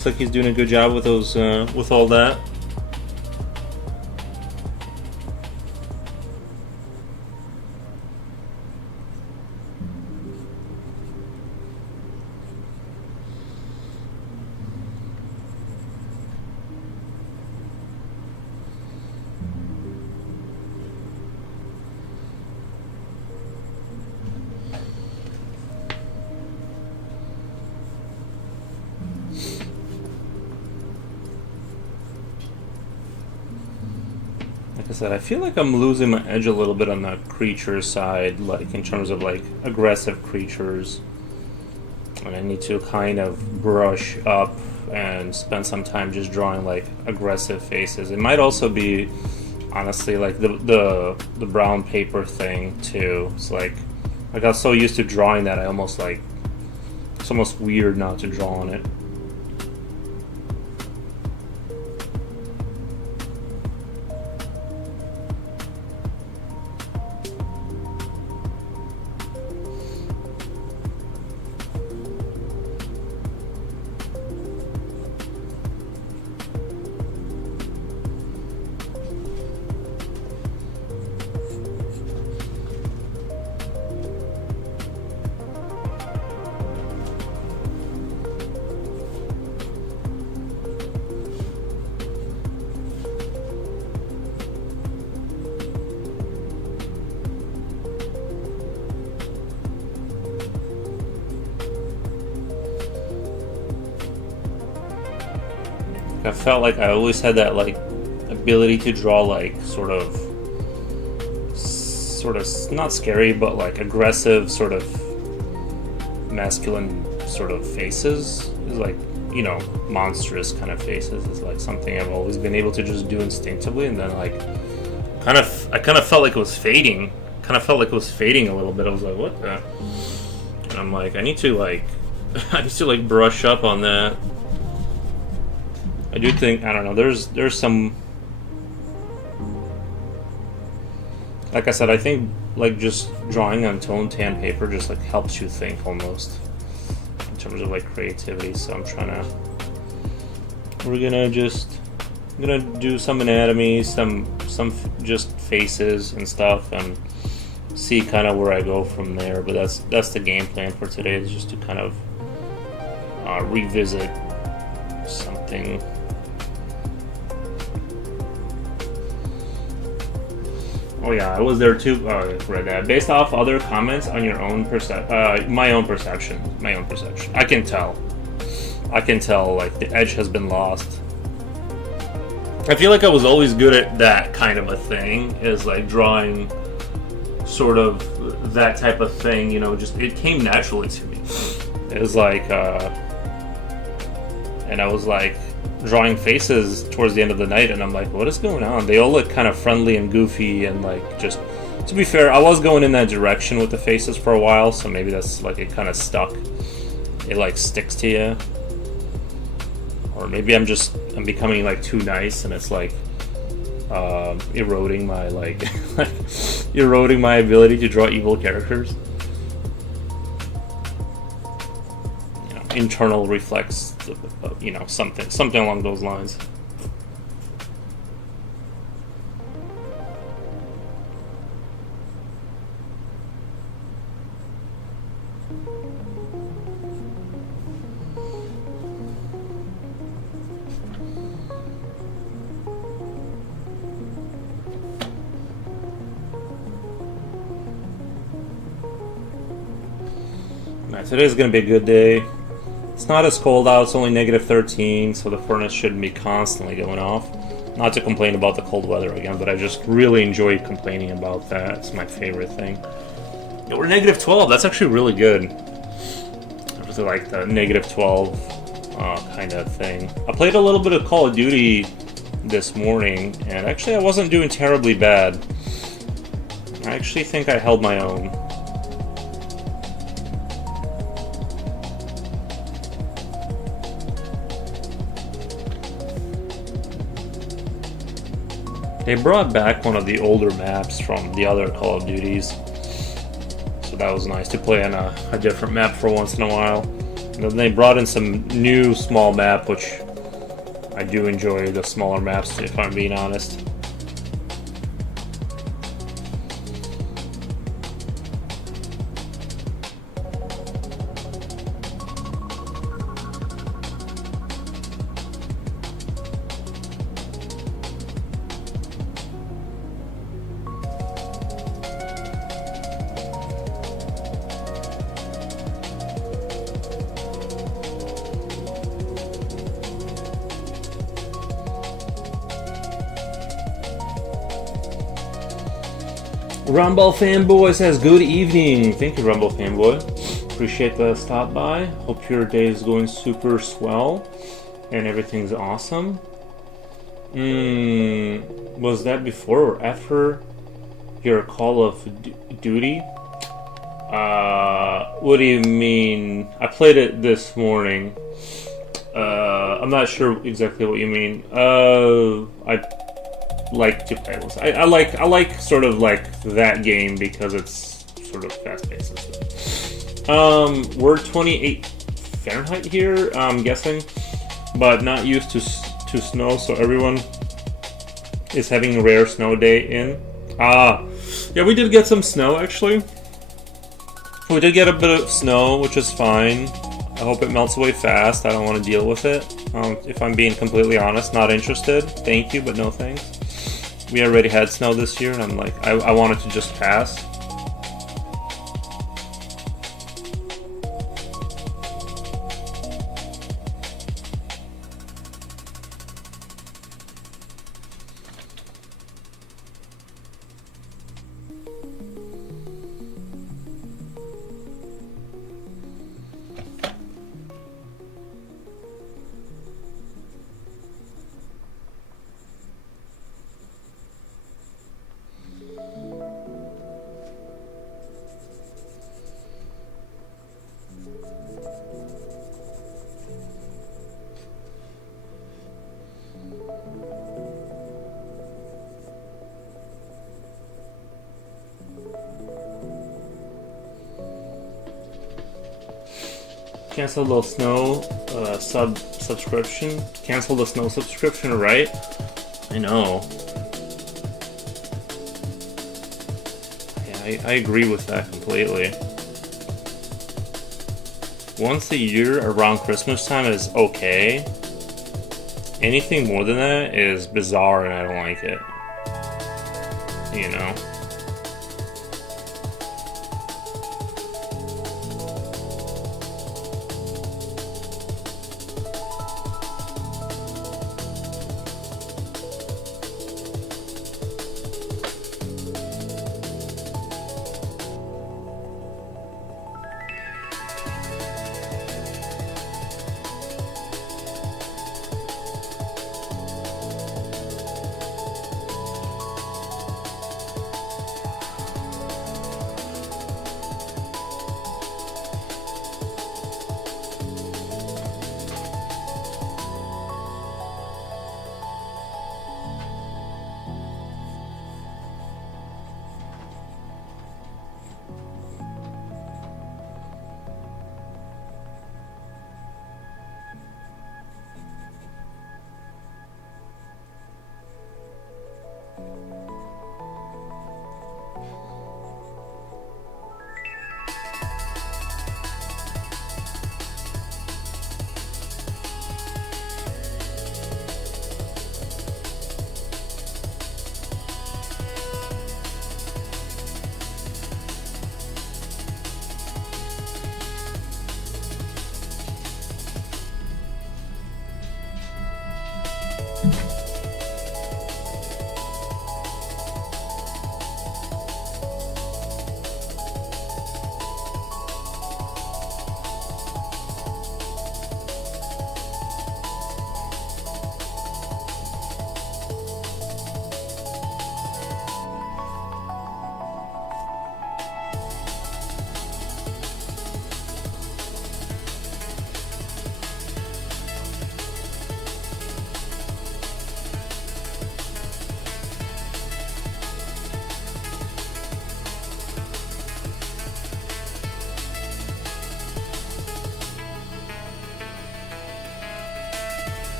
Looks like he's doing a good job with those, with all that. Like I said, I feel like I'm losing my edge a little bit on the creature side, like in terms of like aggressive creatures. And I need to kind of brush up and spend some time just drawing like aggressive faces. It might also be, honestly, like the brown paper thing too. It's like I got so used to drawing that I almost like, it's almost weird not to draw on it. I felt like I always had that like ability to draw like sort of not scary but like aggressive sort of masculine sort of faces. Is like, you know, monstrous kind of faces is like something I've always been able to just do instinctively, and then like I kind of felt like it was fading. Kind of felt like it was fading a little bit. I was like, what the? And I'm like, I need to like I need to like brush up on that. I do think, I don't know, there's some, like I said, I think like just drawing on toned tan paper just like helps you think almost in terms of like creativity. So I'm gonna do some anatomy, some just faces and stuff, and see kind of where I go from there. But that's the game plan for today, is just to kind of revisit something. Oh yeah, I was there too. Read that. Based off other comments on your own my own perception. I can tell. Like the edge has been lost. I feel like I was always good at that kind of a thing, is like drawing sort of that type of thing. You know, just it came naturally to me. It was like, and I was like drawing faces towards the end of the night, and I'm like, what is going on? They all look kind of friendly and goofy, and like, just to be fair, I was going in that direction with the faces for a while, so maybe that's like, it kind of stuck. It like sticks to you, or maybe I'm becoming like too nice, and it's like eroding my like eroding my ability to draw evil characters. Internal reflex, you know, something along those lines. Alright, today's gonna be a good day. It's not as cold out, it's only -13, so the furnace shouldn't be constantly going off. Not to complain about the cold weather again, but I just really enjoy complaining about that. It's my favorite thing. Yeah, we're -12, that's actually really good. I really like the -12 kind of thing. I played a little bit of Call of Duty this morning, and actually I wasn't doing terribly bad. I actually think I held my own. They brought back one of the older maps from the other Call of Duties, so that was nice to play on a different map for once in a while. And then they brought in some new small map, which I do enjoy the smaller maps, if I'm being honest. Rumble Fanboy says, good evening. Thank you, Rumble Fanboy. Appreciate the stop by. Hope your day is going super swell and everything's awesome. Was that before or after your Call of Duty? What do you mean? I played it this morning. I'm not sure exactly what you mean. I like to play this. I like sort of like that game because it's sort of fast paced and stuff. We're 28 Fahrenheit here, I'm guessing, but not used to snow, so everyone is having a rare snow day in. Yeah, we did get some snow actually. We did get a bit of snow, which is fine. I hope it melts away fast. I don't want to deal with it. If I'm being completely honest, not interested. Thank you, but no thanks. We already had snow this year, and I'm like, I want it to just pass. Cancel the snow subscription. Cancel the snow subscription, right? I know. Yeah, I agree with that completely. Once a year around Christmas time is okay. Anything more than that is bizarre and I don't like it. You know?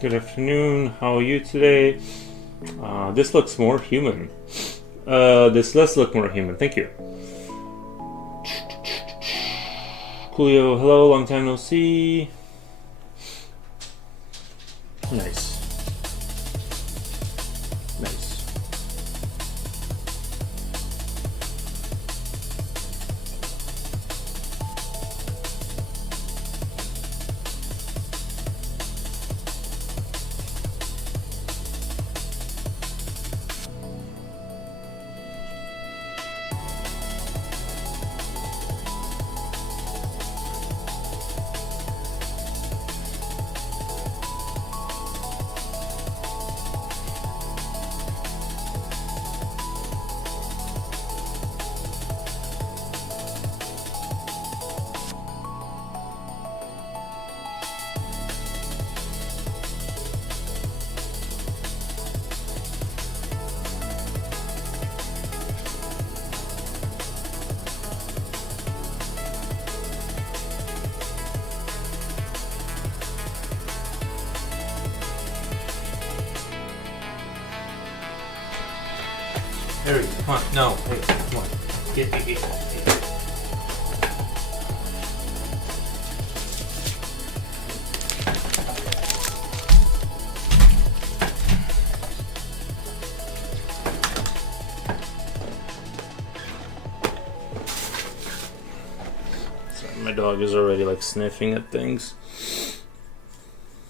Good afternoon. How are you today? This looks more human. This does look more human. Thank you. Coolio, hello. Long time no see. Nice. Nice. Harry, come on. No, hey, come on. Get. Sorry, my dog is already like sniffing at things.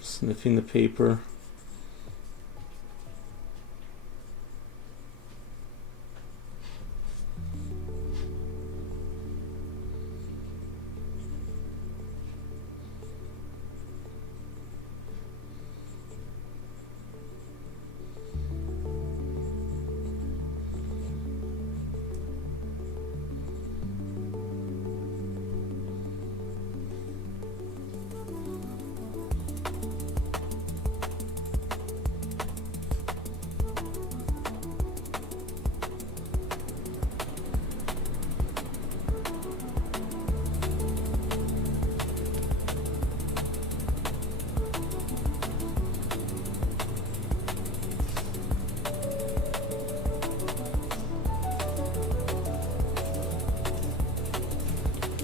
Sniffing the paper.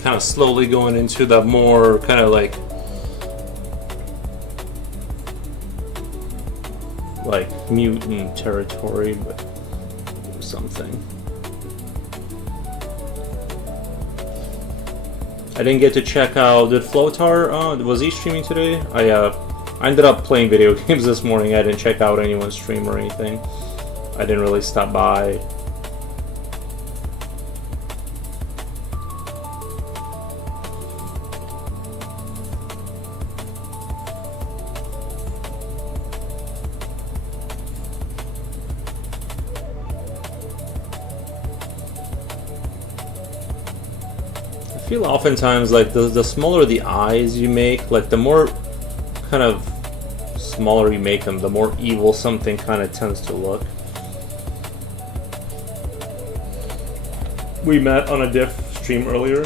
Kind of slowly going into the more kind of like mutant territory, but something. I didn't get to check out. Did Flotar? Was he streaming today? I ended up playing video games this morning. I didn't check out anyone's stream or anything. I didn't really stop by. I feel oftentimes like the smaller the eyes you make, like the more kind of smaller you make them, the more evil something kind of tends to look. We met on a diff stream earlier.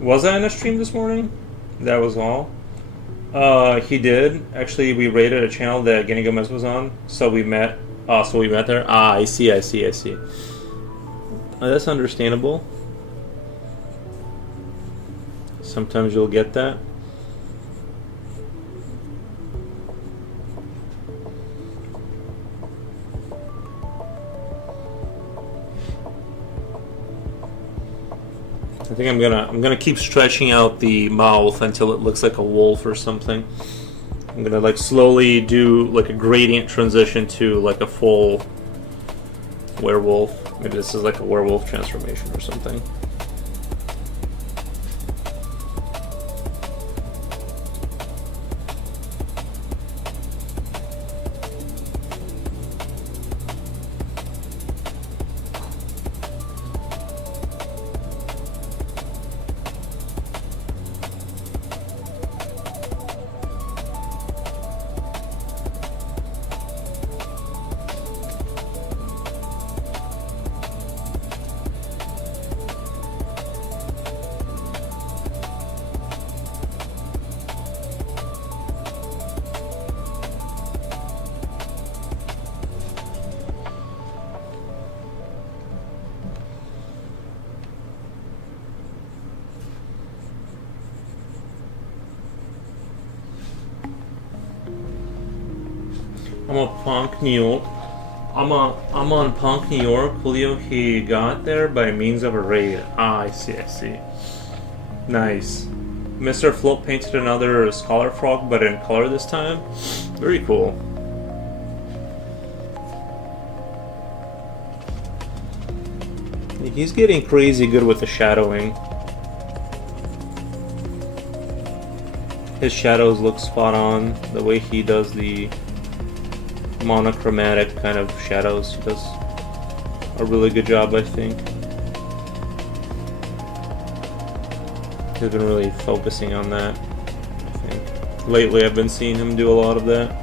Was I in a stream this morning? That was all. He did. Actually, we raided a channel that Guinea Gomez was on, so we met. So we met there. Ah, I see. That's understandable. Sometimes you'll get that. I think I'm gonna keep stretching out the mouth until it looks like a wolf or something. I'm gonna like slowly do like a gradient transition to like a full werewolf. Maybe this is like a werewolf transformation or something. I'm a Punk, New York. I'm on Punk, New York. Julio, he got there by means of a raid. Ah, I see, I see. Nice. Mr. Float painted another Scholar Frog, but in color this time. Very cool. He's getting crazy good with the shadowing. His shadows look spot on. The way he does the monochromatic kind of shadows, he does a really good job, I think. He's been really focusing on that, I think. Lately I've been seeing him do a lot of that.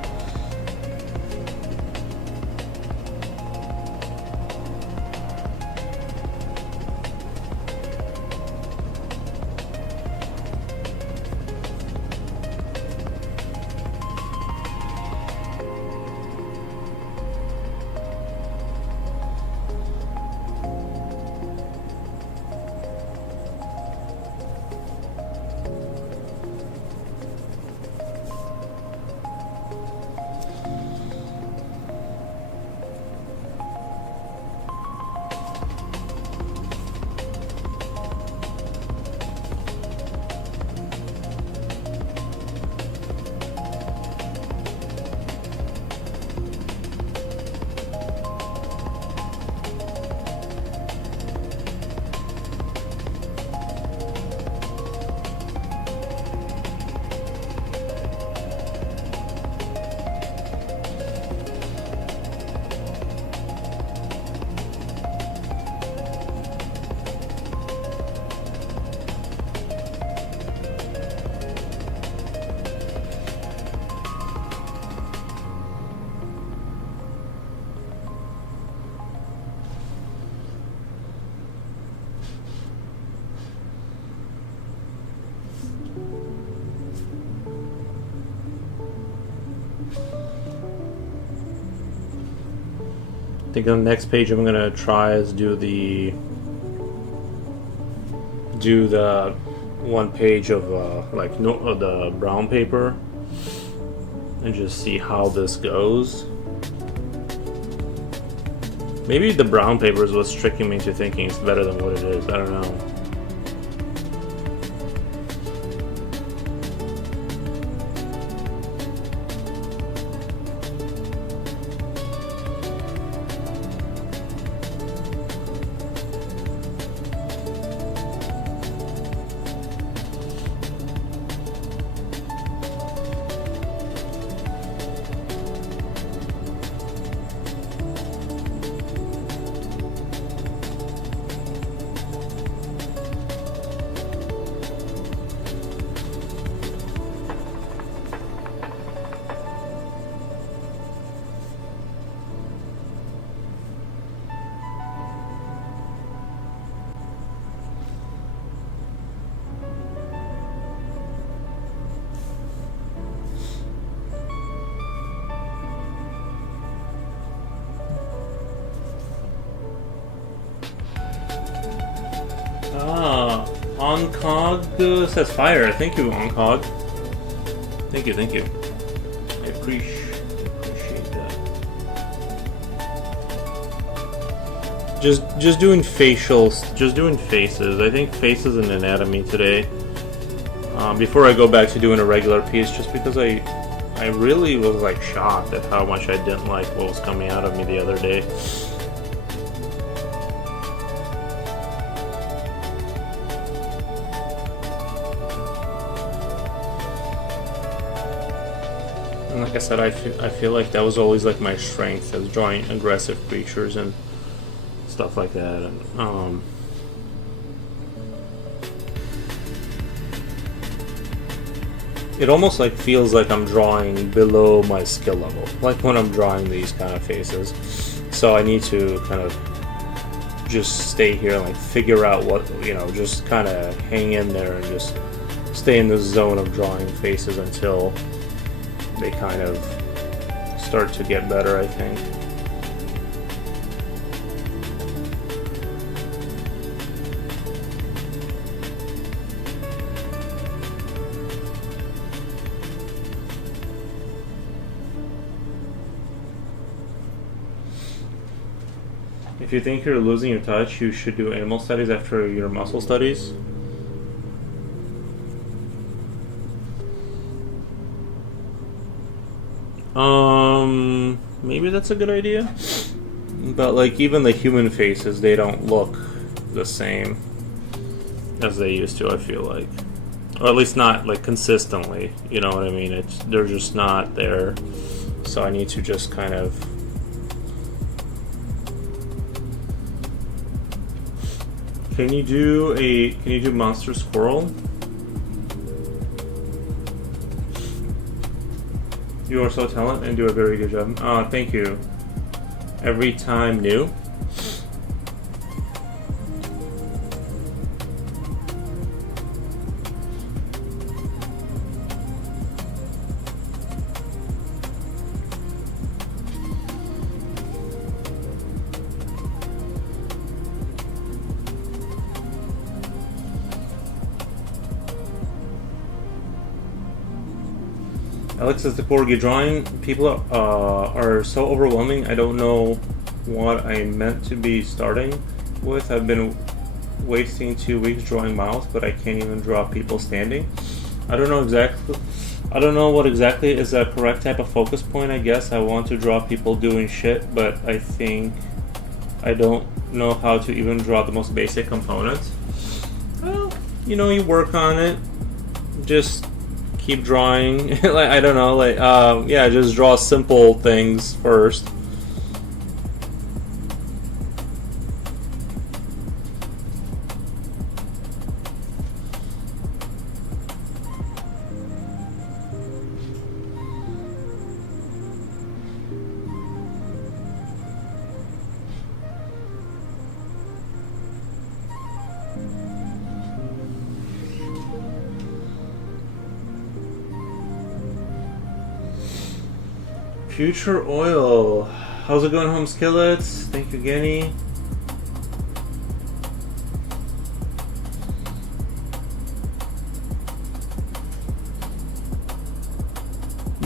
I think on the next page I'm gonna try is do the one page of the brown paper and just see how this goes. Maybe the brown paper is what's tricking me into thinking it's better than what it is. I don't know. Oncog says fire. Thank you, Oncog. Thank you, thank you. I appreciate that. Just doing facials, just doing faces. I think faces and anatomy today. Before I go back to doing a regular piece, just because I really was like shocked at how much I didn't like what was coming out of me the other day. Like I said, I feel like that was always like my strength, as drawing aggressive creatures and stuff like that. And it almost like feels like I'm drawing below my skill level, like when I'm drawing these kind of faces. So I need to kind of just stay here and like figure out what, you know, just kind of hang in there and just stay in the zone of drawing faces until they kind of start to get better, I think. If you think you're losing your touch, you should do animal studies after your muscle studies. Maybe that's a good idea. But like even the human faces, they don't look the same as they used to, I feel like. Or at least not like consistently, you know what I mean? They're just not there. So I need to just kind of Can you do Monster Squirrel? You are so talented and do a very good job. Thank you. Every time new. Alex says the Corgi drawing people are so overwhelming. I don't know what I meant to be starting with. I've been wasting 2 weeks drawing mouths, but I can't even draw people standing. I don't know exactly. I don't know what exactly is the correct type of focus point. I guess I want to draw people doing shit, but I think I don't know how to even draw the most basic components. Well, you know, you work on it. Just keep drawing. Like, I don't know, like yeah, just draw simple things first. Future Oil. How's it going, Home Skillets? Thank you, Genny.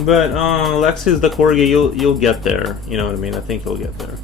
But Lexi's the Corgi, you'll get there. You know what I mean? I think you'll get there.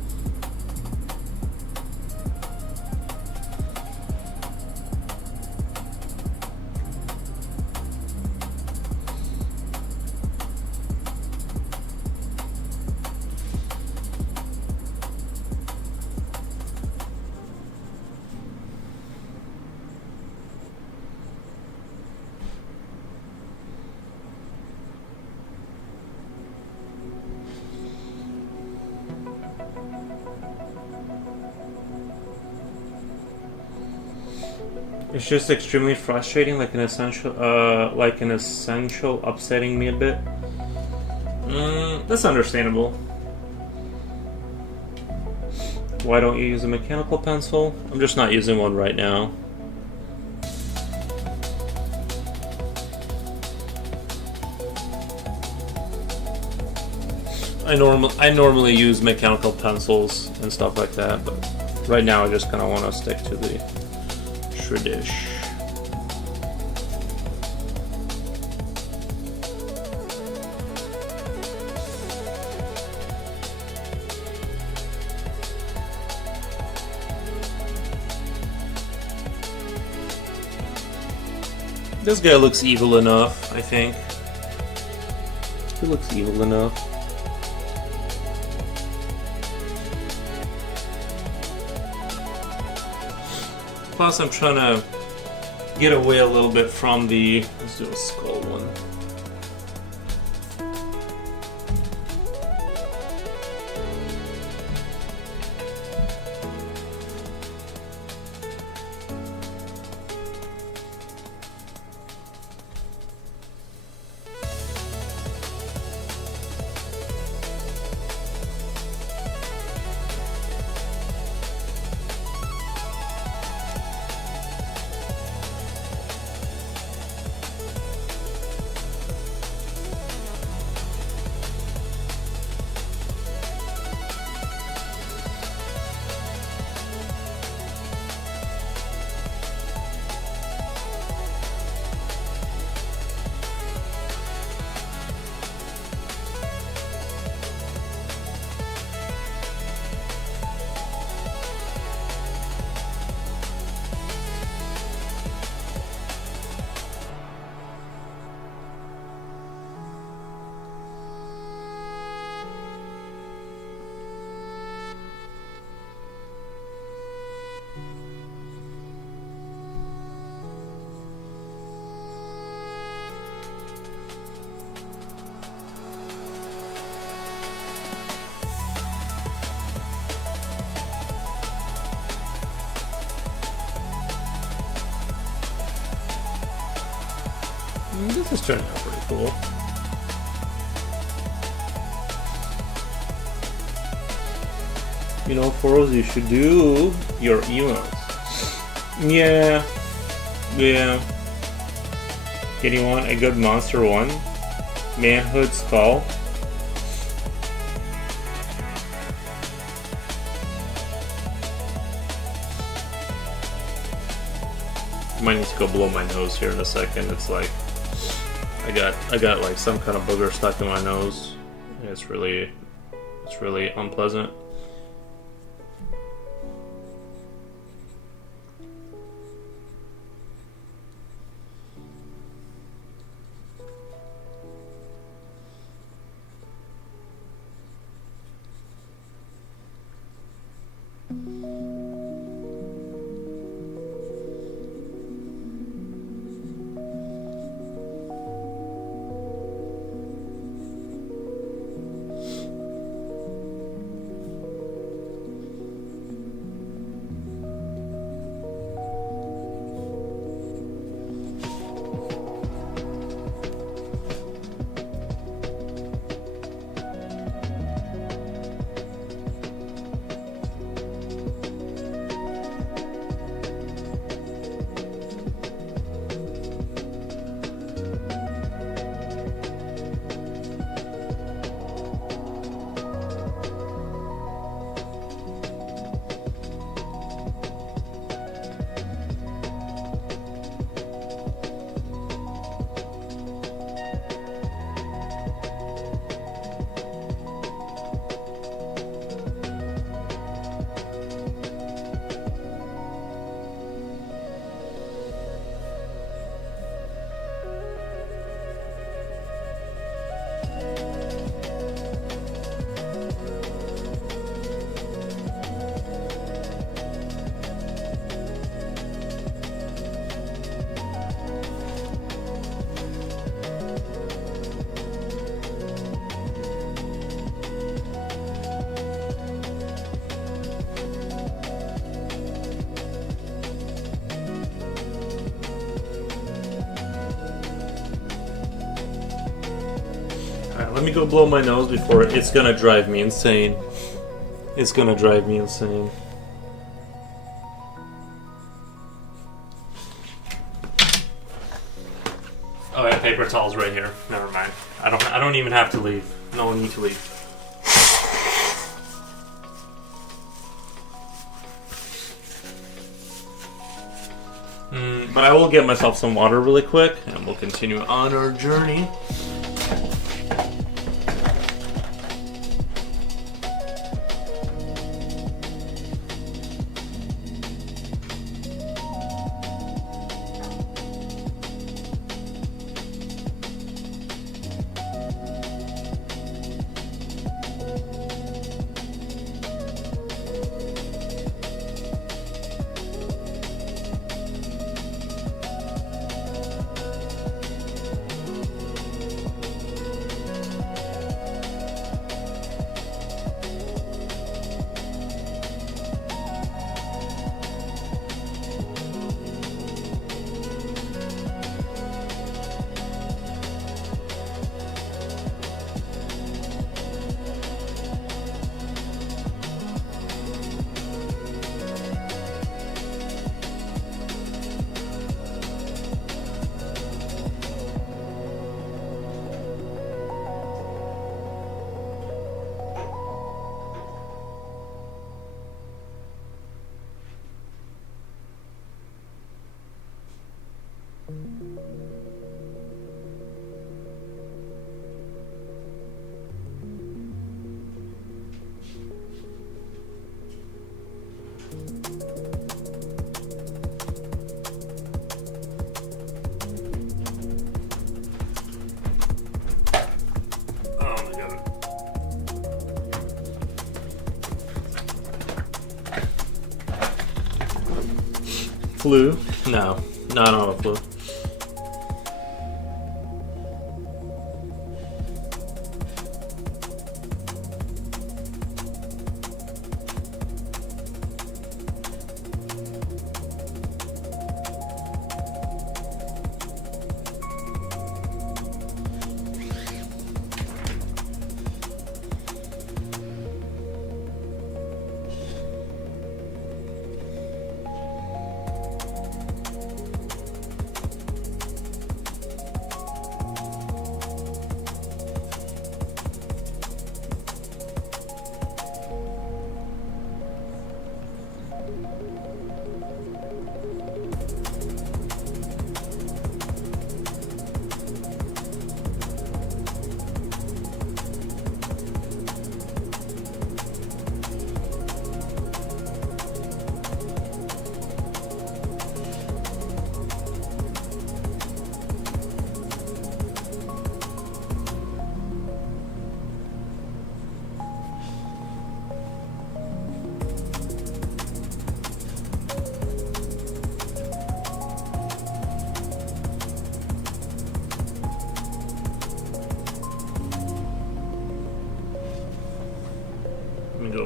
It's just extremely frustrating, like an essential upsetting me a bit. That's understandable. Why don't you use a mechanical pencil? I'm just not using one right now. I normally use mechanical pencils and stuff like that, but right now I just kind of want to stick to the Tradish. This guy looks evil enough, I think. He looks evil enough. Plus, I'm trying to get away a little bit from the... Let's do a skull one. This is turning out pretty cool. You know, Foros, you should do your emotes. Yeah. Yeah. Anyone? A good monster one? Manhood Skull? Might need to go blow my nose here in a second. It's like I got like some kind of booger stuck in my nose. It's really unpleasant. Let me go blow my nose before it's gonna drive me insane. It's gonna drive me insane. Oh, I have paper towels right here. Never mind. I don't even have to leave. No need to leave. But I will get myself some water really quick, and we'll continue on our journey. Flu? No, I don't have a flu.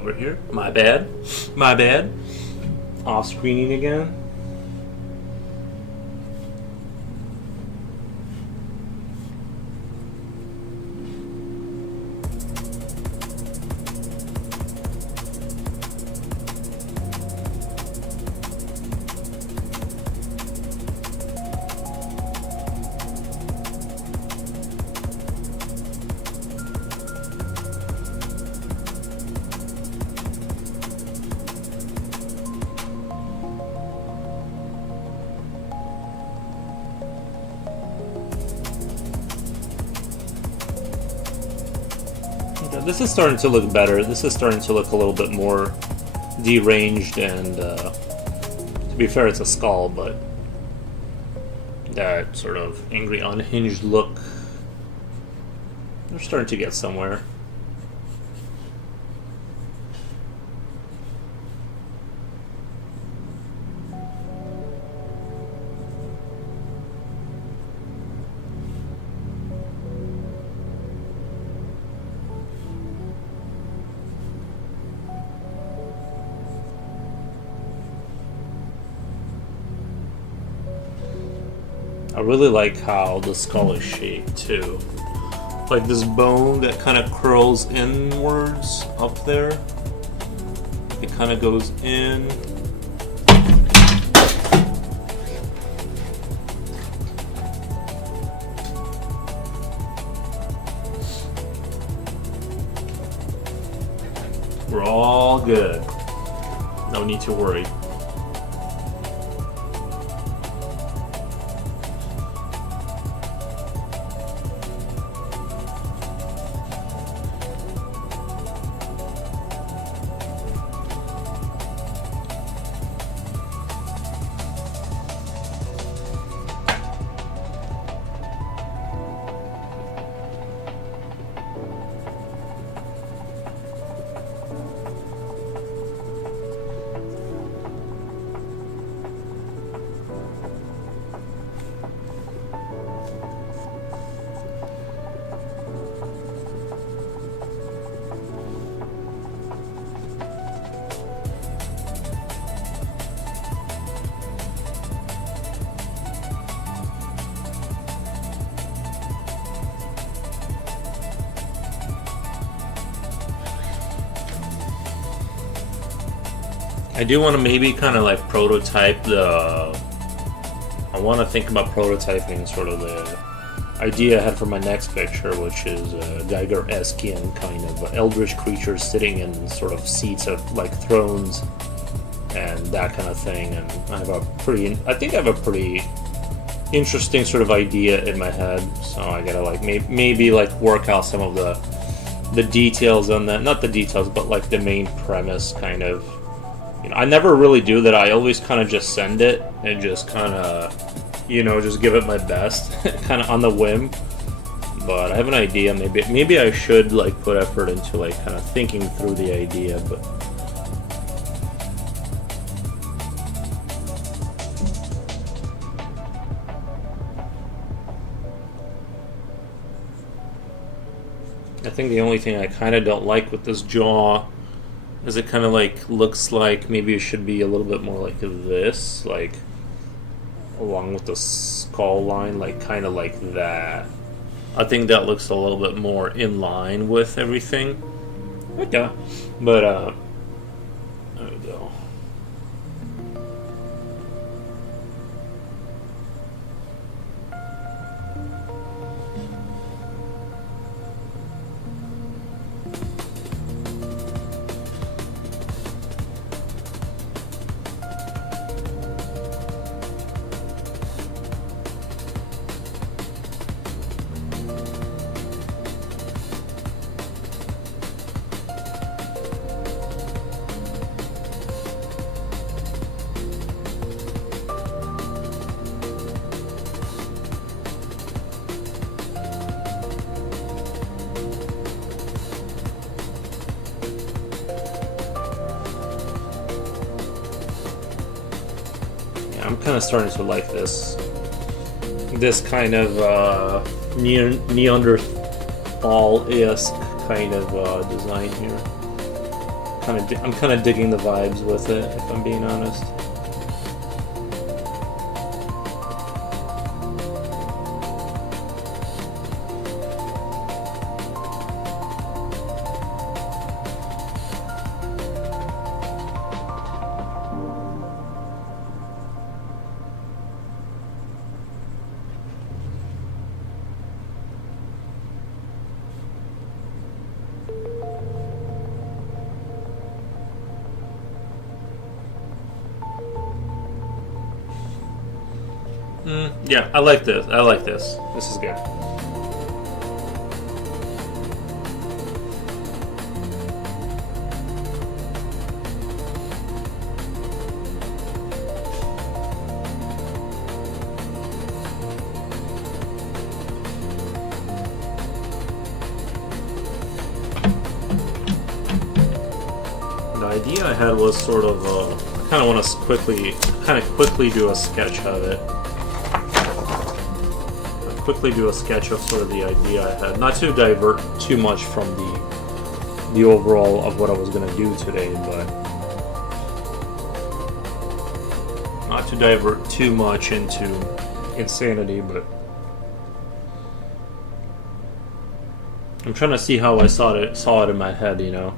over here. My bad. My bad. Off screening again. This is starting to look better. This is starting to look a little bit more deranged, and to be fair, it's a skull, but that sort of angry, unhinged look, they're starting to get somewhere. I really like how the skull is shaped too. Like this bone that kind of curls inwards up there. It kind of goes in. We're all good. No need to worry. I do want to maybe kind of like prototype the... I want to think about prototyping sort of the idea I had for my next picture, which is Geiger-esque kind of eldritch creatures sitting in sort of seats of like thrones and that kind of thing. And I think I have a pretty interesting sort of idea in my head, so I gotta like maybe like work out some of the details on that. Not the details, but like the main premise kind of. You know, I never really do that. I always kind of just send it and just kind of, you know, just give it my best, kind of on the whim. But I have an idea. Maybe I should like put effort into like kind of thinking through the idea. But I think the only thing I kind of don't like with this jaw is it kind of like looks like maybe it should be a little bit more like this, like along with the skull line, like kind of like that. I think that looks a little bit more in line with everything. Okay. But there we go. I'm kind of starting to like this kind of Neanderthal-esque kind of design here. I'm kind of digging the vibes with it, if I'm being honest. Yeah, I like this. I like this. This is good. The idea I had was sort of, I kind of want to quickly do a sketch of it. Quickly do a sketch of sort of the idea I had, not to divert too much from the overall of what I was going to do today, but not to divert too much into insanity, but I'm trying to see how I saw it in my head, you know.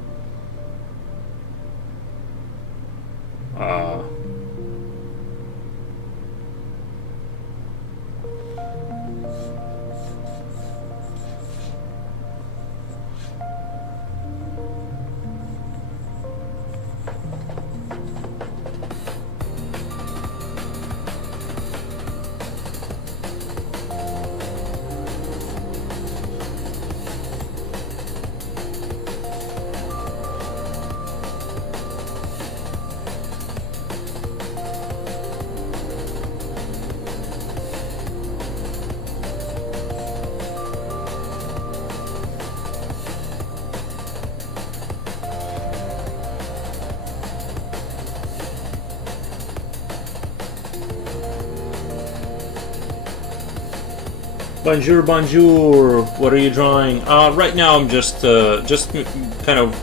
Bonjour, bonjour. What are you drawing? Right now, I'm just kind of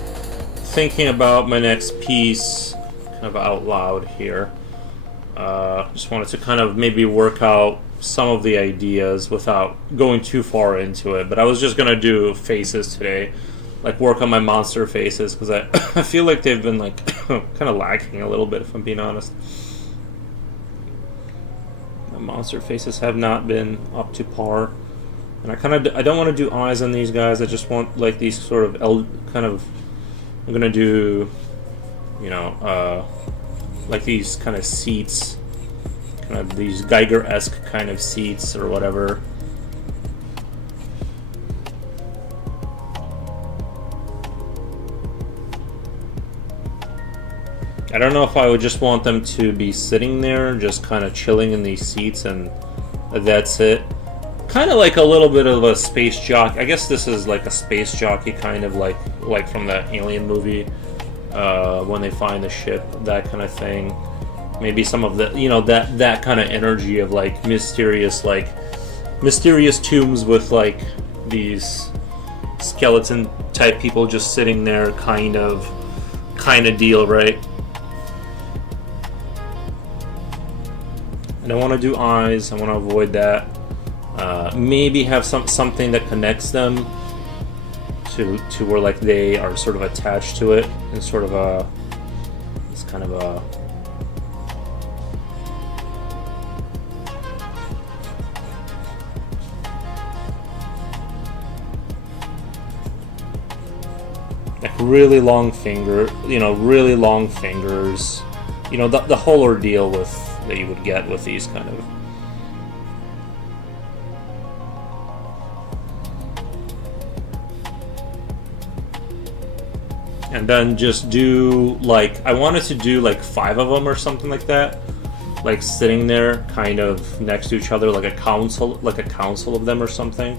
thinking about my next piece, kind of out loud here. Just wanted to kind of maybe work out some of the ideas without going too far into it. But I was just gonna do faces today, like work on my monster faces, because I feel like they've been like kind of lacking a little bit, if I'm being honest. Monster faces have not been up to par, and I don't want to do eyes on these guys. I just want like these sort of I'm gonna do, you know, like these kind of seats, kind of these Geiger-esque kind of seats or whatever. I don't know if I would just want them to be sitting there, just kind of chilling in these seats, and that's it. Kind of like a little bit of a space jockey. I guess this is like a space jockey, kind of like from that Alien movie, when they find the ship, that kind of thing. Maybe some of the, you know, that kind of energy of like mysterious tombs with like these skeleton type people just sitting there, kind of deal, right? I don't want to do eyes. I want to avoid that. Maybe have something that connects them to where like they are sort of attached to it, and sort of it's kind of a like really long finger, you know, really long fingers, you know, the whole ordeal that you would get with these kind of. And then just do like, I wanted to do like 5 of them or something like that, like sitting there kind of next to each other, like a council of them or something.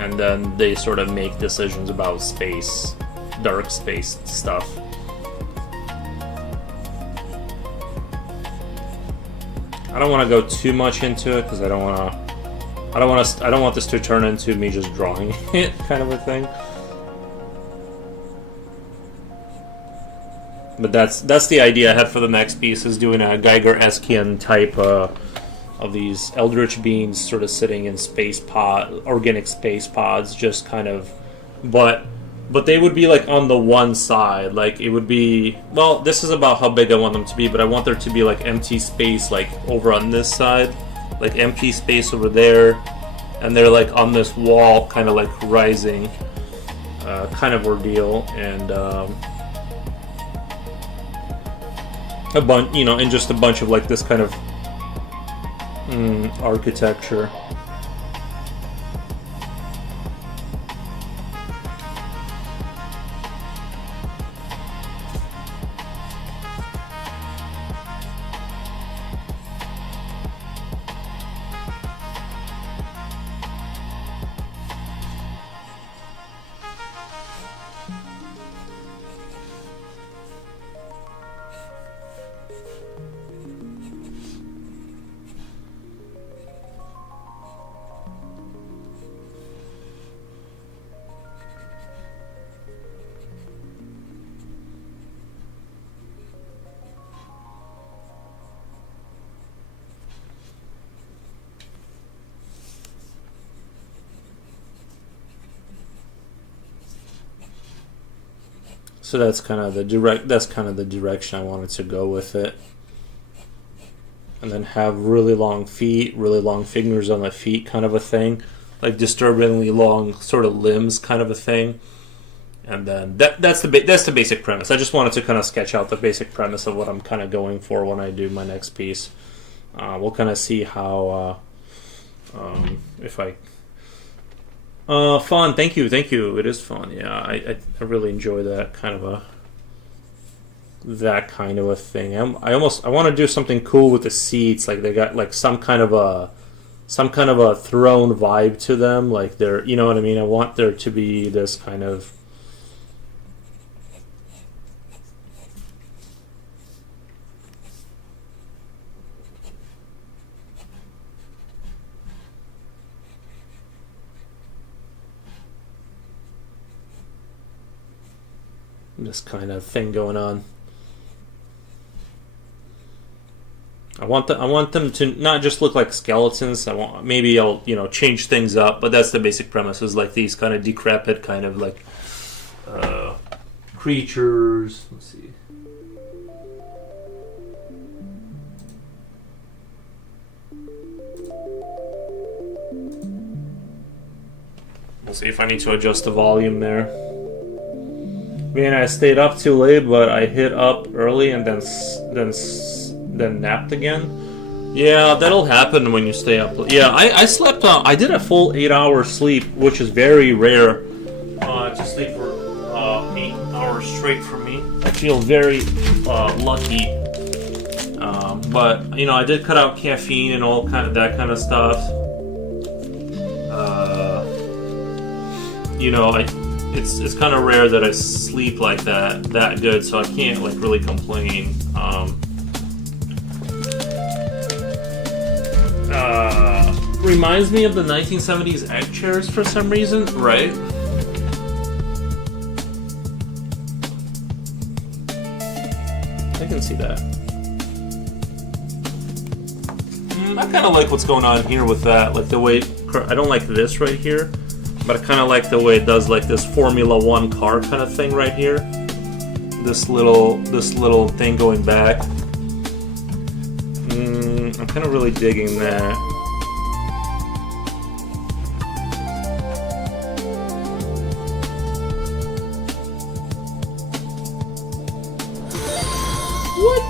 And then they sort of make decisions about space, dark space stuff. I don't want to go too much into it because I don't want this to turn into me just drawing it kind of a thing. But that's the idea I had for the next piece, is doing a Geiger Eskian type of these Eldritch Beings sort of sitting in organic space pods, just kind of, but they would be like on the one side, like it would be, well, this is about how big I want them to be, but I want there to be like empty space like over on this side, like empty space over there, and they're like on this wall, kind of like rising, kind of ordeal, and a bunch, you know, and just a bunch of like this kind of architecture. So that's kind of the direction I wanted to go with it. And then have really long feet, really long fingers on the feet, kind of a thing, like disturbingly long sort of limbs, kind of a thing. And then that's the basic premise. I just wanted to kind of sketch out the basic premise of what I'm kind of going for when I do my next piece. We'll kind of see how if I. Fun. Thank you. It is fun. Yeah, I really enjoy that kind of a thing. I want to do something cool with the seats. Like they got like some kind of a throne vibe to them. Like they're, you know what I mean. I want there to be this kind of. This kind of thing going on. I want them to not just look like skeletons. Maybe I'll change things up, but that's the basic premise. Is like these kind of decrepit kind of like creatures. Let's see. We'll see if I need to adjust the volume there. Man, I stayed up too late, but I hit up early and then napped again. Yeah, that'll happen when you stay up. Yeah, I slept. I did a full 8-hour sleep, which is very rare to sleep for 8 hours straight for me. I feel very lucky. But I did cut out caffeine and all that kind of stuff. It's kind of rare that I sleep like that good, so I can't like really complain. Reminds me of the 1970s egg chairs for some reason, right? I can see that. I kind of like what's going on here with that, like the way I don't like this right here. But I kind of like the way it does like this Formula One car kind of thing right here. This little thing going back. I'm kind of really digging that.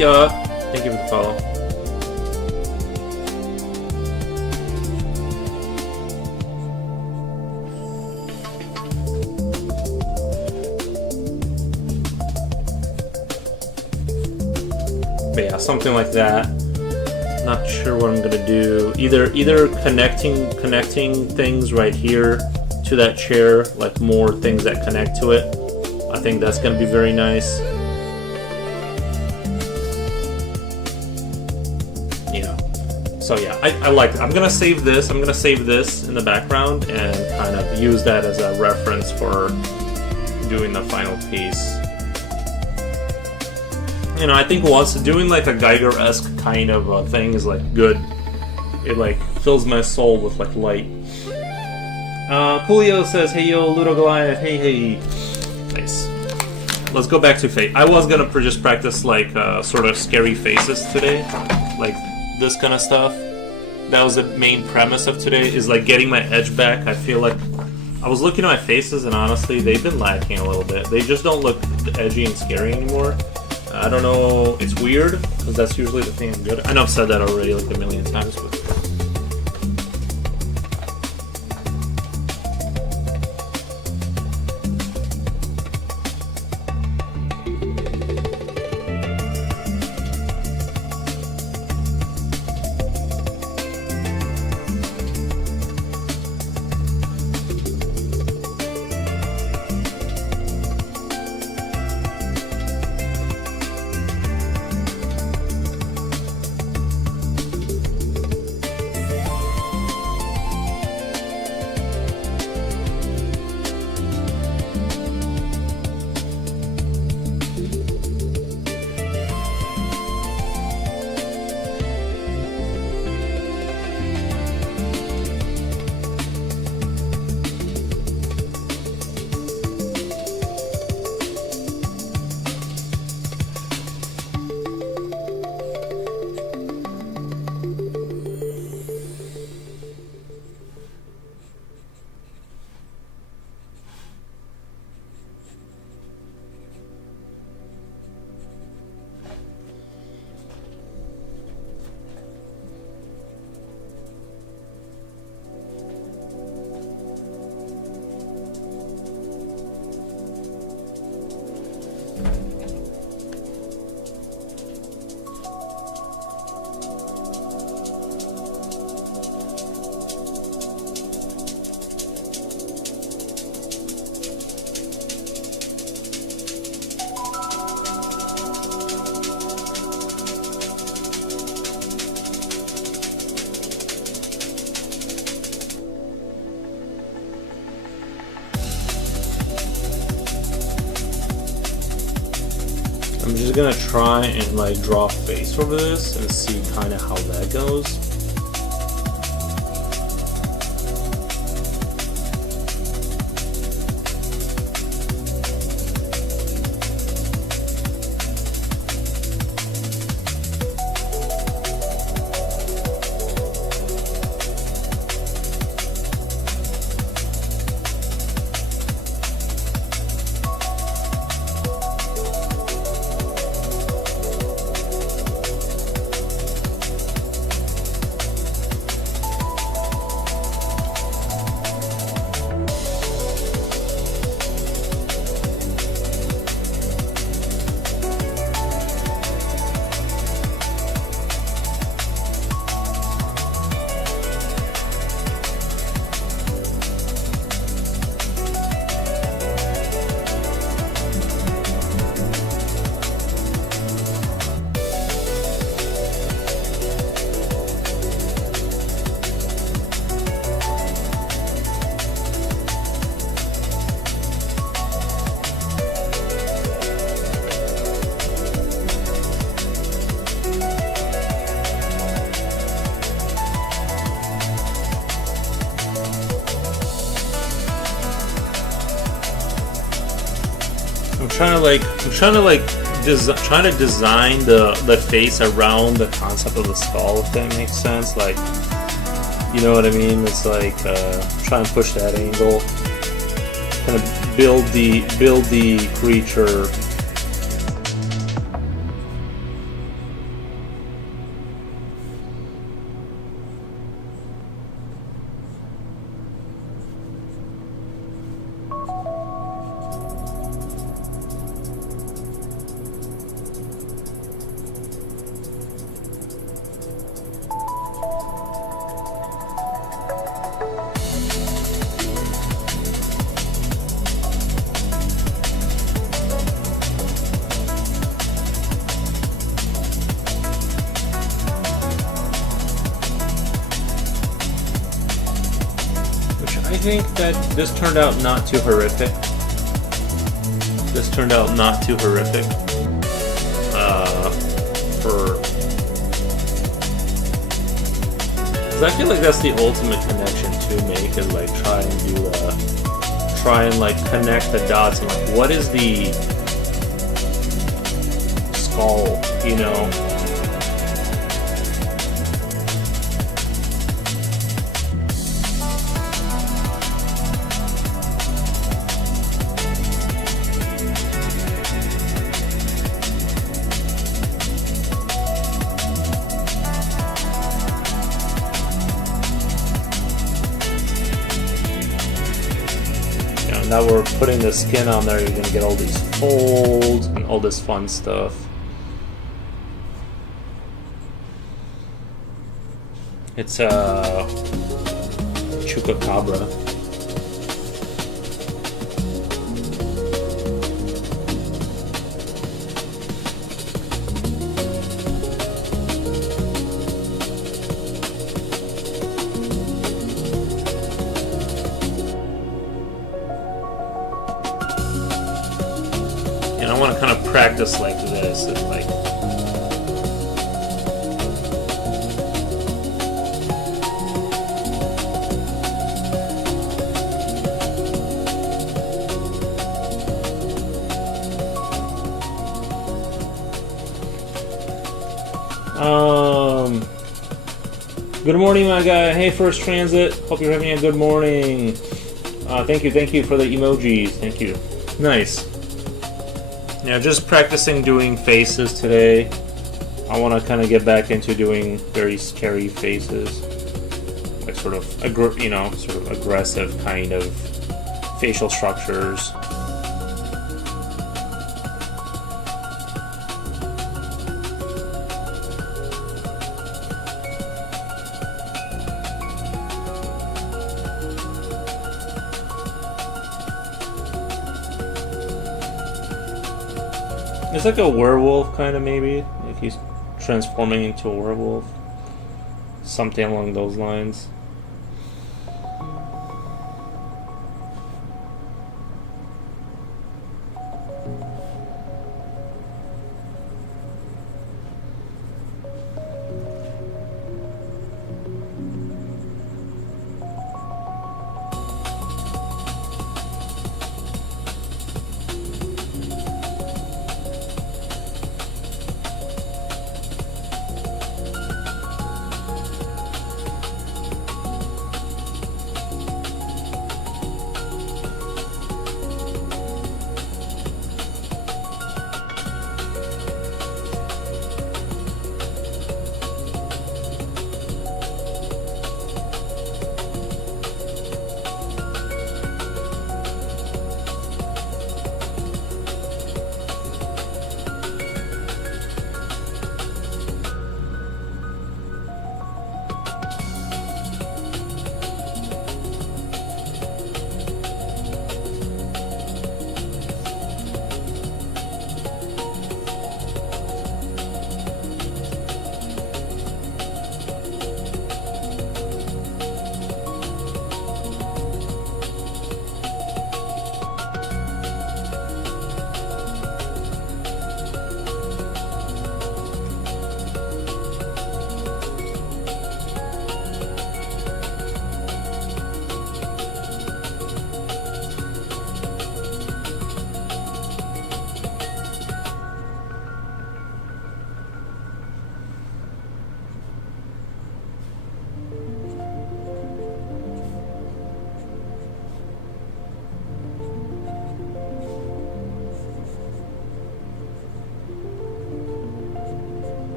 What? Thank you for the follow. But yeah, something like that. Not sure what I'm gonna do. Either connecting things right here to that chair, like more things that connect to it. I think that's gonna be very nice. So yeah, I like it. I'm gonna save this. I'm gonna save this in the background and kind of use that as a reference for doing the final piece. You know, I think once doing like a Geiger-esque kind of thing is like good. It like fills my soul with like light. Coolio says, "Hey yo, Ludo Goliath, hey." Nice. Let's go back to Fate. I was gonna just practice like sort of scary faces today, like this kind of stuff. That was the main premise of today, is like getting my edge back. I feel like I was looking at my faces and honestly, they've been lacking a little bit. They just don't look edgy and scary anymore. I don't know, it's weird, because that's usually the thing I'm good at. I know I've said that already like a million times, but... I'm just gonna try and like draw a face over this and see kind of how that goes. Trying to design the face around the concept of the skull, if that makes sense. Like, you know what I mean? It's like try and push that angle, kind of build the creature. think that this turned out not too horrific. This turned out not too horrific. Because I feel like that's the ultimate connection to make, is like try and like connect the dots and like what is the skull, you know? Now we're putting the skin on there, you're gonna get all these folds and all this fun stuff. It's Chupacabra. And I want to kind of practice like this. It's like good morning, my guy. Hey, First Transit. Hope you're having a good morning. Thank you for the emojis. Thank you. Nice. Yeah, just practicing doing faces today. I want to kind of get back into doing very scary faces, like sort of sort of aggressive kind of facial structures. It's like a werewolf, kind of, maybe. Like he's transforming into a werewolf. Something along those lines.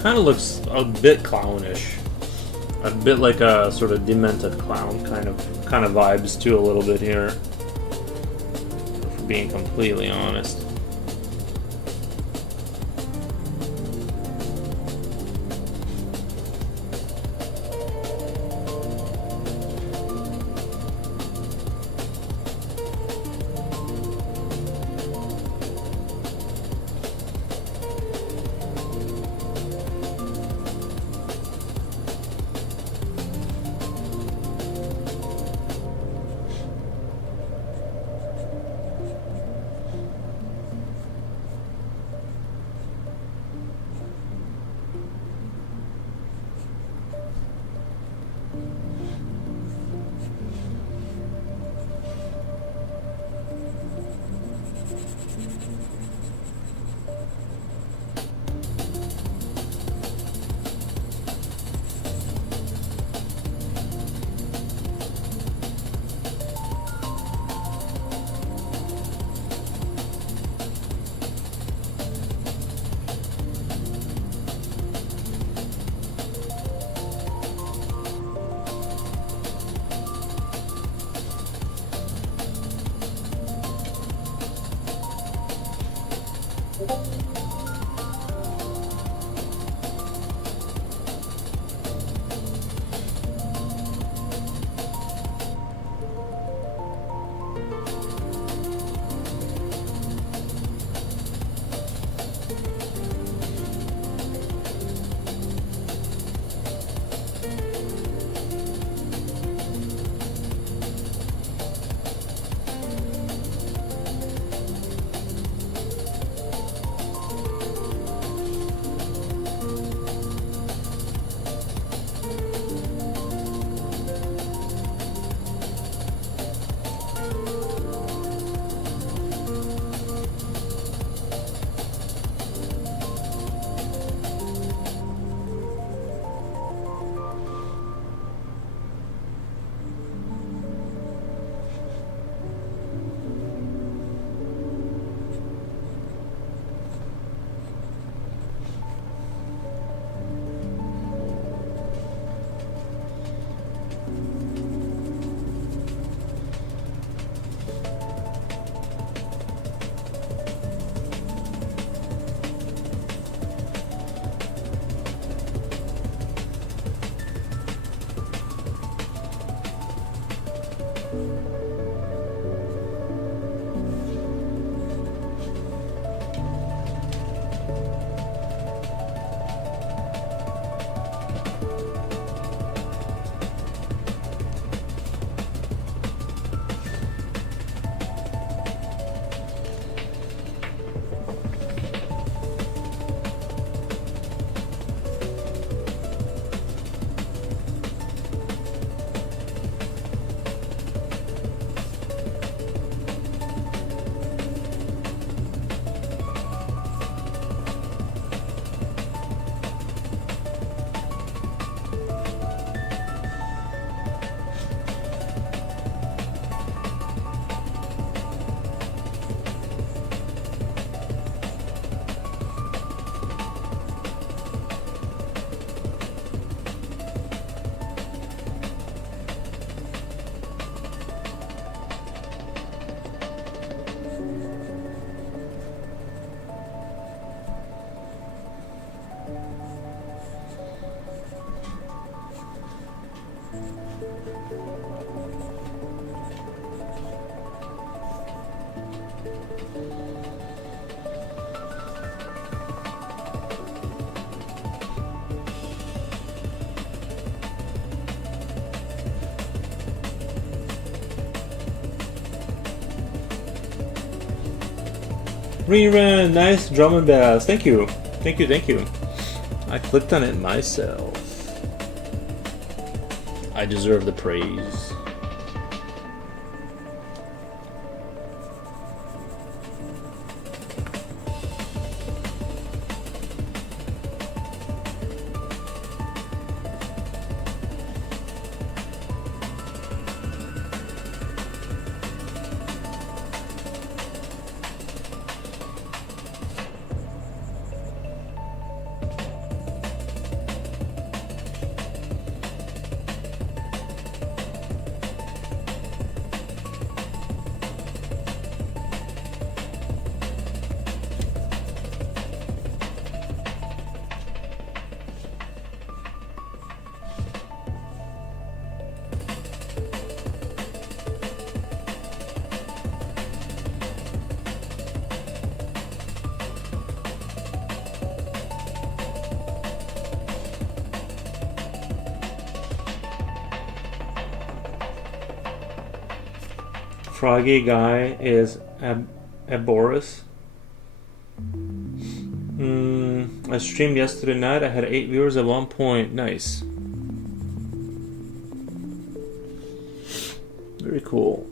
Kind of looks a bit clownish. A bit like a sort of demented clown kind of vibes too a little bit here. For being completely honest. Rerun, nice drum and bass. Thank you. Thank you, thank you. I clicked on it myself. I deserve the praise. Froggy guy is Boris. I streamed yesterday night. I had 8 viewers at one point. Nice. Very cool.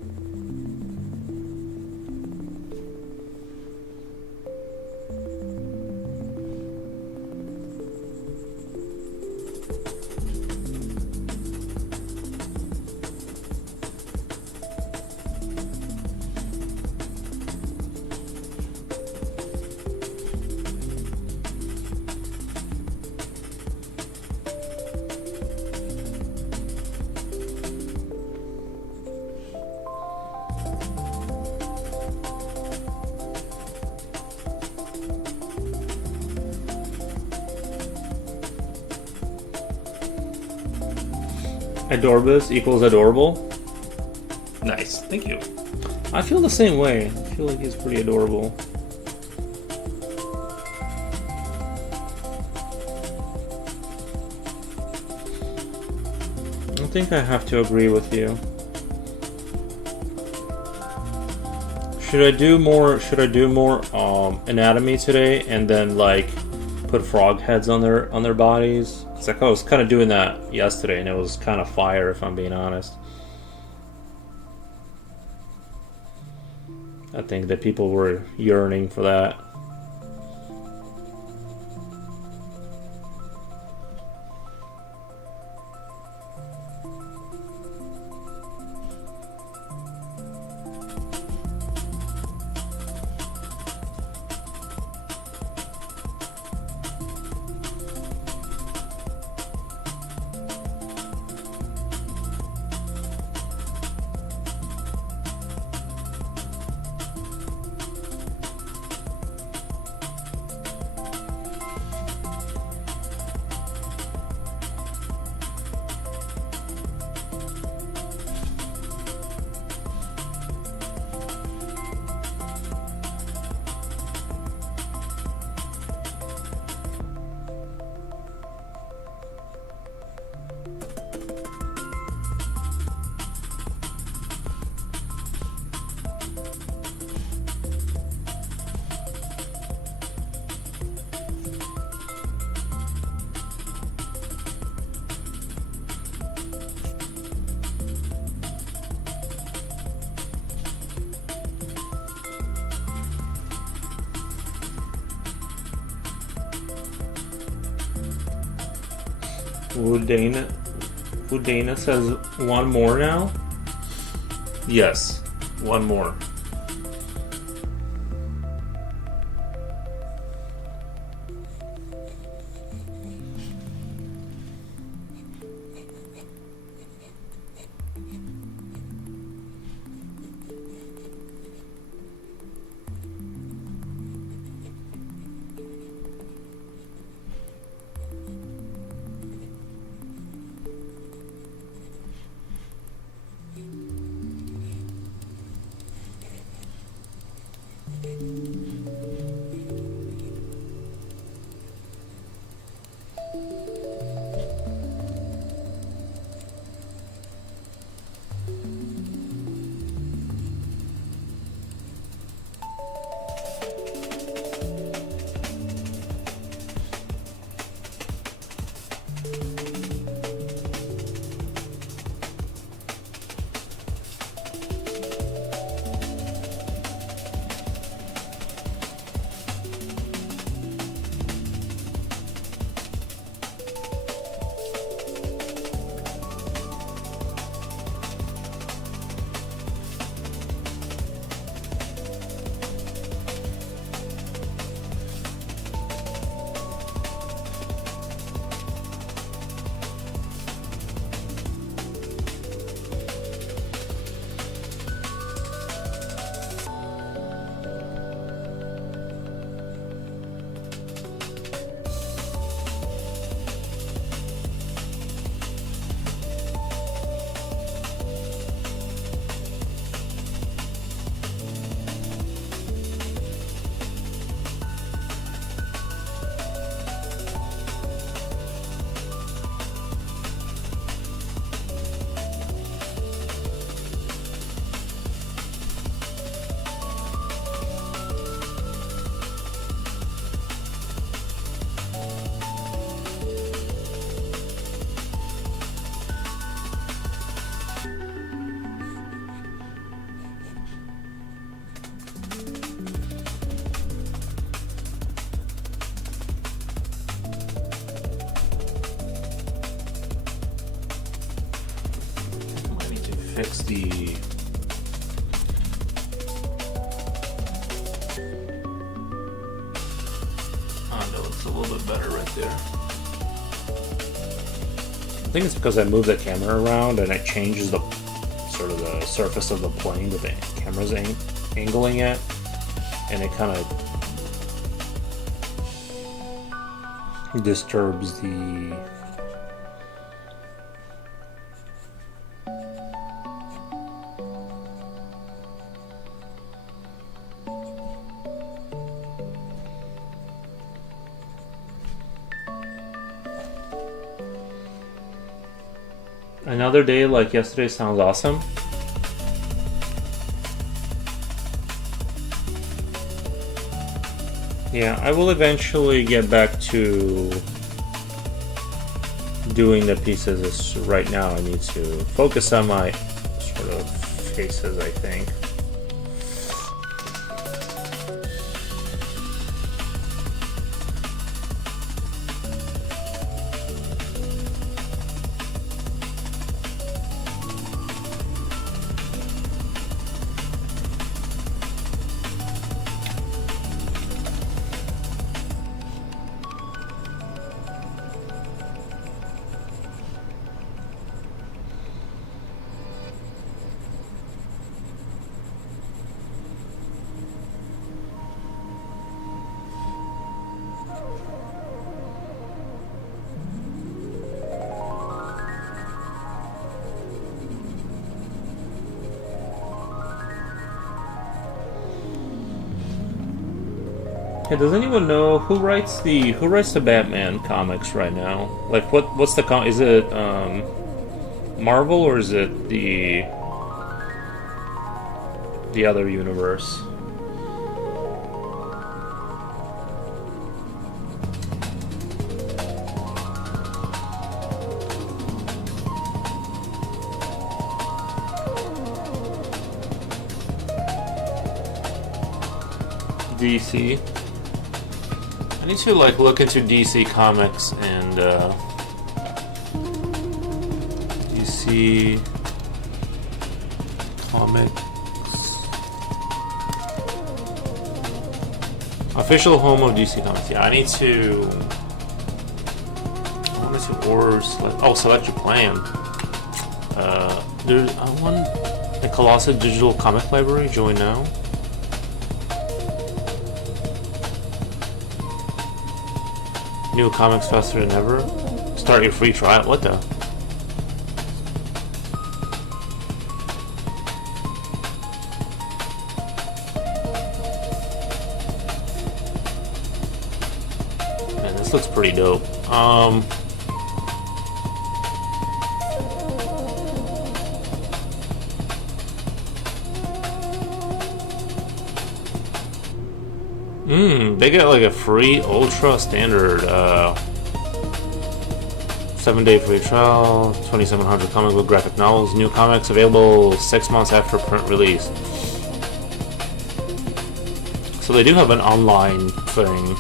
Adorbus equals adorable. Nice, thank you. I feel the same way. I feel like he's pretty adorable. I think I have to agree with you. Should I do more anatomy today and then like put frog heads on their bodies? It's like I was kind of doing that yesterday and it was kind of fire, if I'm being honest. I think that people were yearning for that. Udana says one more now? Yes, one more. fix the... Oh no, it's a little bit better right there. I think it's because I moved the camera around and it changes the sort of the surface of the plane that the camera's angling at, and it kind of disturbs the Another day like yesterday sounds awesome. Yeah, I will eventually get back to doing the pieces. Right now I need to focus on my sort of faces, I think. Hey, does anyone know who writes the Batman comics right now? Like, what's the is it Marvel, or is it the other universe? DC. I need to like look into DC Comics and DC Comics official home of DC Comics. Yeah, I need to. I wanted to order select your plan. There's the Colossus Digital Comic Library. Join now. New comics faster than ever. Start your free trial. What the? Man, this looks pretty dope. They get like a free ultra standard 7-day free trial, 2,700 comic book graphic novels, new comics available 6 months after print release. So they do have an online thing.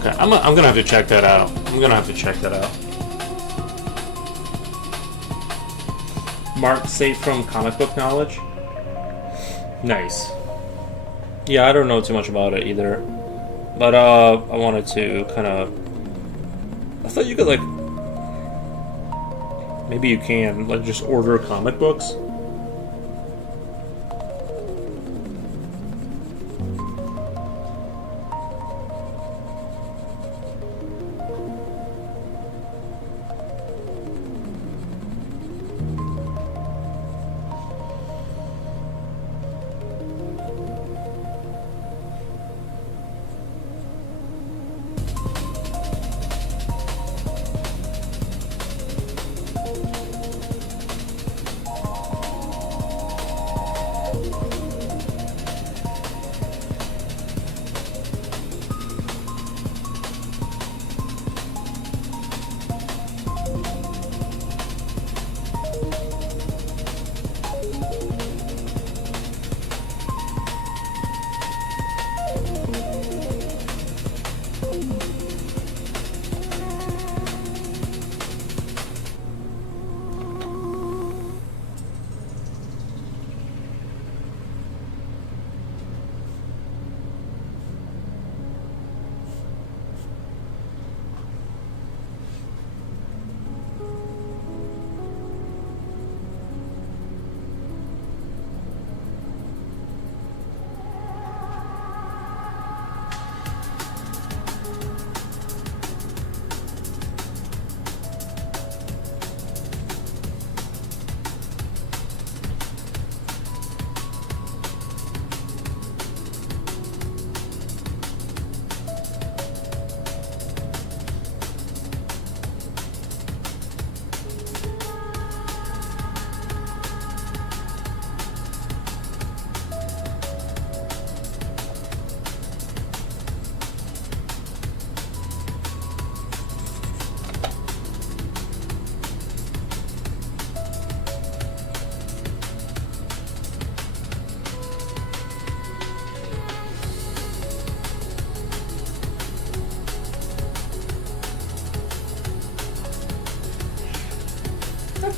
Okay, I'm gonna have to check that out. Mark, safe from comic book knowledge. Nice. Yeah, I don't know too much about it either, but I wanted to kind of. I thought you could like. Maybe you can like just order comic books.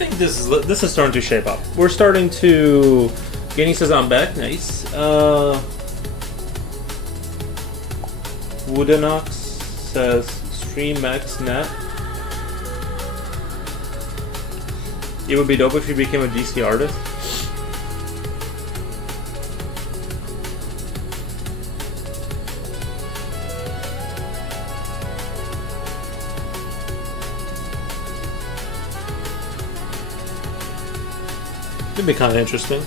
think this is starting to shape up. We're starting to. Guinea says I'm back. Nice. Woodenox says StreamXNet. It would be dope if you became a DC artist. It'd be kind of interesting.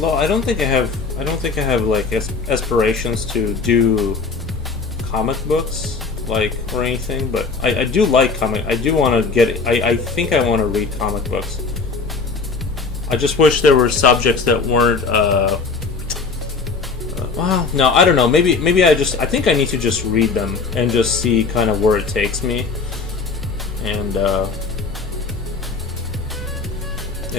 Well, I don't think I have like aspirations to do comic books like or anything, but I do like comic. I do want to get. I think I want to read comic books. I just wish there were subjects that weren't. Well, no, I don't know. Maybe I think I need to just read them and just see kind of where it takes me, and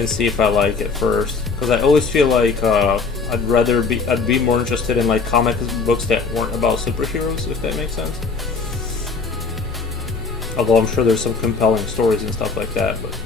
see if I like it first. Because I always feel like I'd be more interested in like comic books that weren't about superheroes, if that makes sense. Although I'm sure there's some compelling stories and stuff like that, but.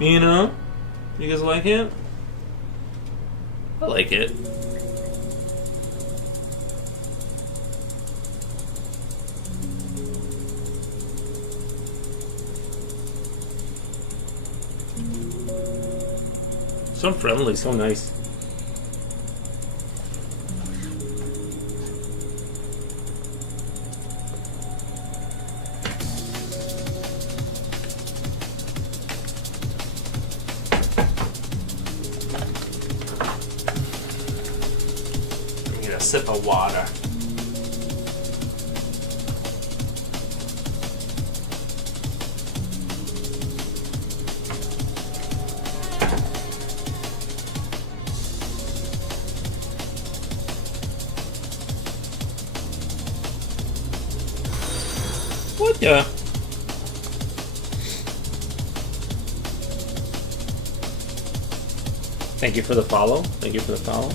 You know? You guys like it? I like it. So friendly, so nice. Sip of water. What the? Thank you for the follow. Thank you for the follow.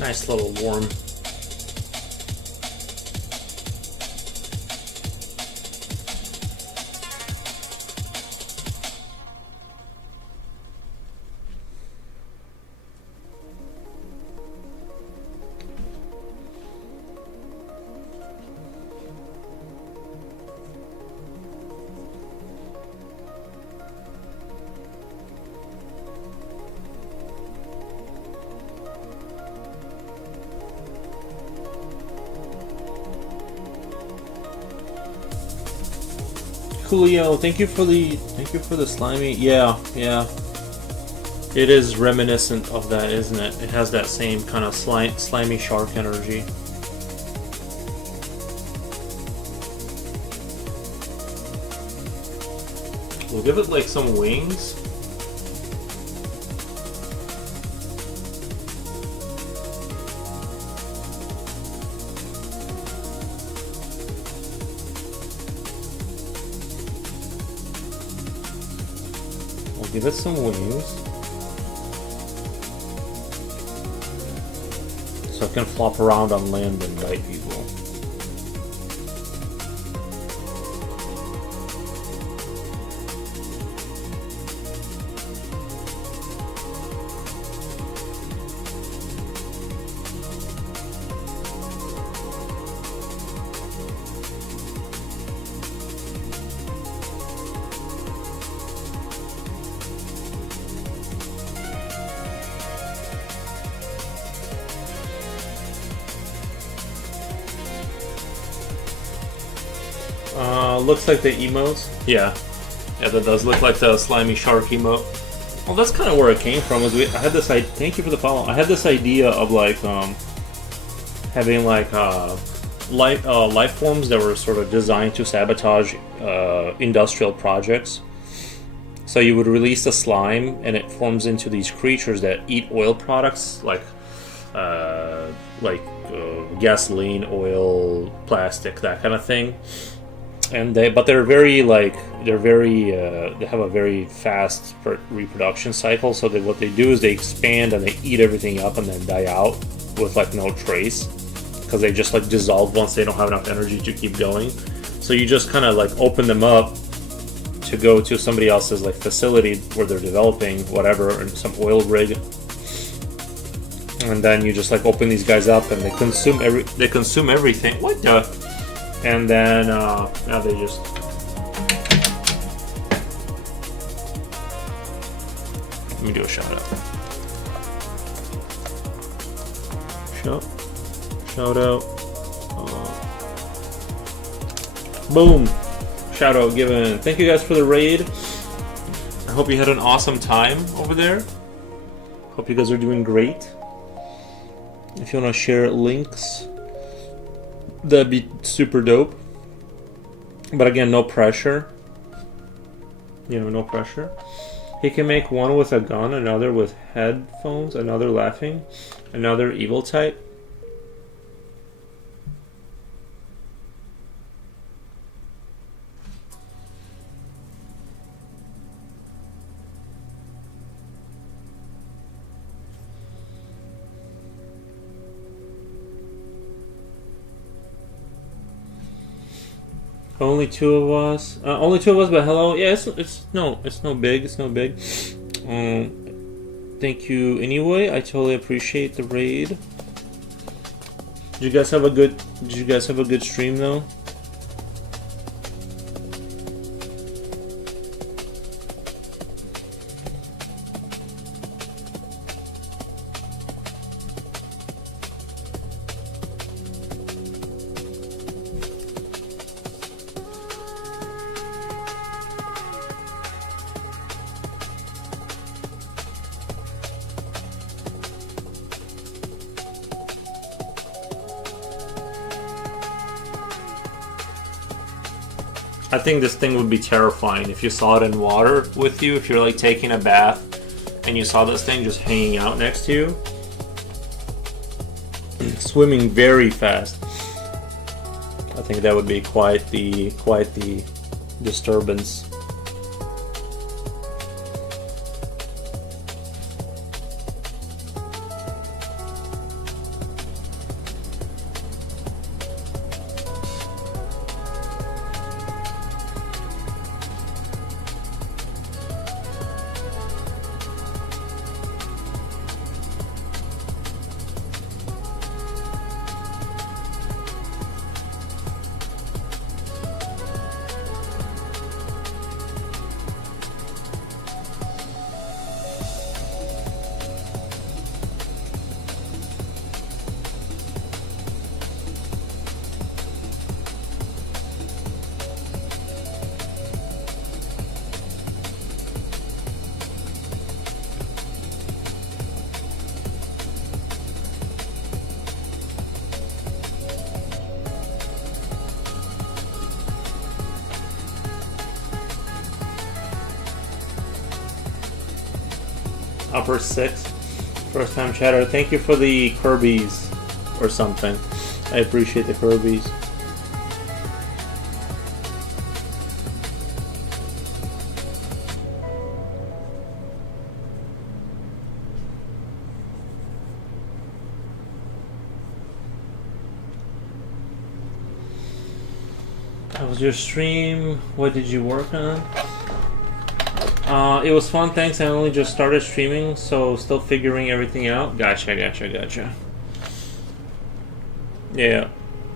Nice little worm. Coolio, thank you for the slimy. Yeah, yeah. It is reminiscent of that, isn't it? It has that same kind of slimy shark energy. We'll give it like some wings. Give it some wings so it can flop around on land and bite people. Looks like the emotes. Yeah, that does look like the slimy shark emote. Well, that's kind of where it came from. I had this. Thank you for the follow. I had this idea of like having like life forms that were sort of designed to sabotage industrial projects. So you would release the slime, and it forms into these creatures that eat oil products like gasoline, oil, plastic, that kind of thing. And they have a very fast reproduction cycle. So what they do is they expand and they eat everything up and then die out with like no trace, because they just like dissolve once they don't have enough energy to keep going. So you just kind of like open them up to go to somebody else's like facility where they're developing whatever, and some oil rig, and then you just like open these guys up and they consume everything. What the? And then now they just let me do a shout out. Shout out. Boom. Shout out given. Thank you guys for the raid. I hope you had an awesome time over there. Hope you guys are doing great. If you want to share links, that'd be super dope. But again, no pressure. No pressure. He can make one with a gun, another with headphones, another laughing, another evil type. Only two of us. But hello. Yeah, it's no big. Thank you anyway. I totally appreciate the raid. Did you guys have a good stream though? I think this thing would be terrifying if you saw it in water with you. If you're like taking a bath and you saw this thing just hanging out next to you, swimming very fast. I think that would be quite the disturbance. Upper 6. First time chatter. Thank you for the Kirby's or something. I appreciate the Kirby's. How was your stream? What did you work on? It was fun, thanks. I only just started streaming, so still figuring everything out. Gotcha. Yeah,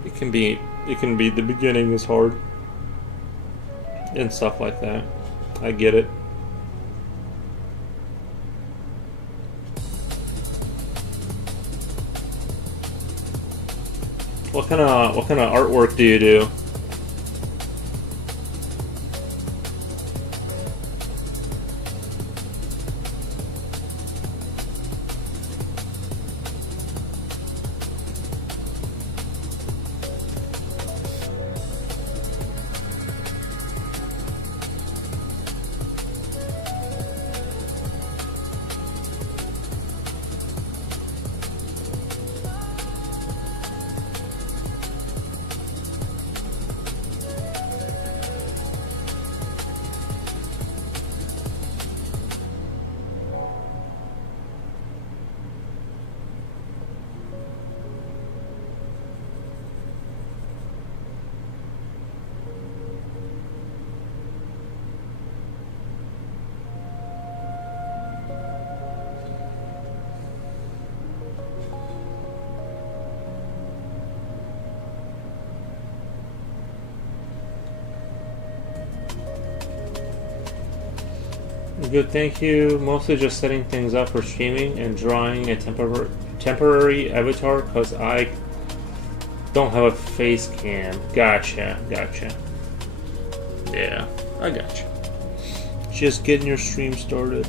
it can be. The beginning is hard and stuff like that. I get it. What kind of artwork do you do? Good, thank you. Mostly just setting things up for streaming and drawing a temporary avatar because I don't have a face cam. Gotcha. Yeah, I gotcha. Just getting your stream started.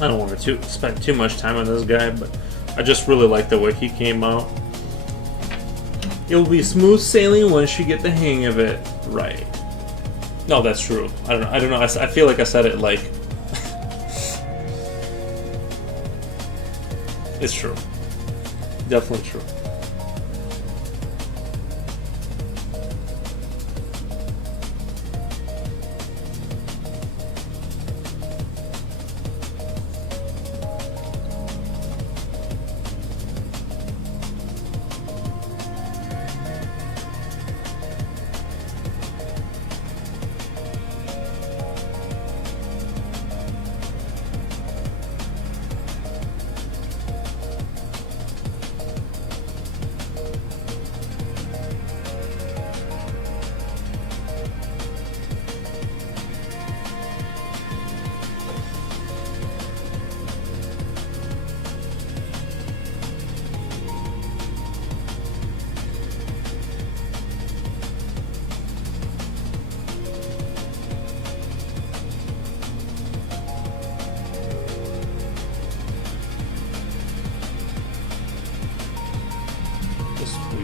I don't want to spend too much time on this guy, but I just really like the way he came out. It'll be smooth sailing once you get the hang of it. Right. No, that's true. I don't know. I feel like I said it like... It's true. Definitely true.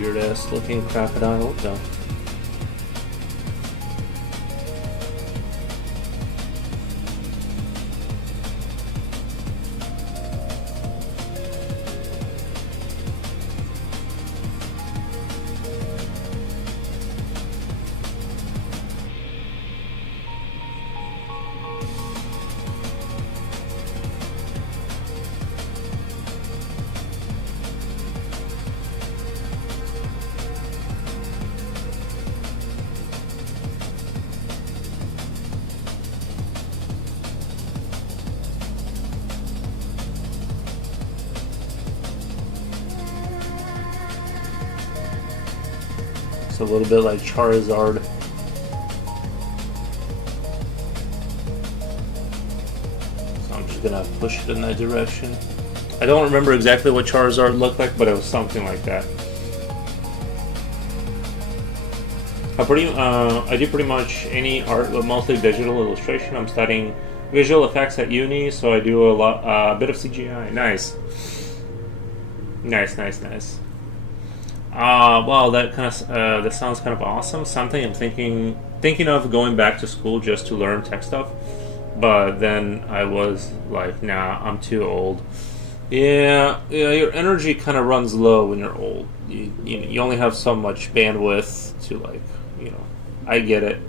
Weird ass looking crocodile. No. A little bit like Charizard. Just gonna push it in that direction. I don't remember exactly what Charizard looked like, but it was something like that. I do pretty much any art, mostly digital illustration. I'm studying visual effects at uni, so I do a bit of CGI. Nice. Nice. Well, that sounds kind of awesome. Something I'm thinking of going back to school just to learn tech stuff, but then I was like, nah, I'm too old. Yeah, your energy kind of runs low when you're old. You only have so much bandwidth to, like, I get it.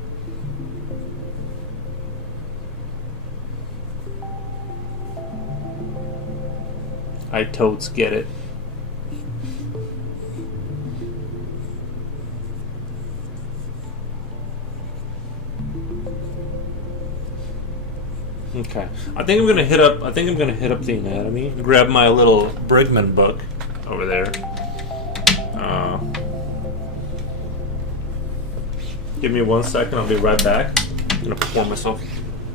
I totes get it. Okay, I think I'm gonna hit up the anatomy. Grab my little Brigman book over there. Give me 1 second. I'll be right back. I'm gonna pour myself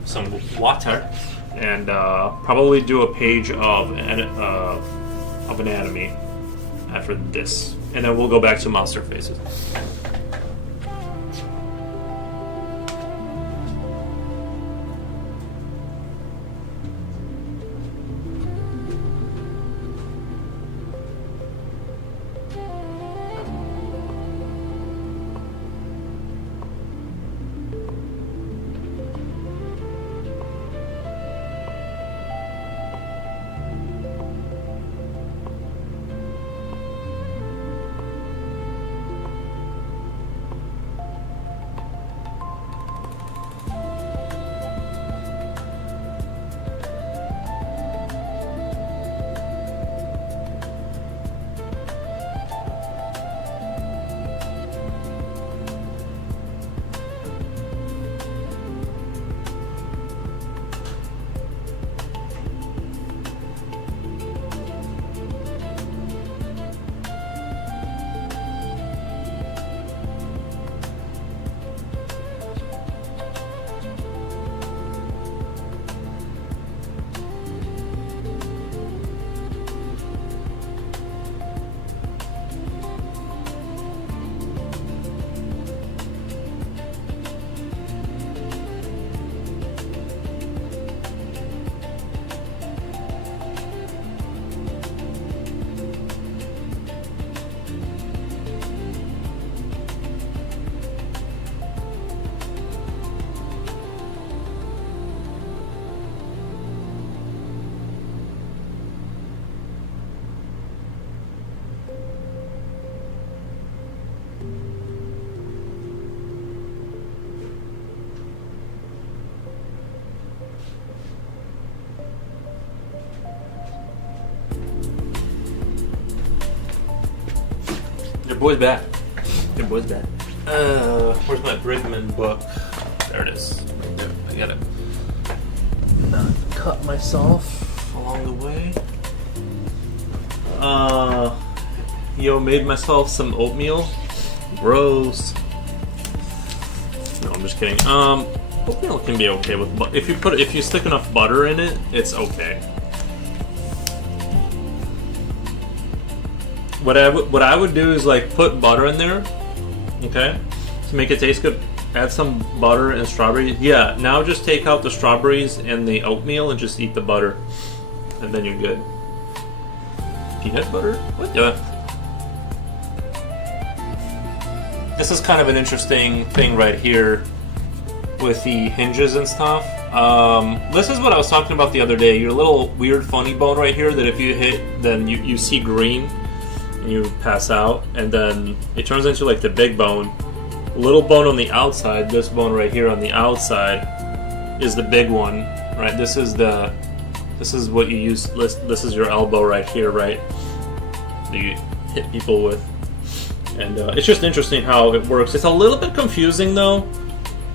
some water and probably do a page of anatomy after this, and then we'll go back to monster faces. Your boy's back. Where's my Brigman book? There it is. Right there. I gotta not cut myself along the way. Made myself some oatmeal. Gross. No, I'm just kidding. Oatmeal can be okay with, but if you stick enough butter in it, it's okay. What I would do is, like, put butter in there, okay, to make it taste good. Add some butter and strawberries. Yeah, now just take out the strawberries and the oatmeal and just eat the butter, and then you're good. Peanut butter? What the? This is kind of an interesting thing right here with the hinges and stuff. This is what I was talking about the other day. Your little weird funny bone right here that if you hit, then you see green. You pass out, and then it turns into like the big bone. Little bone on the outside, this bone right here on the outside is the big one, right? This is what you use. This is your elbow right here, right? That you hit people with, and it's just interesting how it works. It's a little bit confusing though.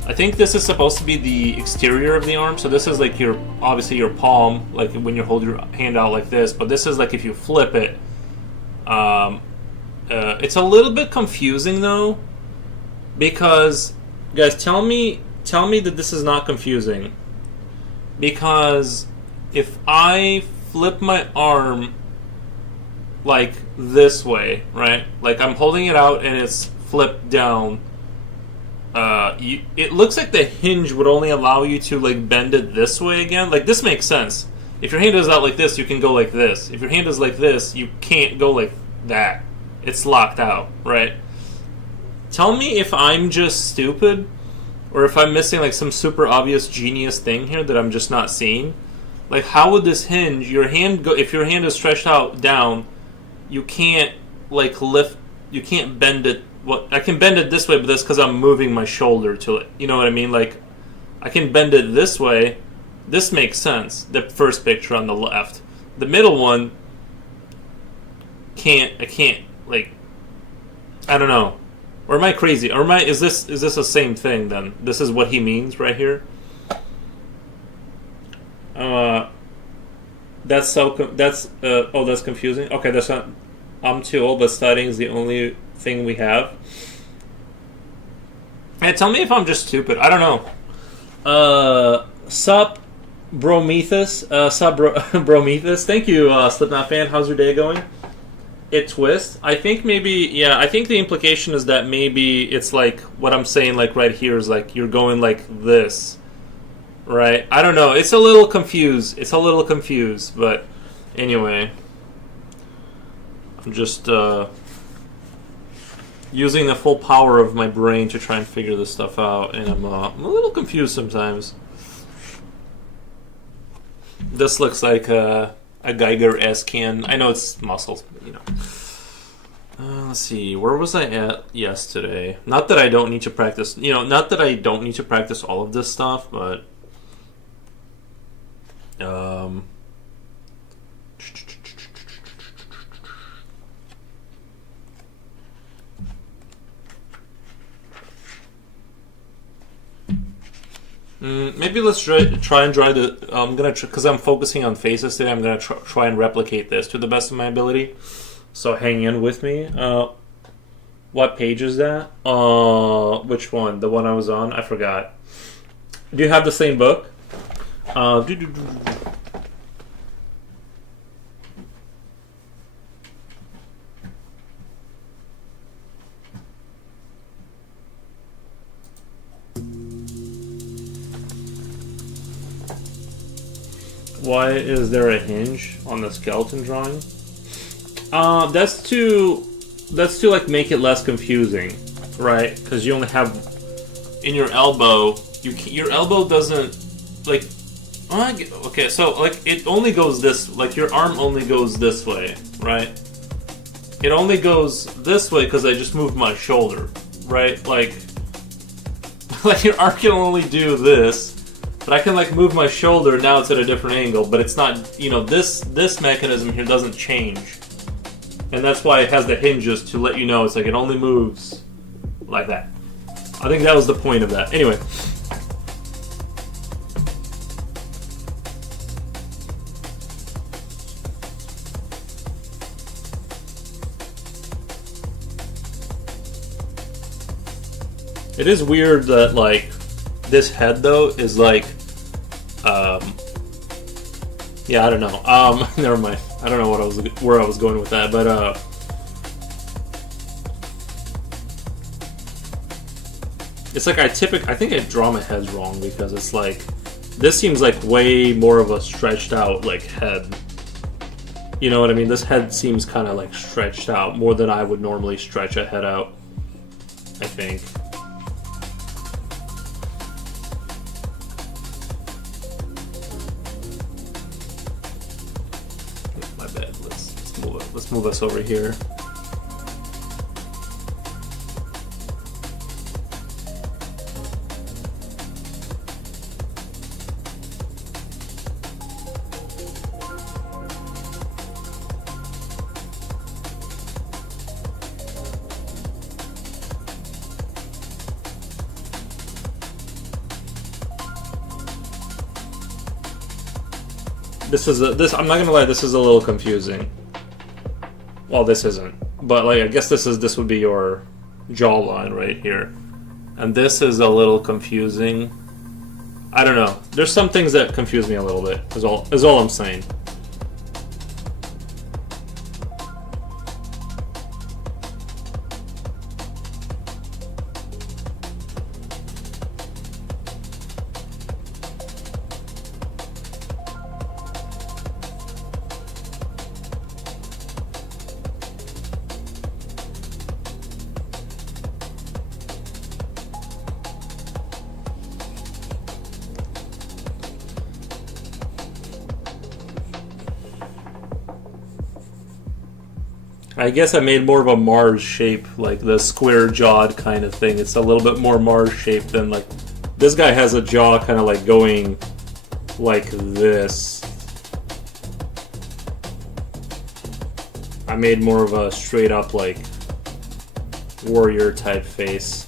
I think this is supposed to be the exterior of the arm, so this is like obviously your palm, like when you hold your hand out like this. But this is like if you flip it. It's a little bit confusing though, because guys, tell me that this is not confusing, because if I flip my arm like this way, right? Like I'm holding it out and it's flipped down. It looks like the hinge would only allow you to like bend it this way again. Like this makes sense. If your hand is out like this, you can go like this. If your hand is like this, you can't go like that. It's locked out, right? Tell me if I'm just stupid or if I'm missing like some super obvious genius thing here that I'm just not seeing. Like how would this hinge, your hand go, if your hand is stretched out down, you can't like lift, you can't bend it. I can bend it this way, but that's because I'm moving my shoulder to it. You know what I mean? Like I can bend it this way. This makes sense. The first picture on the left. The middle one I can't like I don't know. Or am I crazy? Or is this the same thing then? This is what he means right here? That's confusing. Okay, that's not. I'm too old, but studying is the only thing we have. Hey, tell me if I'm just stupid. I don't know. Sup, Bromethus. Bromethus. Thank you, Slipknot fan. How's your day going? It twists. I think maybe. I think the implication is that maybe it's like what I'm saying. Like right here is like you're going like this. Right? I don't know. It's a little confused. But anyway. I'm just using the full power of my brain to try and figure this stuff out, and I'm a little confused sometimes. This looks like a Geiger S-can. I know it's muscles, but you know. Let's see. Where was I at yesterday? Not that I don't need to practice. Not that I don't need to practice all of this stuff, but maybe let's try and draw the. I'm gonna because I'm focusing on faces today. I'm gonna try and replicate this to the best of my ability. So hang in with me. What page is that? Which one? The one I was on? I forgot. Do you have the same book? Why is there a hinge on the skeleton drawing? That's to like make it less confusing, right? Because you only have in your elbow. Your elbow doesn't like. Okay, so like it only goes this. Like your arm only goes this way, right? It only goes this way because I just moved my shoulder, right? Like your arm can only do this. But I can like move my shoulder, now it's at a different angle, but it's not, this mechanism here doesn't change. And that's why it has the hinges to let you know it's like it only moves like that. I think that was the point of that. Anyway. It is weird that like this head though is like yeah, I don't know. Never mind. I don't know where I was going with that, but it's like I think I draw my heads wrong because it's like this seems like way more of a stretched out like head. You know what I mean? This head seems kind of like stretched out more than I would normally stretch a head out, I think. Let's move us over here. I'm not gonna lie, this is a little confusing. Well, this isn't, but like I guess this would be your jawline right here, and this is a little confusing I don't know. There's some things that confuse me a little bit. Is all I'm saying. I guess I made more of a Mars shape, like the square jawed kind of thing. It's a little bit more Mars shaped than like this guy has a jaw kind of like going like this. I made more of a straight up like warrior type face.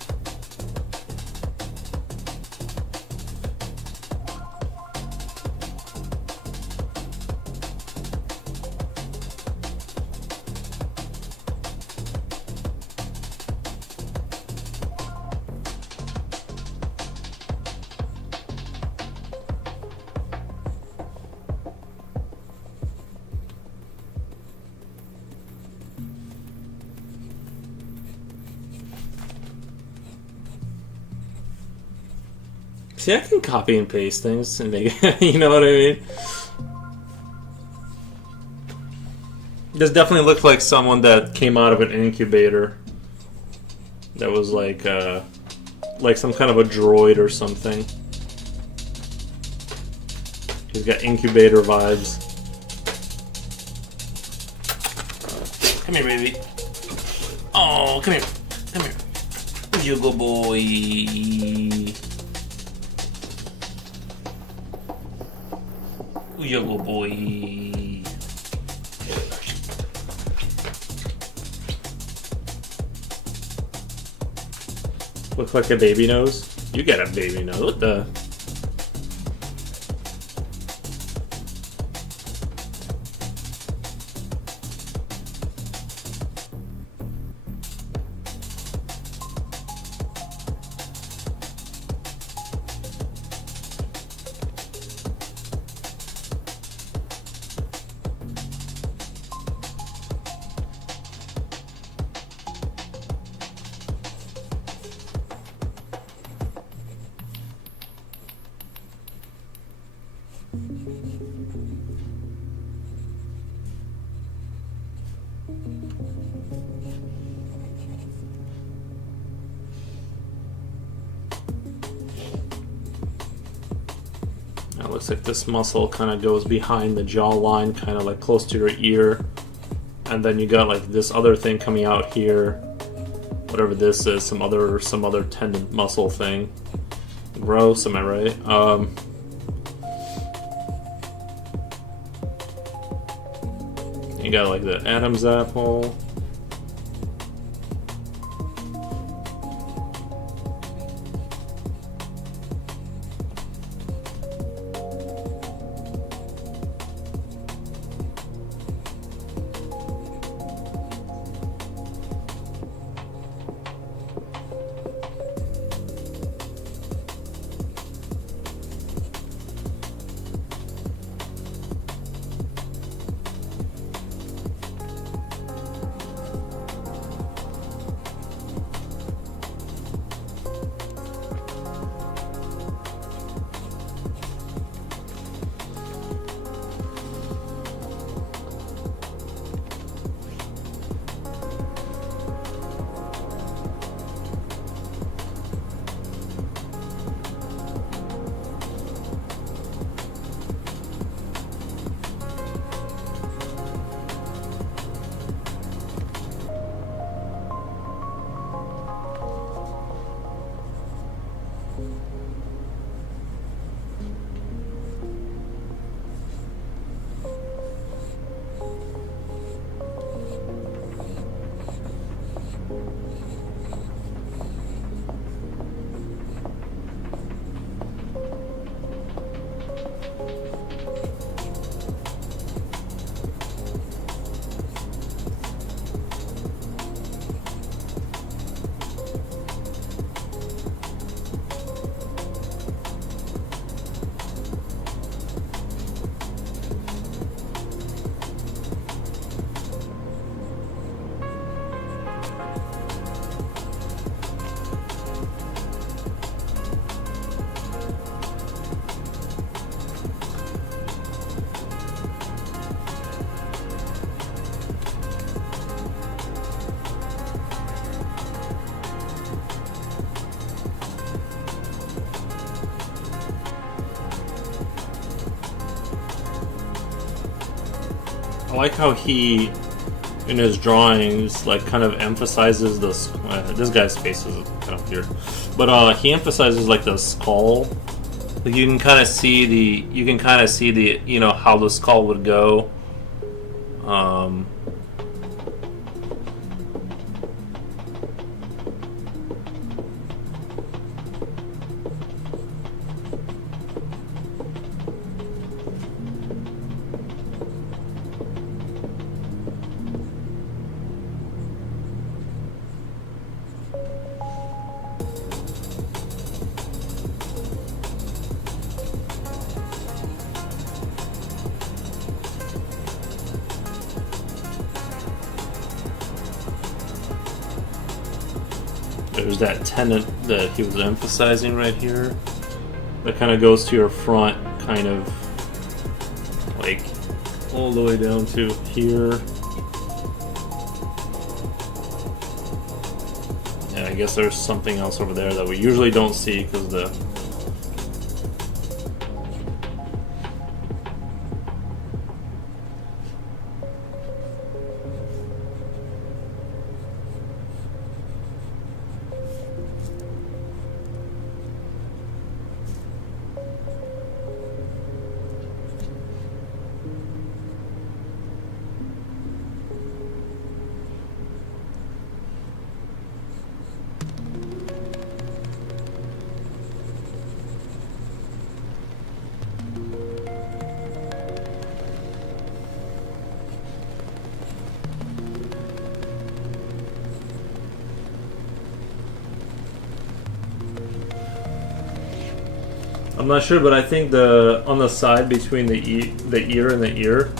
See, I can copy and paste things and make you know what I mean? This definitely looked like someone that came out of an incubator. That was like some kind of a droid or something. He's got incubator vibes. Come here, baby. Oh, come here. Come here. Where's your good boy? Yo, good boy. Looks like a baby nose. You got a baby nose. What the? It looks like this muscle kind of goes behind the jawline, kind of like close to your ear. And then you got like this other thing coming out here. Whatever this is, some other tendon muscle thing. Gross, am I right? You got like the Adam's apple. I like how he, in his drawings, like kind of emphasizes this. This guy's face is kind of weird, but he emphasizes like the skull. Like you can kind of see the, you know, how the skull would go. There's that tenet that he was emphasizing right here. That kind of goes to your front, kind of like all the way down to here. And I guess there's something else over there that we usually don't see because the I'm not sure, but I think on the side between the ear and the ear,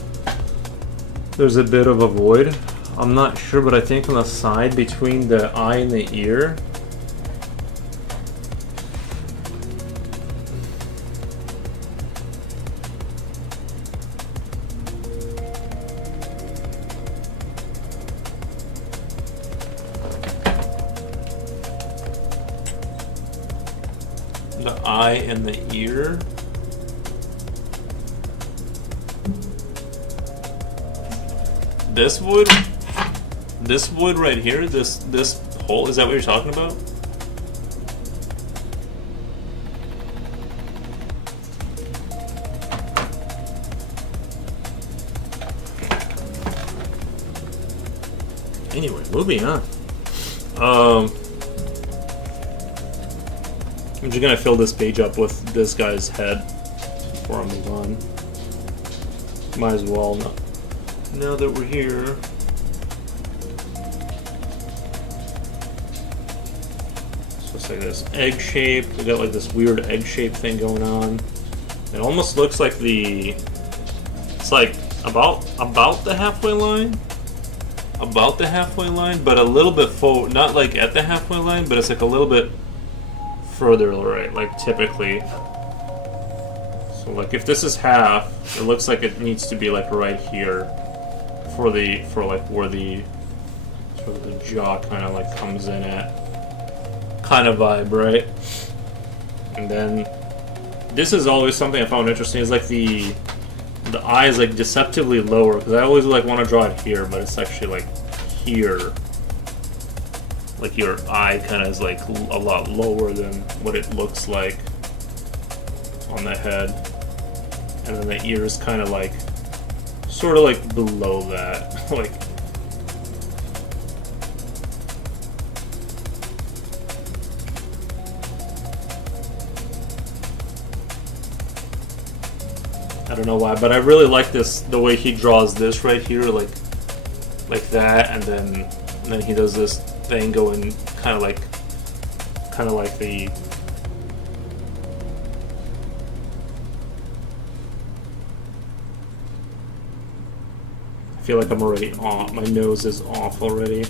there's a bit of a void. I'm not sure, but I think on the side between the eye and the ear, the eye and the ear. This wood right here, this hole, is that what you're talking about? Anyway, moving on. I'm just gonna fill this page up with this guy's head before I move on. Might as well now that we're here. So it's like this egg shape. We got like this weird egg shape thing going on. It almost looks like it's like about the halfway line. About the halfway line, but a little bit forward. Not like at the halfway line, but it's like a little bit further right, like typically. So like if this is half, it looks like it needs to be like right here for like where the sort of the jaw kind of like comes in at kind of vibe, right? And then this is always something I found interesting, is like the eye is like deceptively lower, because I always like want to draw it here, but it's actually like here. Like your eye kind of is like a lot lower than what it looks like on the head, and then the ear is kind of like sort of like below that. Like I don't know why, but I really like the way he draws this right here, like that, and then he does this thing going kind of like the I feel like I'm already off. My nose is off already.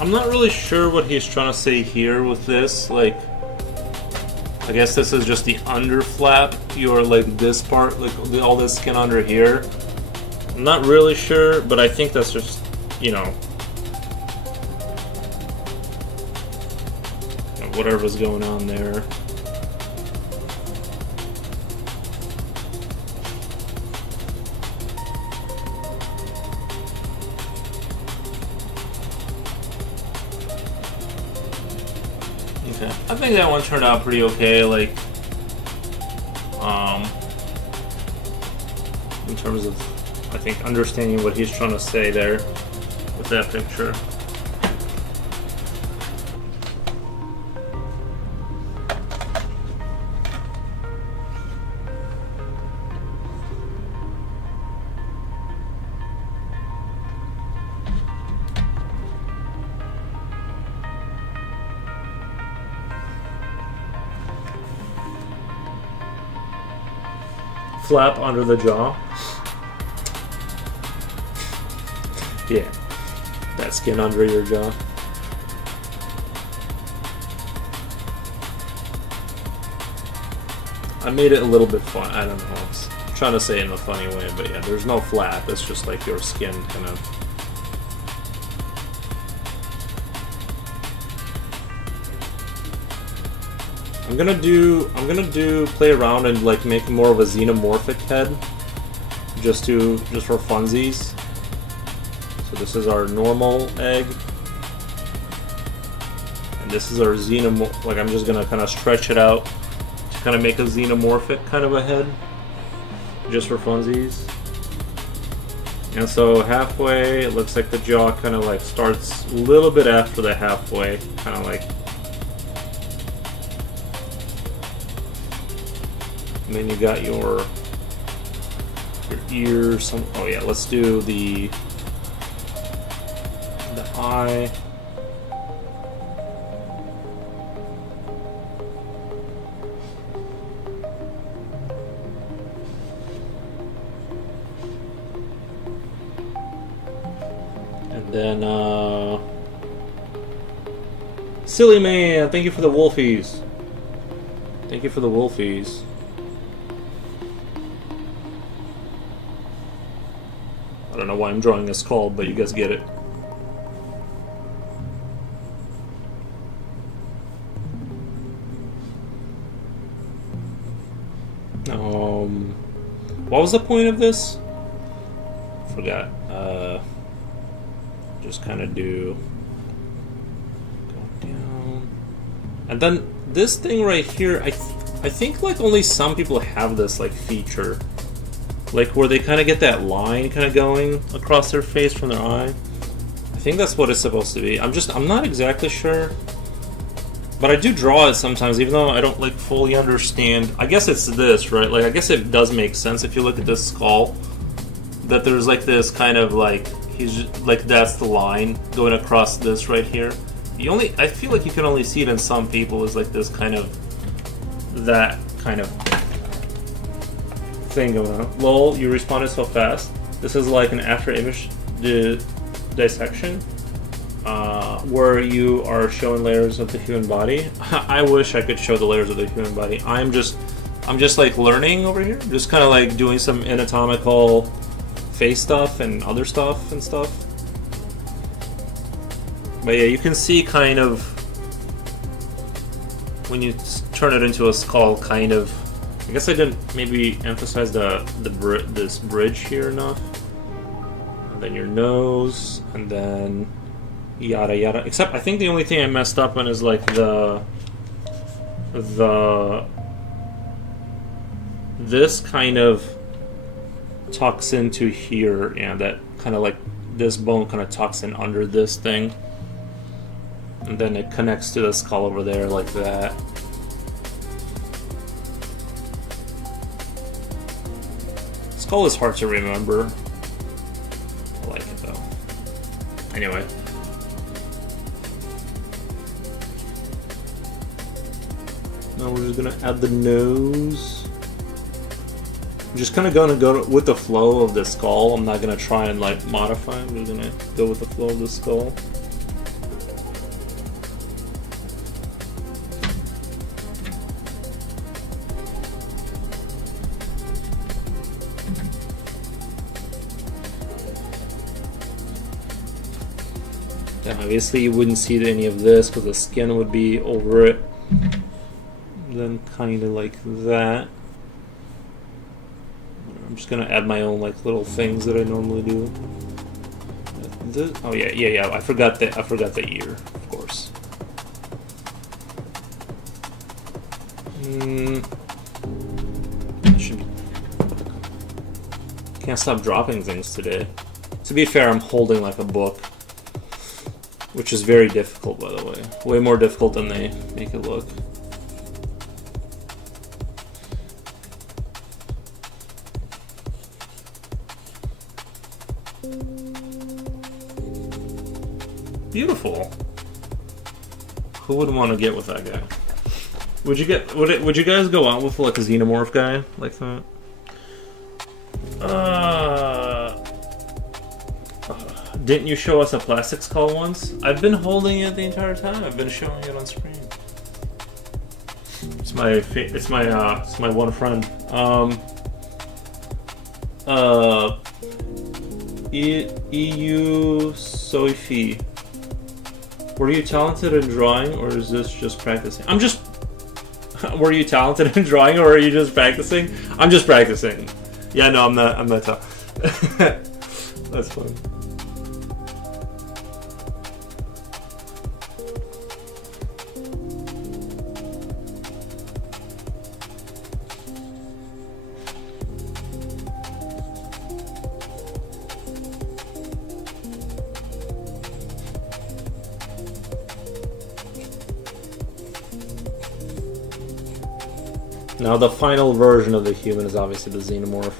I'm not really sure what he's trying to say here with this. Like, I guess this is just the under flap, your like this part, like all this skin under here. I'm not really sure, but I think that's just, you know, whatever's going on there. Okay, I think that one turned out pretty okay, like, in terms of, I think, understanding what he's trying to say there with that picture. Flap under the jaw. Yeah, that skin under your jaw. I made it a little bit fun. I don't know. I'm trying to say it in a funny way, but yeah, there's no flap. It's just like your skin kind of. I'm gonna do play around and like make more of a xenomorphic head, just for funsies. So this is our normal egg, and this is our xenomorph. Like I'm just gonna kind of stretch it out to kind of make a xenomorphic kind of a head, just for funsies. And so halfway, it looks like the jaw kind of like starts a little bit after the halfway, kind of like. And then you got your ears. Oh yeah, let's do the eye. And then Silly Man, thank you for the wolfies. Thank you for the wolfies. I don't know why I'm drawing this skull, but you guys get it. What was the point of this? Forgot. Just kind of do go down, and then this thing right here. I think like only some people have this like feature. Like where they kind of get that line kind of going across their face from their eye. I think that's what it's supposed to be. I'm not exactly sure. But I do draw it sometimes, even though I don't like fully understand. I guess it's this, right? Like I guess it does make sense if you look at this skull. That there's like this kind of like, like that's the line going across this right here. I feel like you can only see it in some people as like this kind of, that kind of thing going on. Lol, you responded so fast. This is like an after image dissection where you are showing layers of the human body. I wish I could show the layers of the human body. I'm just like learning over here, just kind of like doing some anatomical face stuff and other stuff and stuff. But yeah, you can see kind of when you turn it into a skull, kind of. I guess I didn't maybe emphasize this bridge here enough. And then your nose, and then yada yada. Except I think the only thing I messed up on is like this kind of tucks into here, and that kind of like this bone kind of tucks in under this thing, and then it connects to the skull over there like that. Skull is hard to remember. I like it though. Anyway. Now we're just gonna add the nose. I'm just kind of gonna go with the flow of the skull. I'm not gonna try and like modify. I'm just gonna go with the flow of the skull. Then obviously you wouldn't see any of this because the skin would be over it. Then kind of like that. I'm just gonna add my own like little things that I normally do. Oh yeah. I forgot the ear, of course. Can't stop dropping things today. To be fair, I'm holding like a book, which is very difficult, by the way. Way more difficult than they make it look. Beautiful. Who would want to get with that guy? Would you guys go out with like a xenomorph guy like that? Didn't you show us a plastic skull once? I've been holding it the entire time. I've been showing it on screen. It's my one friend. EU Sophie. Were you talented in drawing, or is this just practicing? Were you talented in drawing, or are you just practicing? I'm just practicing. Yeah, no, I'm not That's fun. Now the final version of the human is obviously the xenomorph.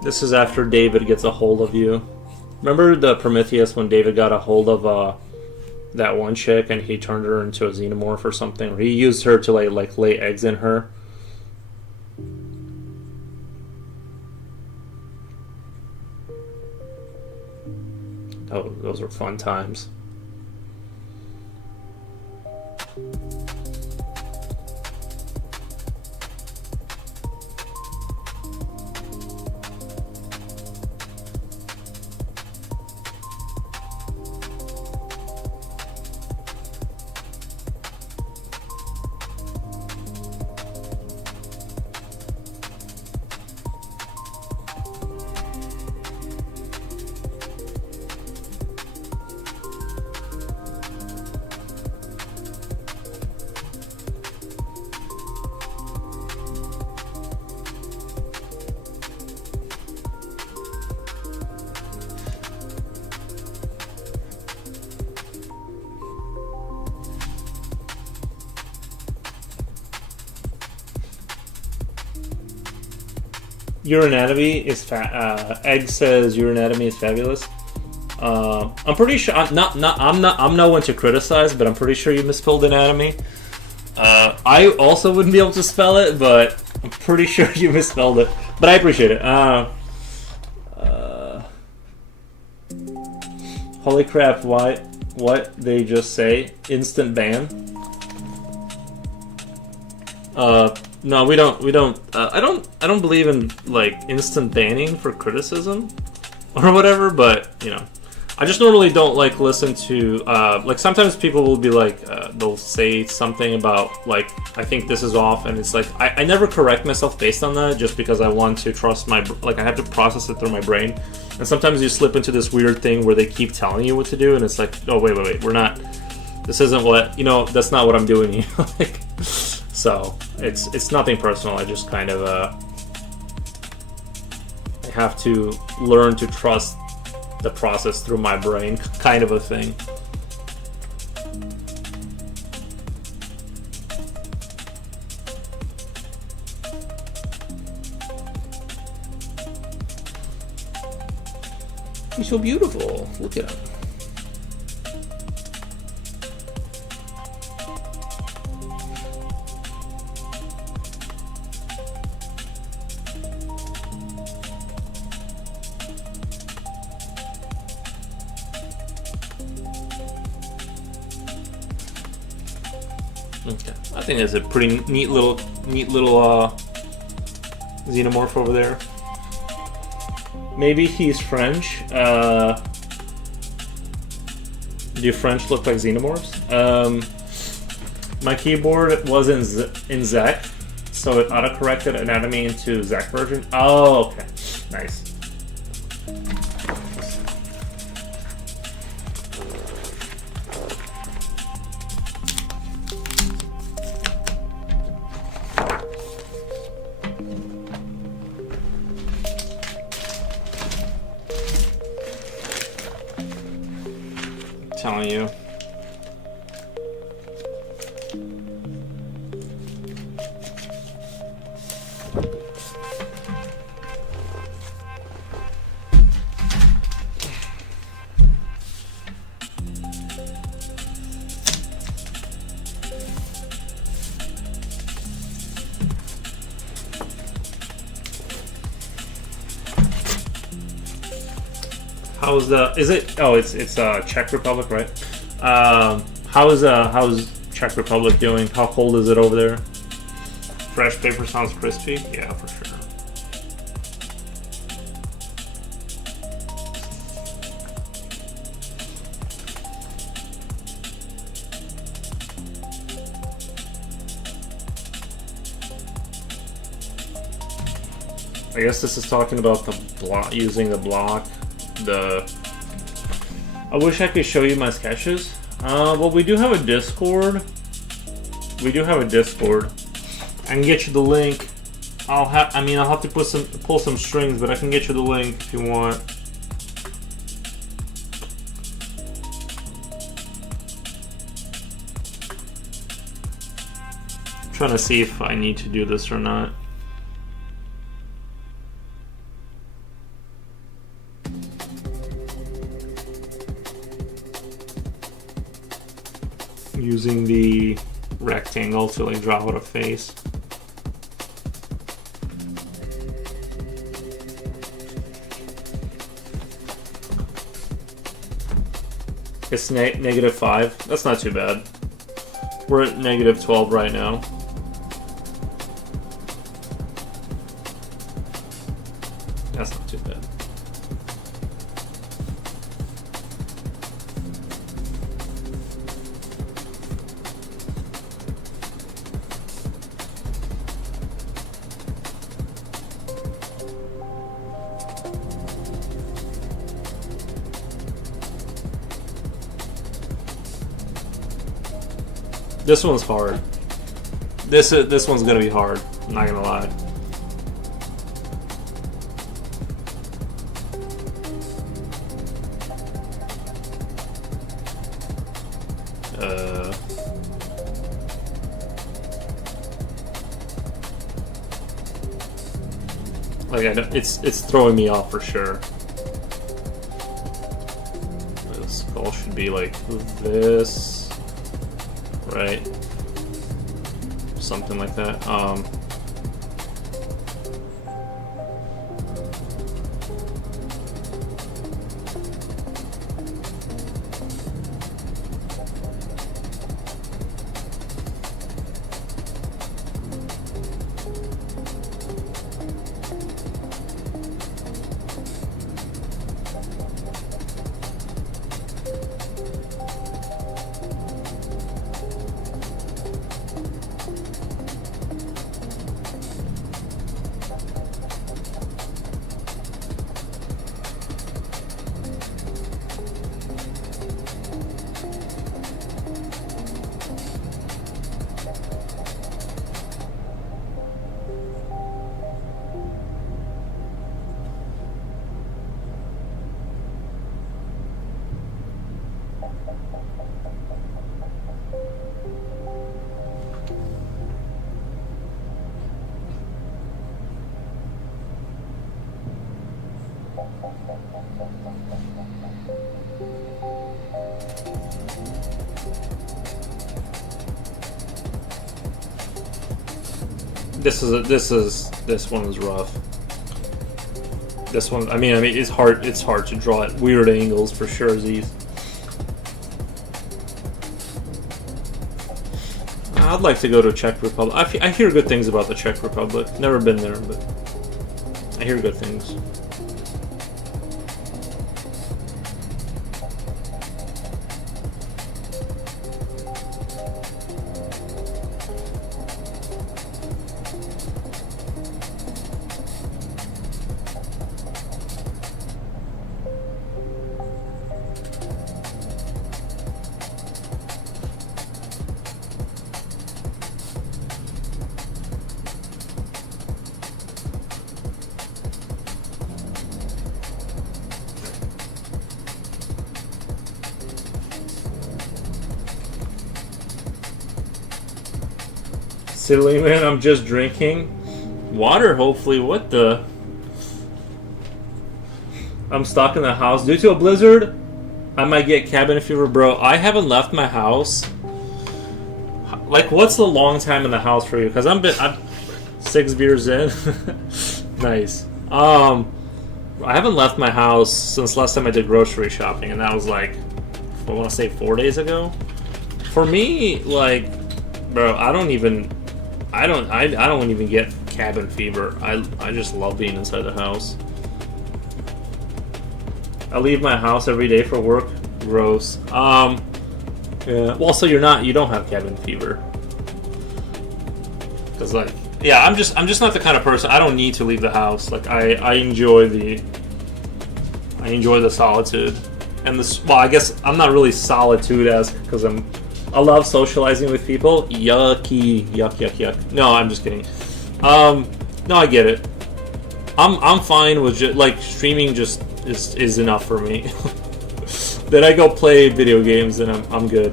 This is after David gets a hold of you. Remember the Prometheus when David got a hold of that one chick and he turned her into a xenomorph or something? Or he used her to like lay eggs in her. Oh, those were fun times. Your anatomy is Egg says your anatomy is fabulous. I'm pretty sure I'm no one to criticize, but I'm pretty sure you misspelled anatomy. I also wouldn't be able to spell it, but I'm pretty sure you misspelled it. But I appreciate it. Holy crap! What they just say? Instant ban. No, we don't. I don't believe in like instant banning for criticism or whatever. But you know, I just normally don't like listen to like sometimes people will be like they'll say something about like I think this is off, and it's like I never correct myself based on that just because I want to trust my like I have to process it through my brain. And sometimes you slip into this weird thing where they keep telling you what to do, and it's like, oh wait, we're not. This isn't what that's not what I'm doing. Like, so it's nothing personal. I just kind of I have to learn to trust the process through my brain, kind of a thing. He's so beautiful. Look at him. Okay. I think that's a pretty neat little xenomorph over there. Maybe he's French. Do French look like xenomorphs? My keyboard was in Zek, so it auto-corrected anatomy into Zek version. Oh, okay. Nice. Telling you. How's is it? Oh, it's Czech Republic, right? How's Czech Republic doing? How cold is it over there? Fresh paper sounds crispy. Yeah, for sure. I guess this is talking about the block, using the block. I wish I could show you my sketches. Well, we do have a Discord. I can get you the link. I'll have to pull some strings, but I can get you the link if you want. I'm trying to see if I need to do this or not. Using the rectangle to like draw out a face. It's -5. That's not too bad. We're at -12 right now. That's not too bad. This one's hard. This one's gonna be hard. I'm not gonna lie. Like it's throwing me off for sure. The skull should be like this. Right, something like that. This one is rough. This one, I mean, it's hard to draw at weird angles for sure. These. I'd like to go to Czech Republic. I hear good things about the Czech Republic. Never been there, but I hear good things. Silly man, I'm just drinking water, hopefully. What the? I'm stuck in the house due to a blizzard. I might get cabin fever, bro. I haven't left my house. Like, what's the long time in the house for you? Because I'm 6 beers in. Nice. I haven't left my house since last time I did grocery shopping, and that was like, I want to say 4 days ago. For me, like, bro, I don't even get cabin fever. I just love being inside the house. I leave my house every day for work. Gross. Yeah. Well, so you don't have cabin fever. Cause like, yeah, I'm just not the kind of person. I don't need to leave the house. Like I enjoy the solitude and this. Well, I guess I'm not really solitude as because I love socializing with people. Yucky, yuck. No, I'm just kidding. No, I get it. I'm fine with just like streaming. Just is enough for me. Then I go play video games and I'm good.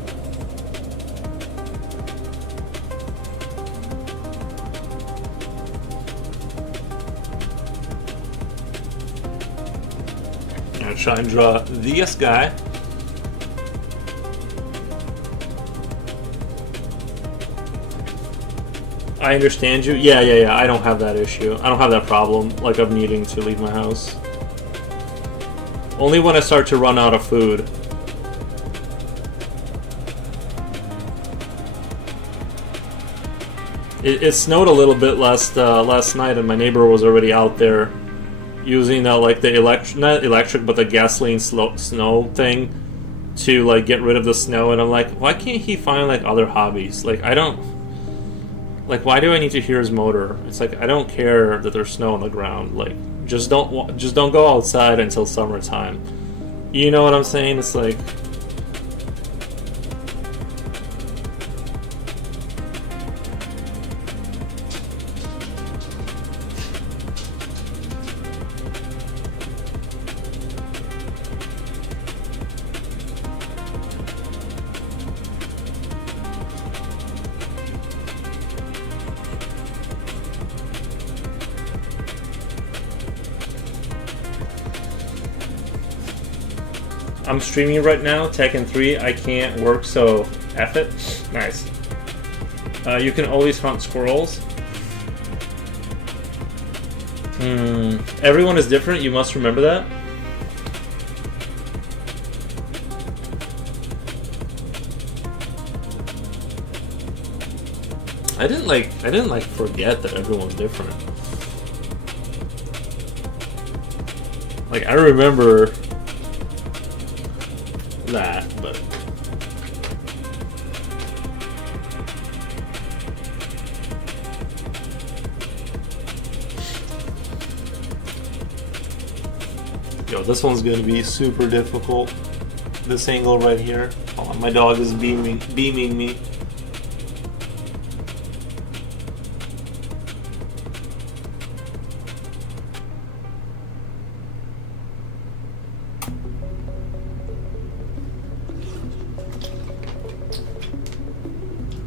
I'm gonna try and draw this guy. I understand you. Yeah. I don't have that issue. I don't have that problem, like, of needing to leave my house. Only when I start to run out of food. It snowed a little bit last night, and my neighbor was already out there using like the not electric, but the gasoline snow thing to like get rid of the snow. And I'm like, why can't he find like other hobbies? Like, I don't. Like, why do I need to hear his motor? It's like, I don't care that there's snow on the ground. Like, just don't go outside until summertime. You know what I'm saying? It's like, I'm streaming right now, Tekken 3. I can't work, so F it. Nice. You can always hunt squirrels. Everyone is different, you must remember that. I didn't forget that everyone's different. Like, I remember that, but yo, this one's gonna be super difficult. This angle right here. Hold on, my dog is beaming me.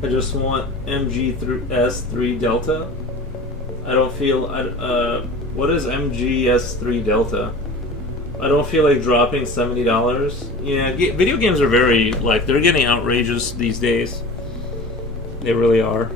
I just want MGS3 Delta. I don't feel. What is MGS3 Delta? I don't feel like dropping $70. Yeah, video games are very, like, they're getting outrageous these days. They really are.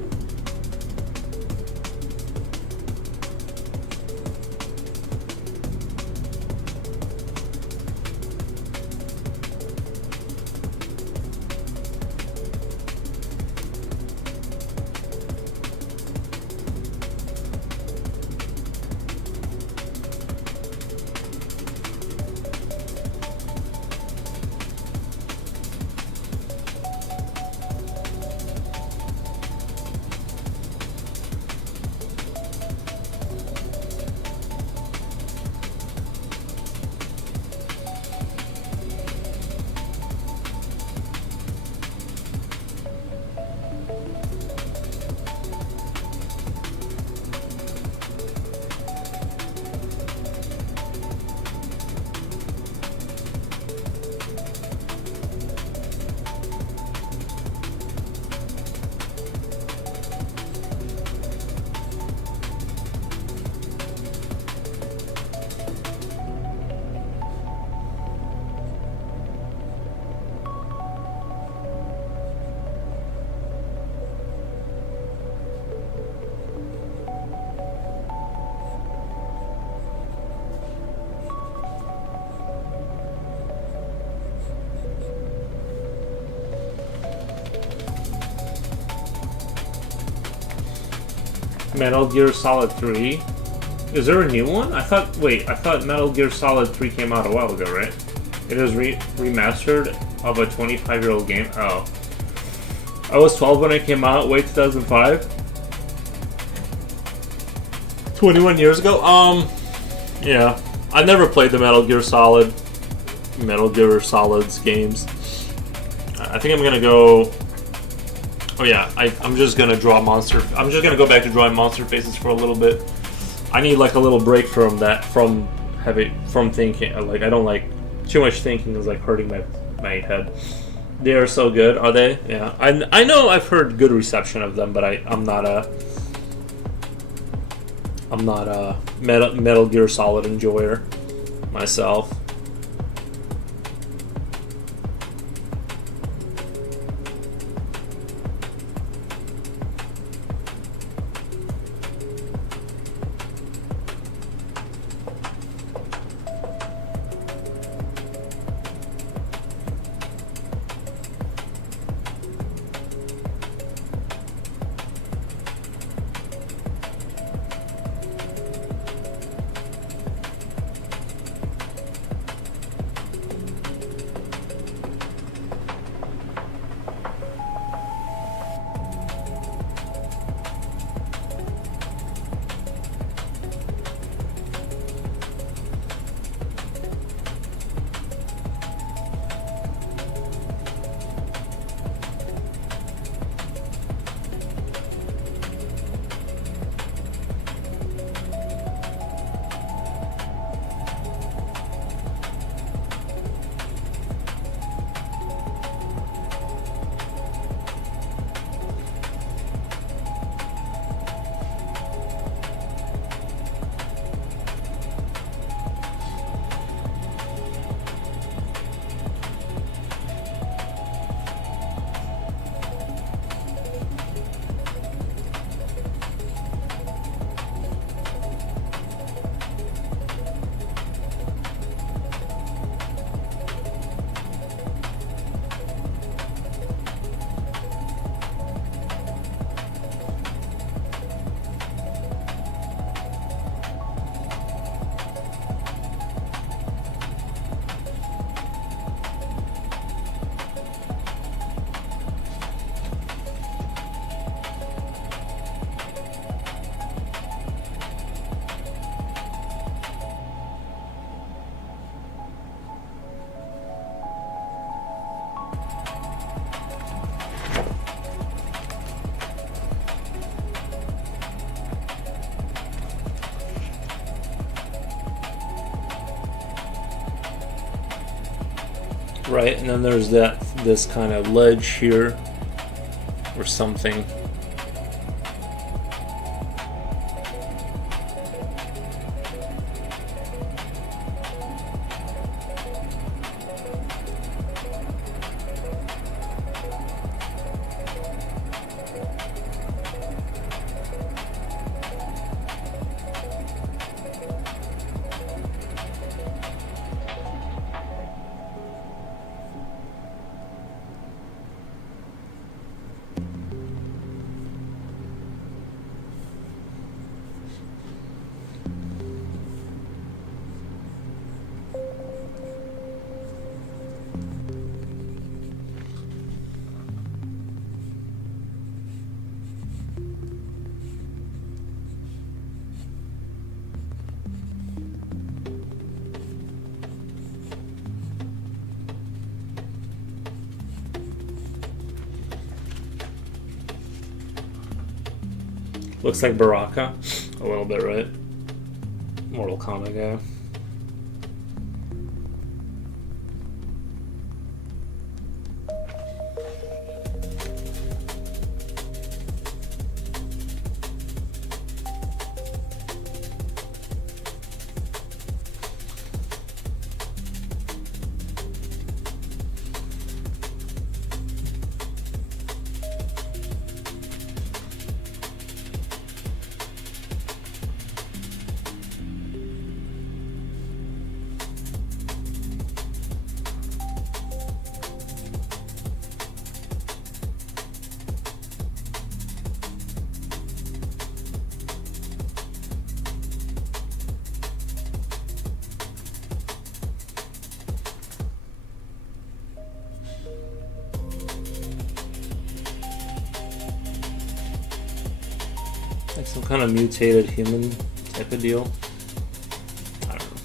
Metal Gear Solid 3. Is there a new one? I thought Metal Gear Solid 3 came out a while ago, right? It is remastered of a 25-year-old game. Oh. I was 12 when it came out. Wait, 2005? 21 years ago? Yeah. I never played the Metal Gear Solids games. I think I'm gonna go... Oh yeah, I'm just gonna draw monster... I'm just gonna go back to drawing monster faces for a little bit. I need like a little break from that, from thinking. Like, I don't like... Too much thinking is like hurting my head. They are so good, are they? Yeah. I know I've heard good reception of them, but I'm not a Metal Gear Solid enjoyer myself. Right, and then there's this kind of ledge here or something. Looks like Baraka a little bit, right? Mortal Kombat guy. Like some kind of mutated human type of deal. I don't know.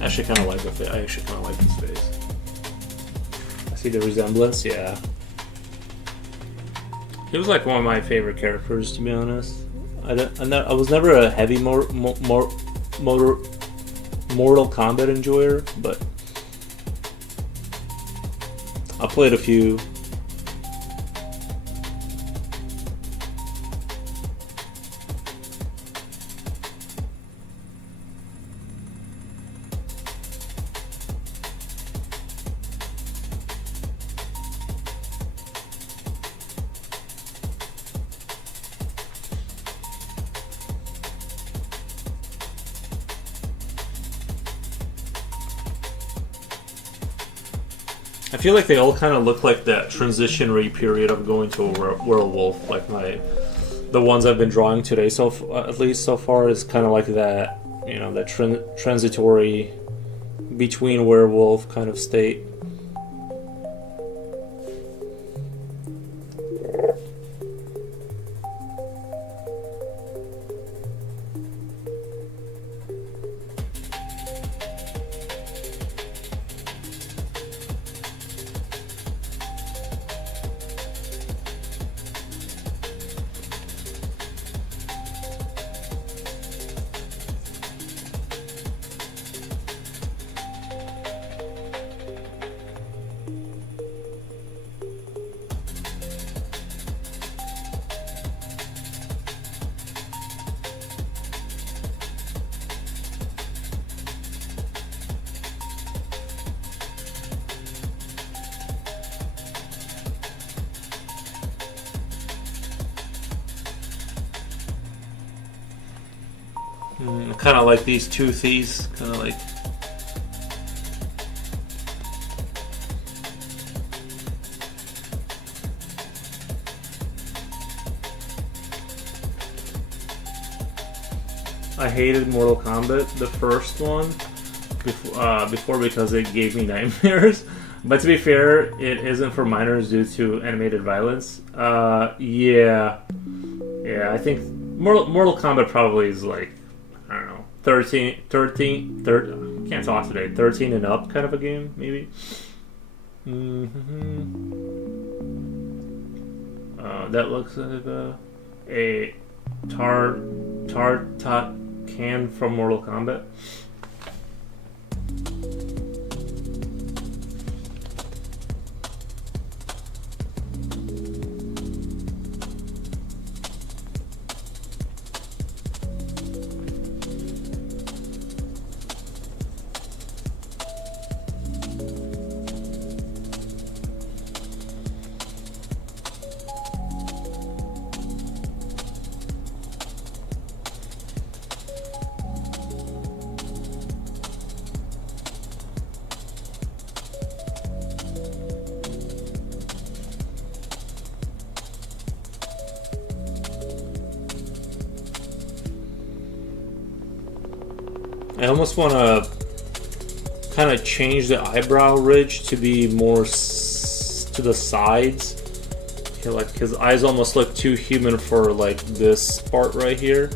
I actually kind of like the face. I actually kind of like his face. I see the resemblance. Yeah. He was like one of my favorite characters, to be honest. I was never a heavy Mortal Kombat enjoyer, but I played a few. I feel like they all kind of look like that transitionary period of going to a werewolf. Like the ones I've been drawing today, so at least so far, is kind of like that. You know, that transitory between werewolf kind of state. Kind of like these toothies, kind of like. I hated Mortal Kombat, the first one, before because it gave me nightmares. But to be fair, it isn't for minors due to animated violence. Yeah, I think Mortal Kombat probably is like, I don't know, 13, can't talk today, 13 and up kind of a game, maybe. That looks like a Tartak can from Mortal Kombat. I almost want to kind of change the eyebrow ridge to be more to the sides. Okay, like his eyes almost look too human for like this part right here.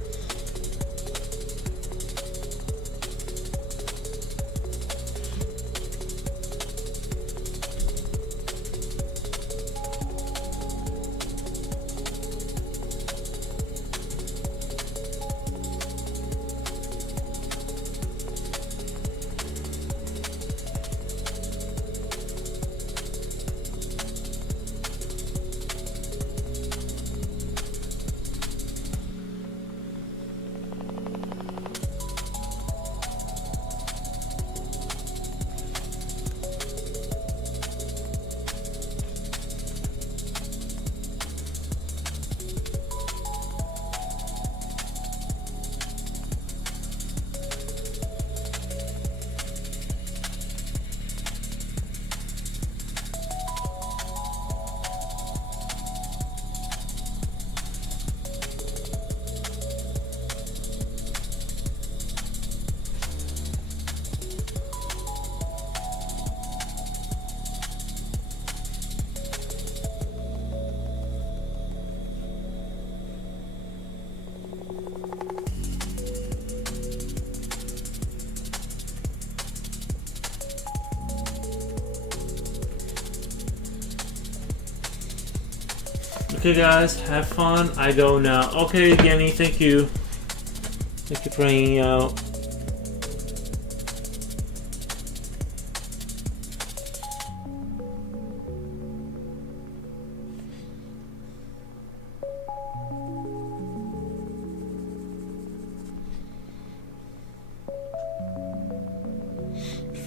Okay, guys, have fun. I go now. Okay, Genny, thank you. Thank you for hanging out.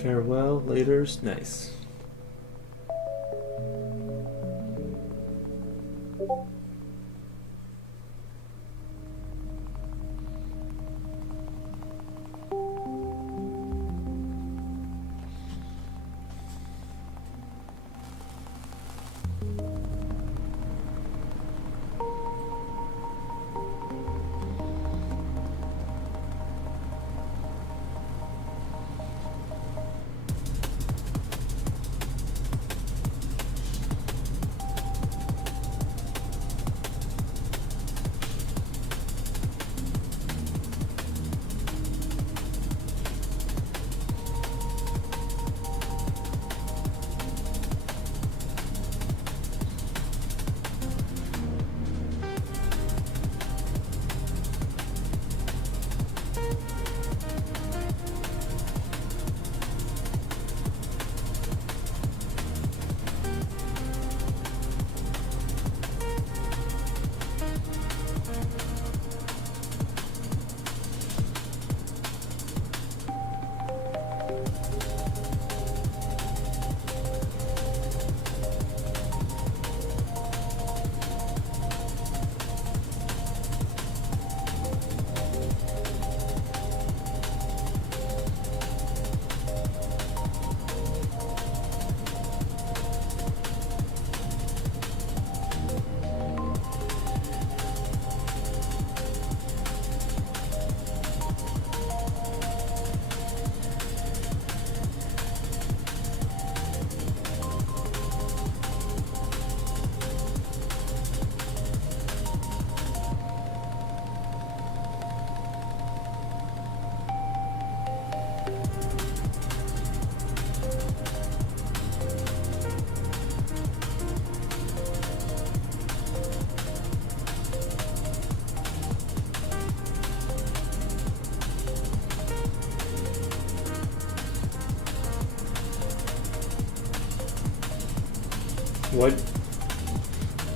Farewell, laters, nice.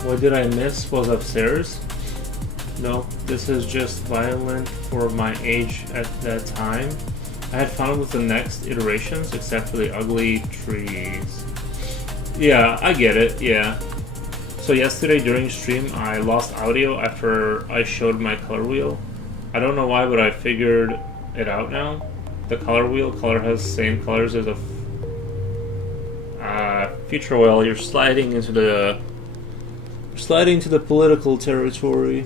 What did I miss was upstairs? No, this is just violent for my age at that time. I had fun with the next iterations, except for the ugly trees. Yeah, I get it, yeah. So yesterday during stream, I lost audio after I showed my color wheel. I don't know why, but I figured it out now. The color wheel color has the same colors as a future wheel. You're sliding into the political territory.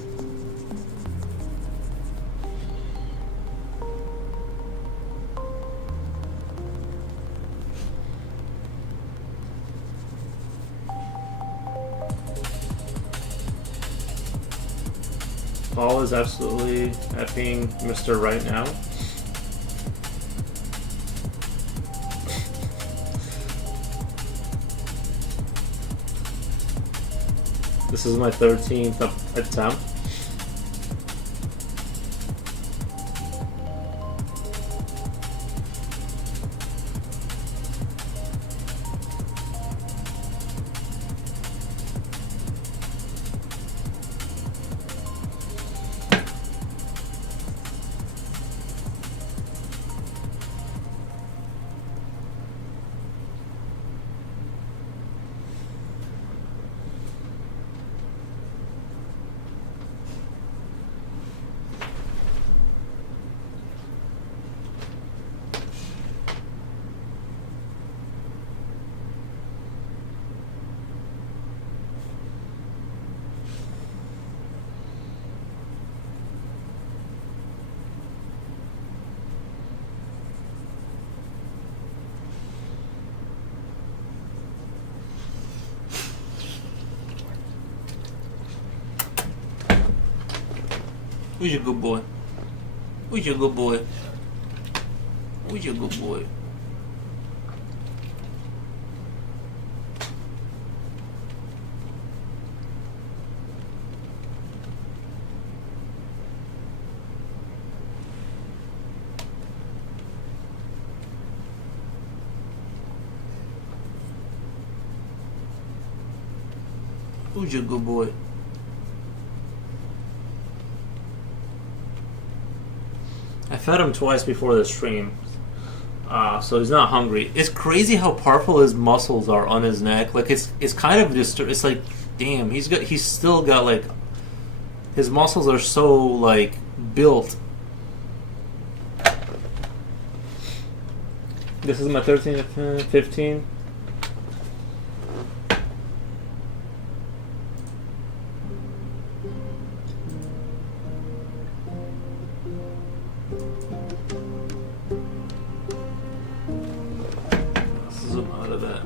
Paul is absolutely effing Mr. Right Now. This is my 13th attempt. Who's your good boy? Who's your good boy? Who's your good boy? Who's your good boy? I fed him twice before the stream, so he's not hungry. It's crazy how powerful his muscles are on his neck. Like it's kind of just it's like, damn, he's still got like his muscles are so like built. This is my 13, 15. Zoom out of that.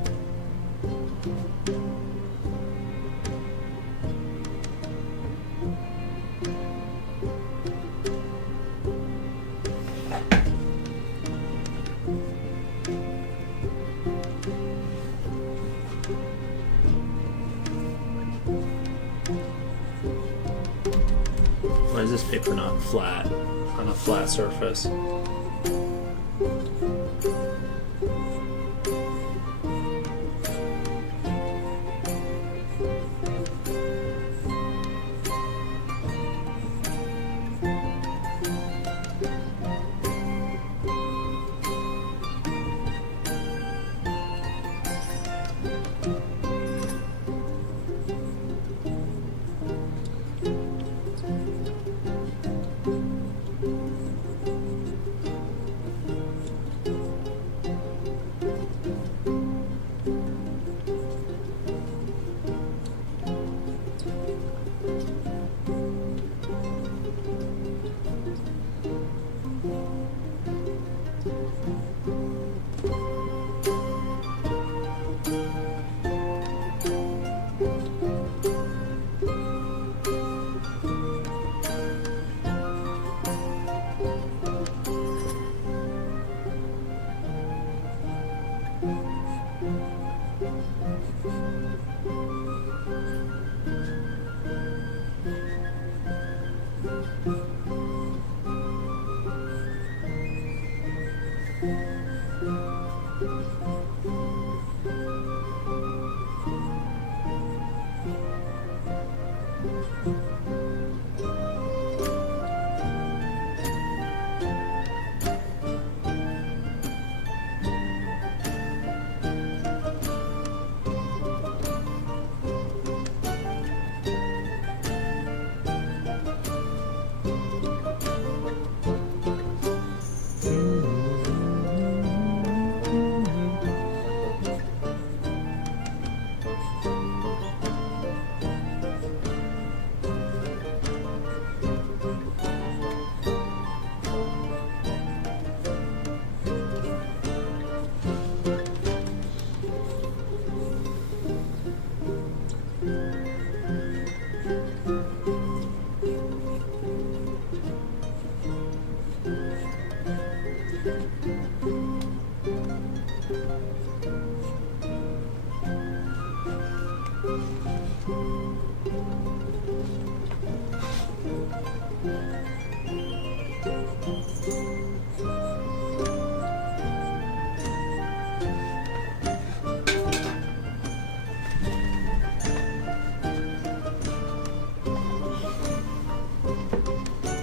Why is this paper not flat on a flat surface?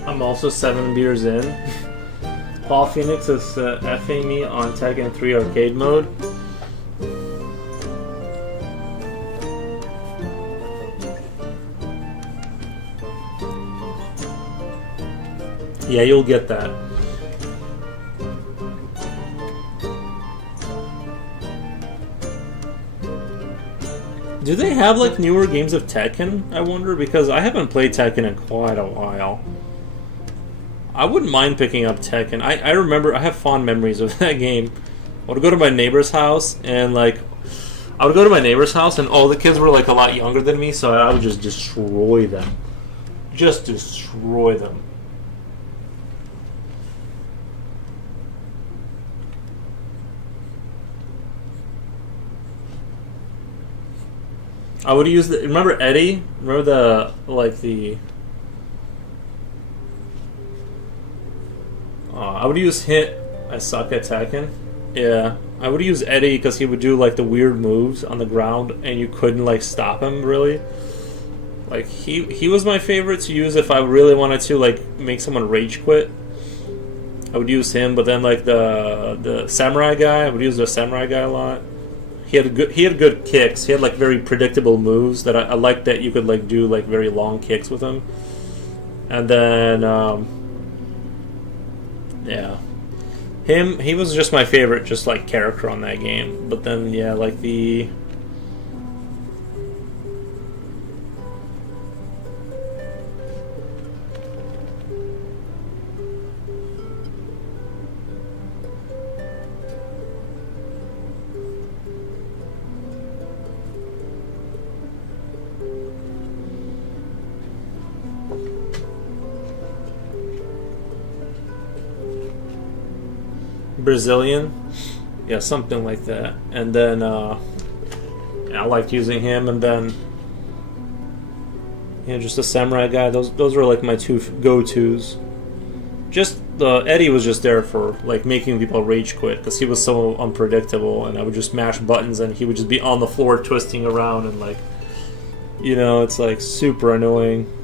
I'm also 7 beers in. Paul Phoenix is effing me on Tekken 3 arcade mode. Yeah, you'll get that. Do they have like newer games of Tekken, I wonder? Because I haven't played Tekken in quite a while. I wouldn't mind picking up Tekken. I remember, I have fond memories of that game. I would go to my neighbor's house and like, I would go to my neighbor's house and all the kids were like a lot younger than me, so I would just destroy them. Just destroy them. I would use the, remember Eddie? Remember the, like the... I would use hit. I suck at Tekken. Yeah, I would use Eddie because he would do like the weird moves on the ground, and you couldn't like stop him really. Like he was my favorite to use if I really wanted to like make someone rage quit. I would use him, but then like the samurai guy, I would use the samurai guy a lot. He had good kicks. He had like very predictable moves that I liked that you could like do like very long kicks with him. And then yeah, he was just my favorite, just like character on that game. But then yeah, like the Brazilian, yeah, something like that. And then I liked using him, and then yeah, just a samurai guy. Those were like my two go-tos. Just Eddie was just there for like making people rage quit because he was so unpredictable, and I would just mash buttons and he would just be on the floor twisting around and like, it's like super annoying.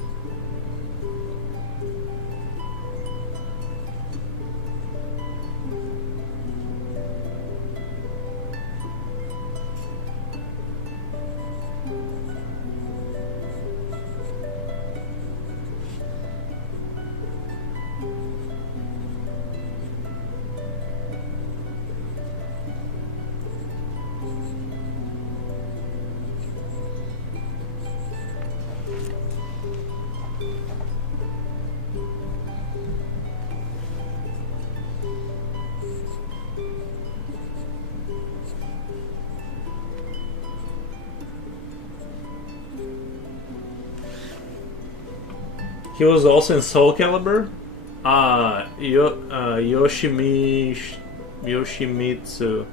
He was also in Soul Calibur. Yoshimitsu.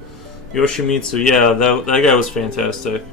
Yoshimitsu, yeah, that guy was fantastic.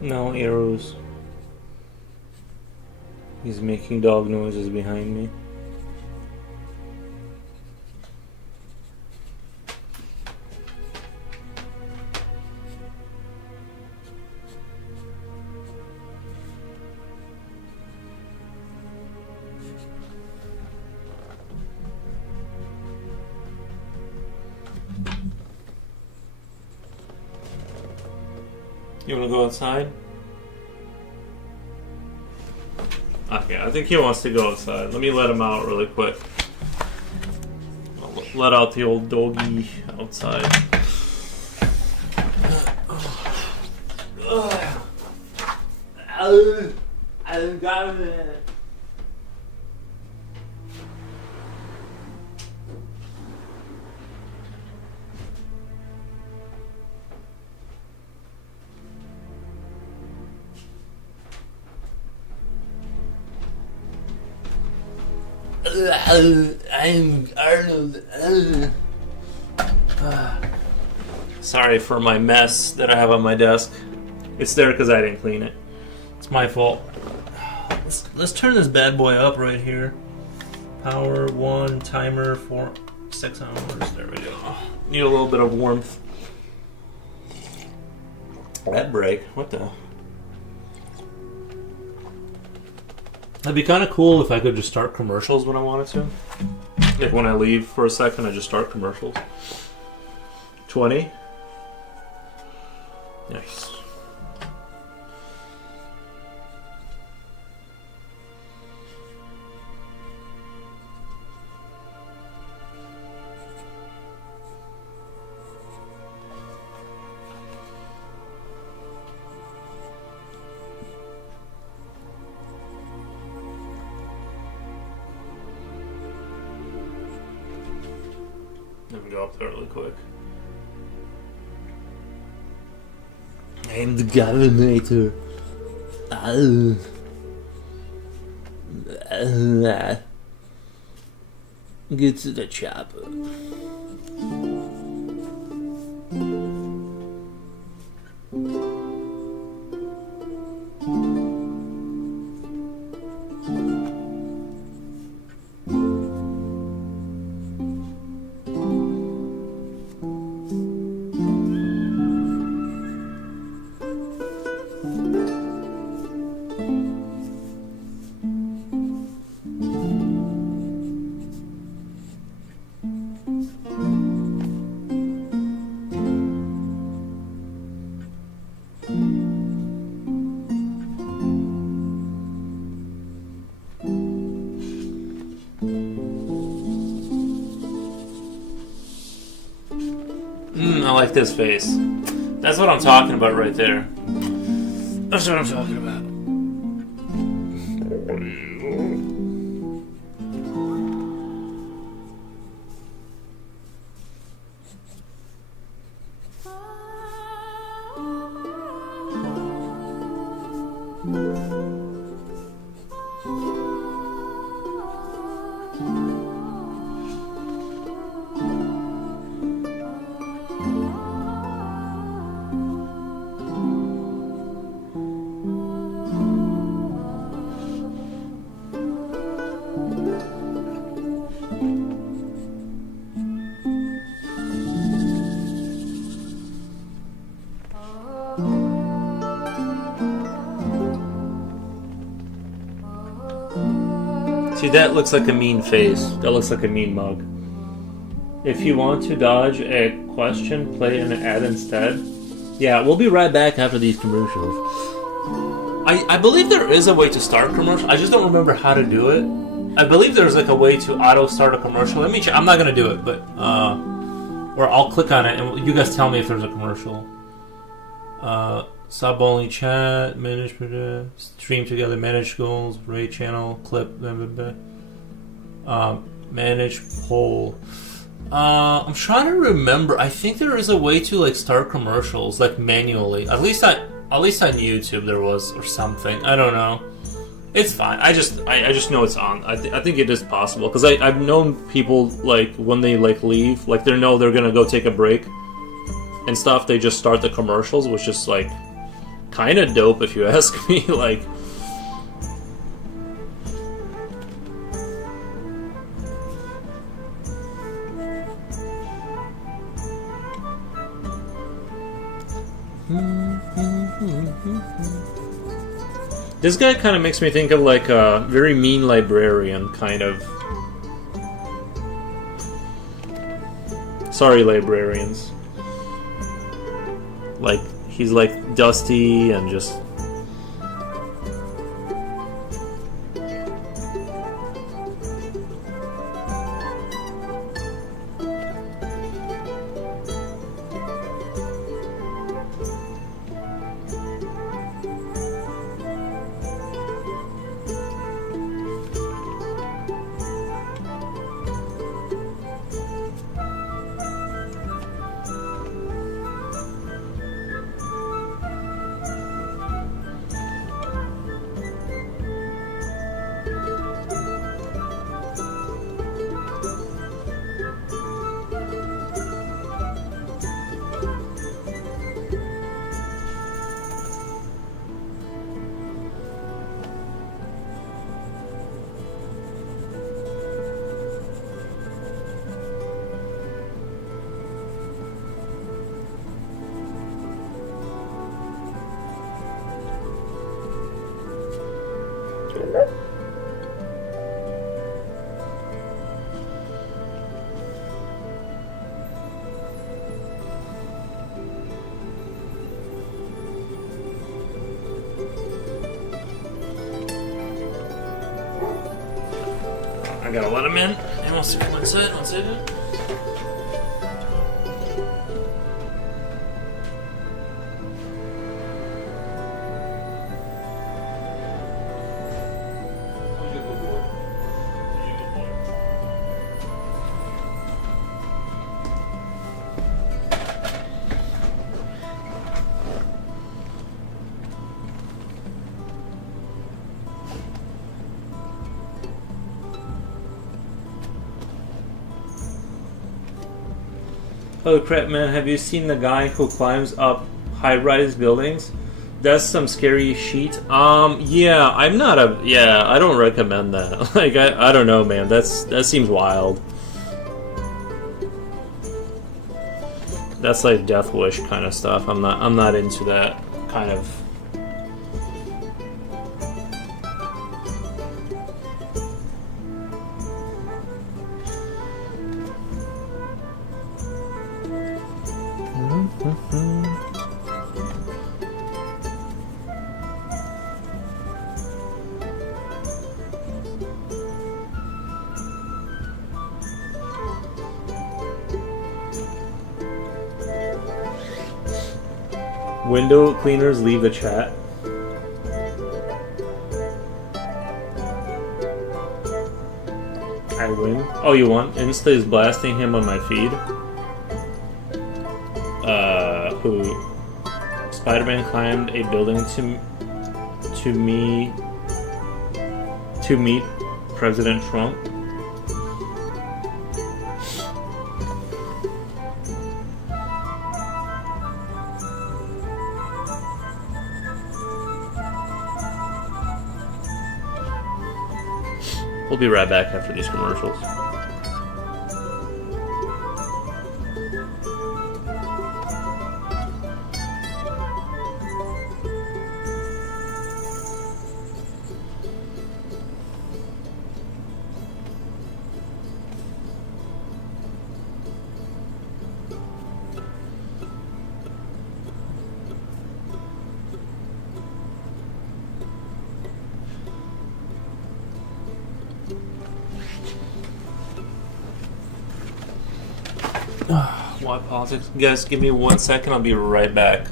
No arrows. He's making dog noises behind me. You wanna go outside? Yeah, I think he wants to go outside. Let me let him out really quick. I'll let out the old doggy outside. I got it. I'm Arnold. Sorry for my mess that I have on my desk. It's there because I didn't clean it. It's my fault. Let's turn this bad boy up right here. Power 1, timer for 6 hours. There we go. Need a little bit of warmth. That break. What the? That'd be kind of cool if I could just start commercials when I wanted to. Like when I leave for a second, I just start commercials. 20. Nice. Let me go up there really quick. I'm the governor. Get to the chopper. I like this face. That's what I'm talking about right there. That's what I'm talking about. See, that looks like a mean face. That looks like a mean mug. If you want to dodge a question, play an ad instead. Yeah, we'll be right back after these commercials. I believe there is a way to start commercial. I just don't remember how to do it. I believe there's like a way to auto start a commercial. Let me check. I'm not gonna do it, but or I'll click on it and you guys tell me if there's a commercial. Sub only chat, manage, stream together, manage goals, rate channel, clip, blah, blah, blah. Manage poll. I'm trying to remember. I think there is a way to like start commercials like manually. At least on YouTube there was or something. I don't know. It's fine. I just know it's on. I think it is possible because I've known people like when they like leave, like they know they're gonna go take a break and stuff. They just start the commercials, which is like kind of dope if you ask me. Like. This guy kind of makes me think of like a very mean librarian, kind of. Sorry, librarians. Like, he's like dusty and just... I gotta let him in. He wants to come inside. One second. Oh crap, man, have you seen the guy who climbs up high-rise buildings? That's some scary shit. Yeah, I'm not a... Yeah, I don't recommend that. Like, I don't know, man. That seems wild. That's like Death Wish kind of stuff. I'm not into that kind of... Window cleaners leave the chat. I win. Oh, you won? Insta is blasting him on my feed. Who? Spider-Man climbed a building to meet President Trump. We'll be right back after these commercials. Why politics? Guys, give me 1 second, I'll be right back.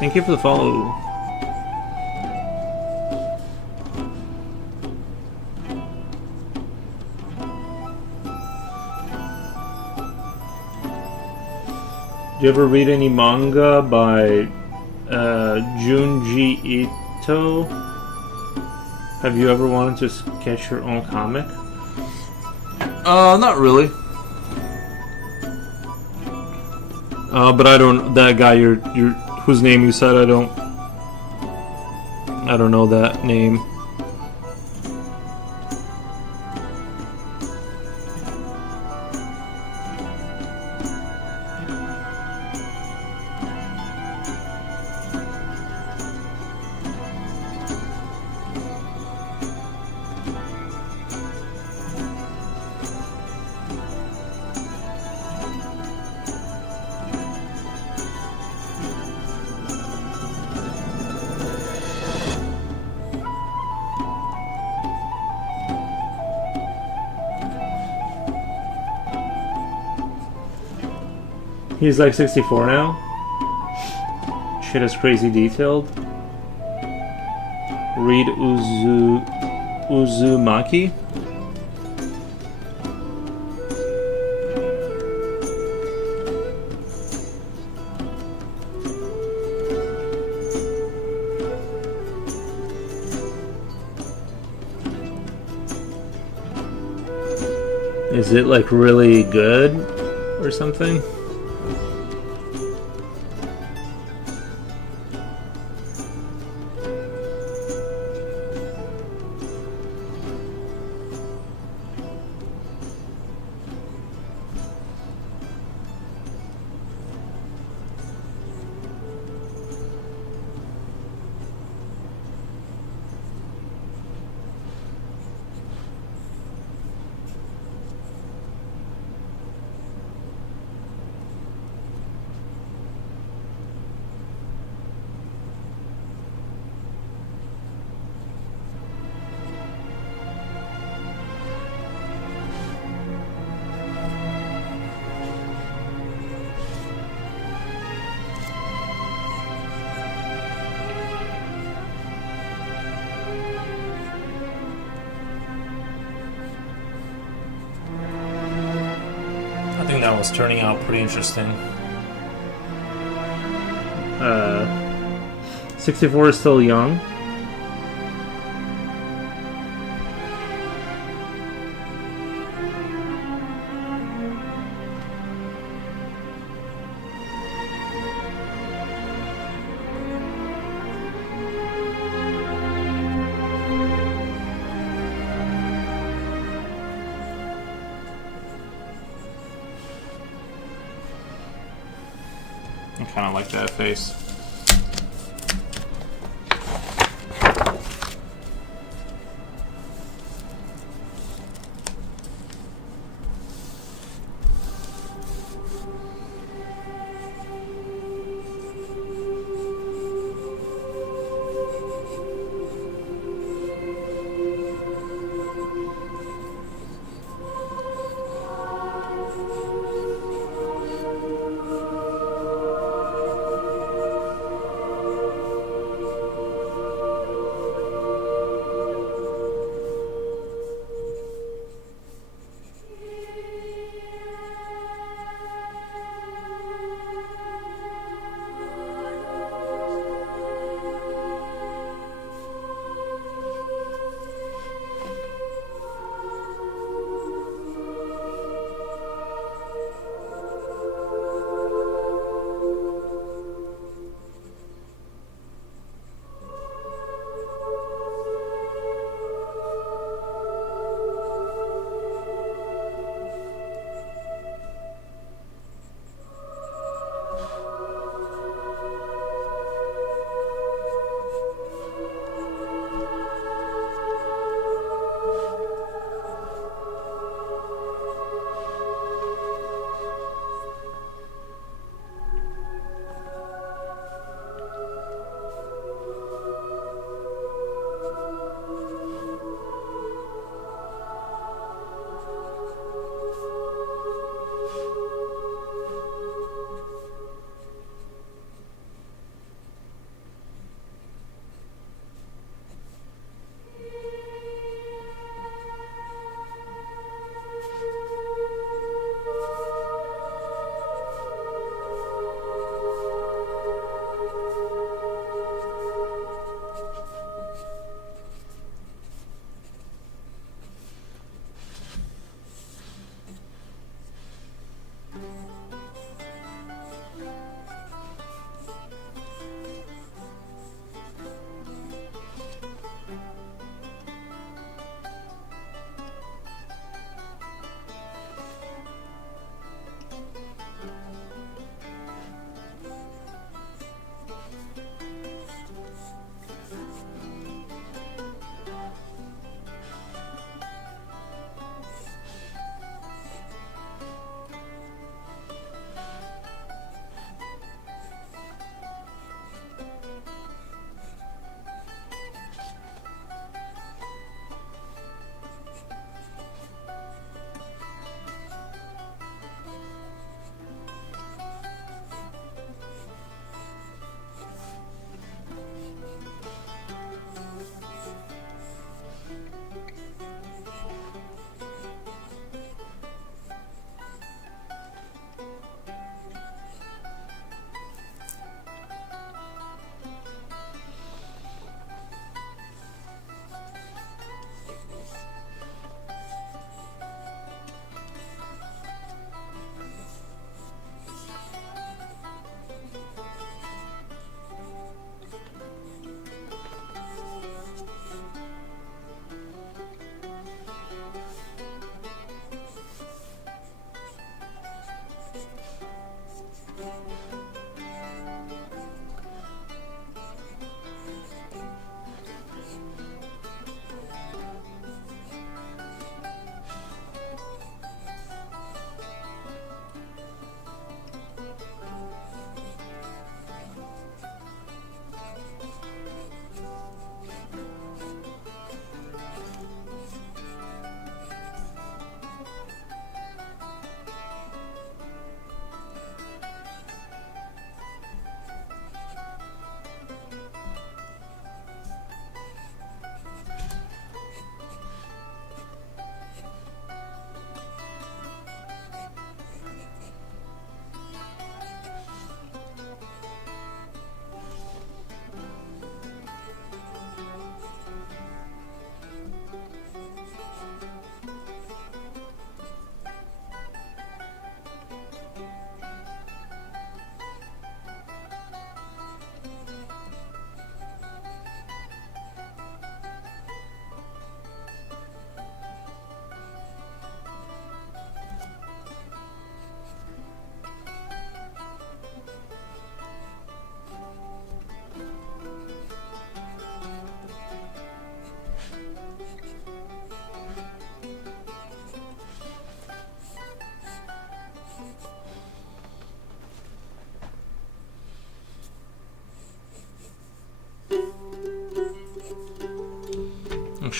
Thank you for the follow. Do you ever read any manga by Junji Ito? Have you ever wanted to sketch your own comic? Not really. But I don't. That guy, whose name you said, I don't know that name. He's like 64 now. Shit is crazy detailed. Read Uzumaki. Is it like really good or something? I think that was turning out pretty interesting. 64 is still young. I kind of like that face.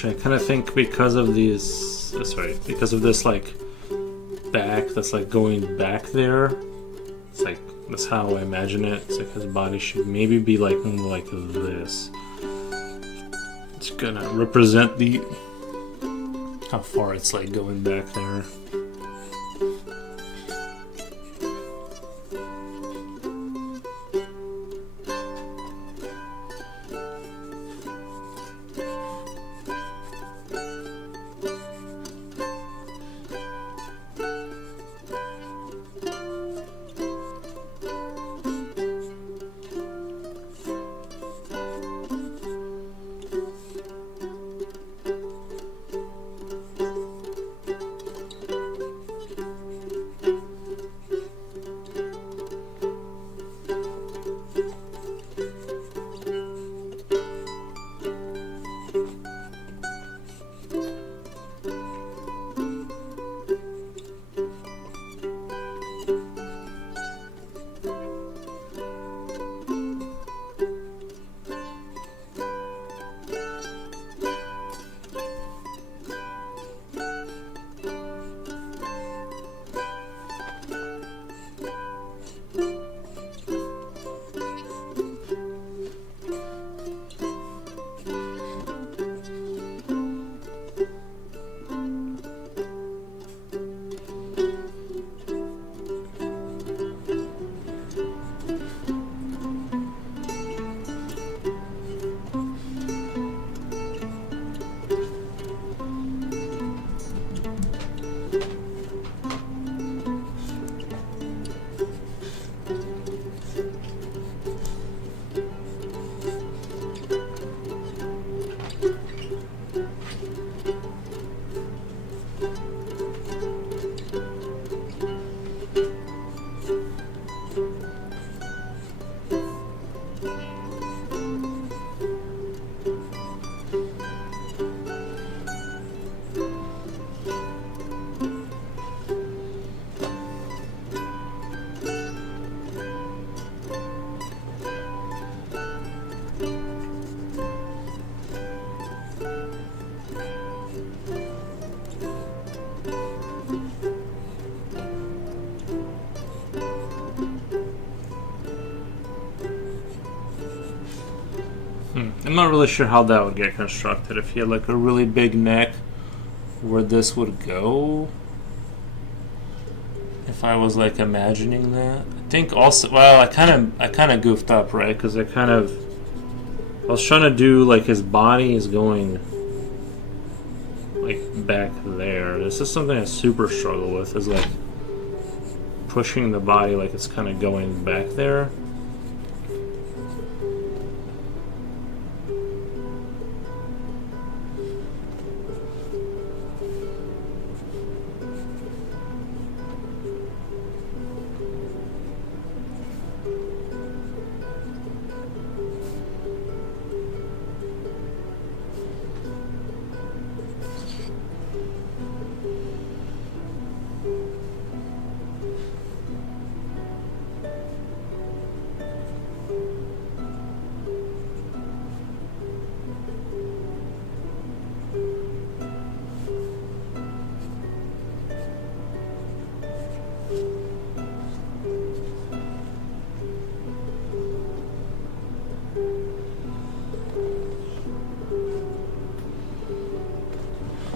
Actually, I kind of think because of these, because of this like back that's like going back there, it's like that's how I imagine it. It's like his body should maybe be like more like this. It's gonna represent the how far it's like going back there. I'm not really sure how that would get constructed. If he had like a really big neck, where this would go. If I was like imagining that, I think also. Well, I kind of goofed up, right? Because I was trying to do like his body is going like back there. This is something I super struggle with. Is like pushing the body like it's kind of going back there.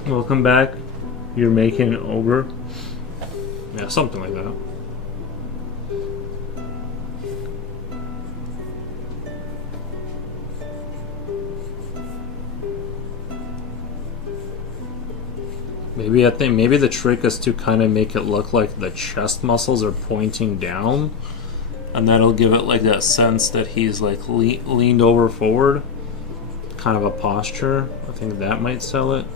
Welcome back. You're making an ogre. Yeah, something like that. Maybe the trick is to kind of make it look like the chest muscles are pointing down, and that'll give it like that sense that he's like leaned over forward, kind of a posture. I think that might sell it.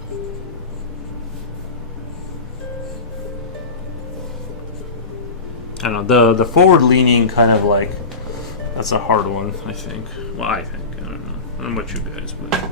I don't know, the forward leaning kind of like, that's a hard one, I think. Well, I think. I don't know. I don't know about you guys, but.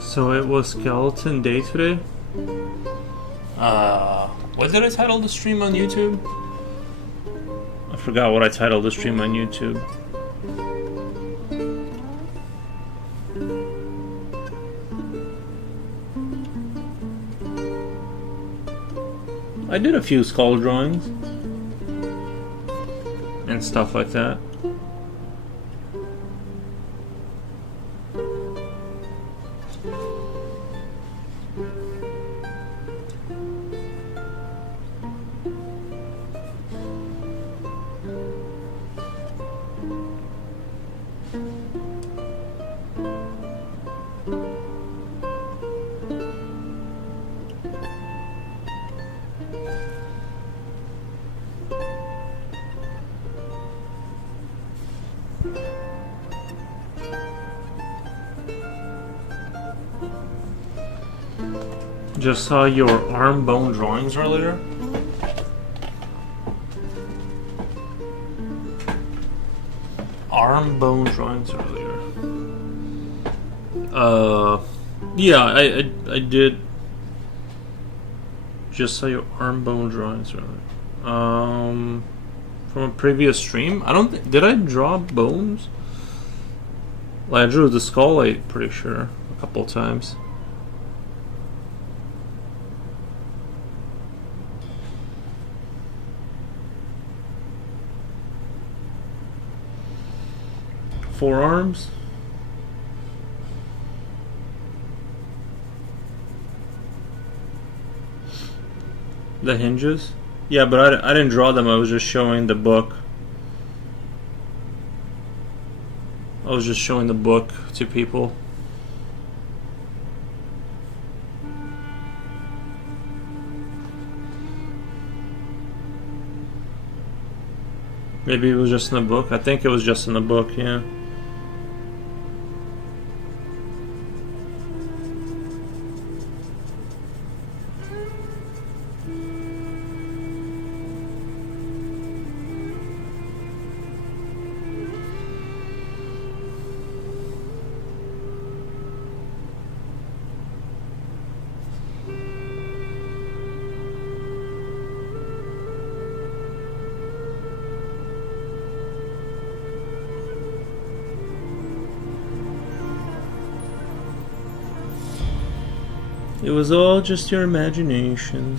So it was Skeleton Day today? What did I title the stream on YouTube? I forgot what I titled the stream on YouTube. I did a few skull drawings and stuff like that. Just saw your arm bone drawings earlier. Arm bone drawings earlier. Yeah, I did. Just saw your arm bone drawings earlier. From a previous stream. I don't. Did I draw bones? Like I drew the skull. I'm pretty sure a couple times. Forearms. The hinges. Yeah, but I didn't draw them. I was just showing the book. I was just showing the book to people. Maybe it was just in the book. I think it was just in the book, yeah. It was all just your imagination.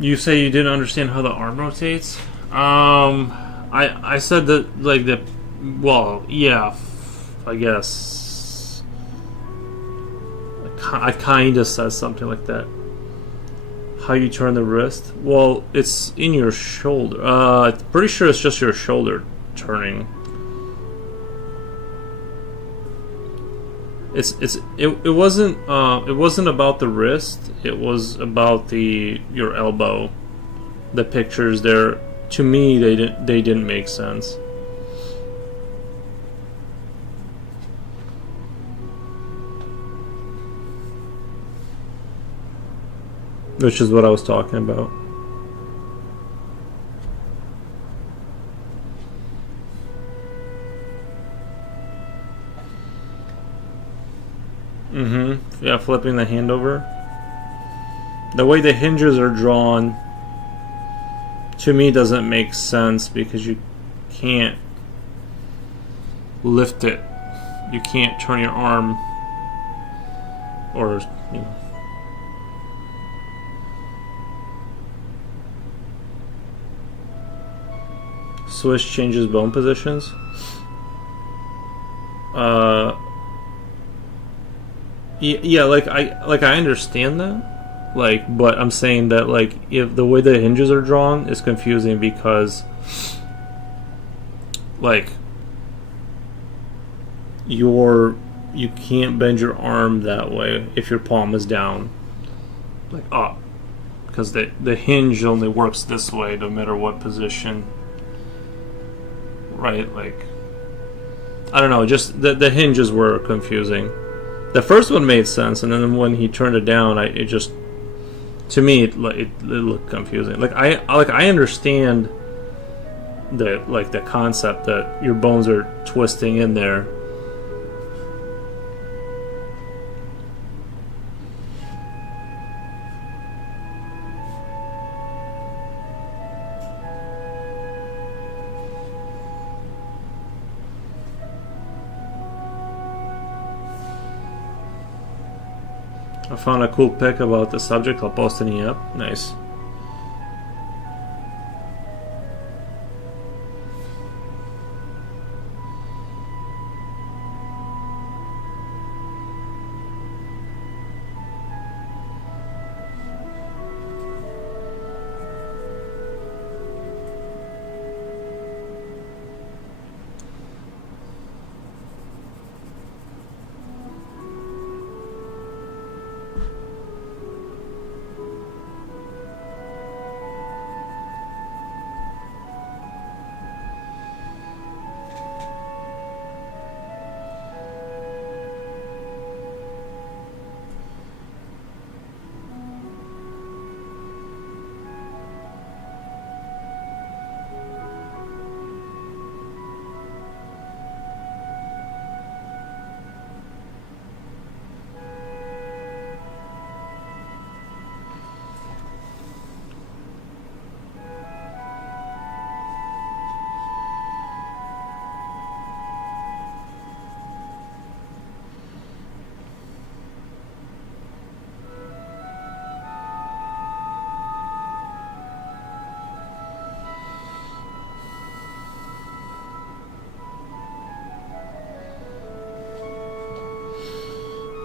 You say you didn't understand how the arm rotates? I said that, like, the... Well, yeah, I guess. I kinda said something like that. How you turn the wrist? Well, it's in your shoulder. I'm pretty sure it's just your shoulder turning. It wasn't about the wrist. It was about your elbow. The pictures there, to me, they didn't make sense. Which is what I was talking about. Yeah, flipping the hand over. the way the hinges are drawn to me doesn't make sense because you can't lift it. You can't turn your arm or, you know. Swiss changes bone positions. Yeah, like I understand that, like, but I'm saying that, like, if the way the hinges are drawn is confusing because, like, you can't bend your arm that way if your palm is down, like up, because the hinge only works this way no matter what position, right? Like, I don't know, just the hinges were confusing. The first one made sense, and then when he turned it down, it just, to me, it looked confusing. Like I understand the concept that your bones are twisting in there. I found a cool pic about the subject. I'll post it in the app. Nice.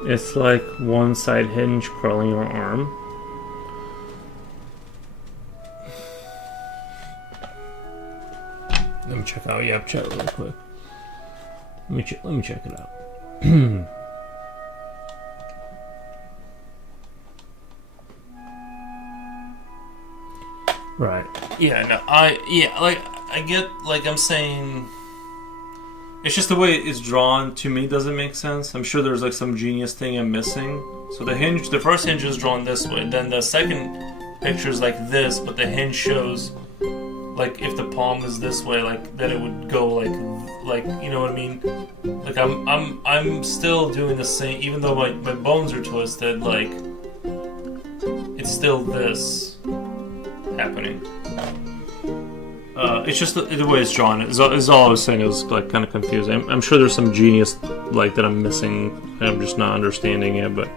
It's like one side hinge curling your arm. Let me check out Yap Chat really quick. Let me check it out. Right. Yeah. No. I get. Like, I'm saying. It's just the way it's drawn to me doesn't make sense. I'm sure there's like some genius thing I'm missing. So the first hinge is drawn this way. Then the second picture is like this, but the hinge shows like if the palm is this way, like that it would go like you know what I mean? Like I'm still doing the same, even though my bones are twisted. Like it's still this happening. It's just the way it's drawn. Is all I was saying. It was like kind of confusing. I'm sure there's some genius like that I'm missing. And I'm just not understanding it. But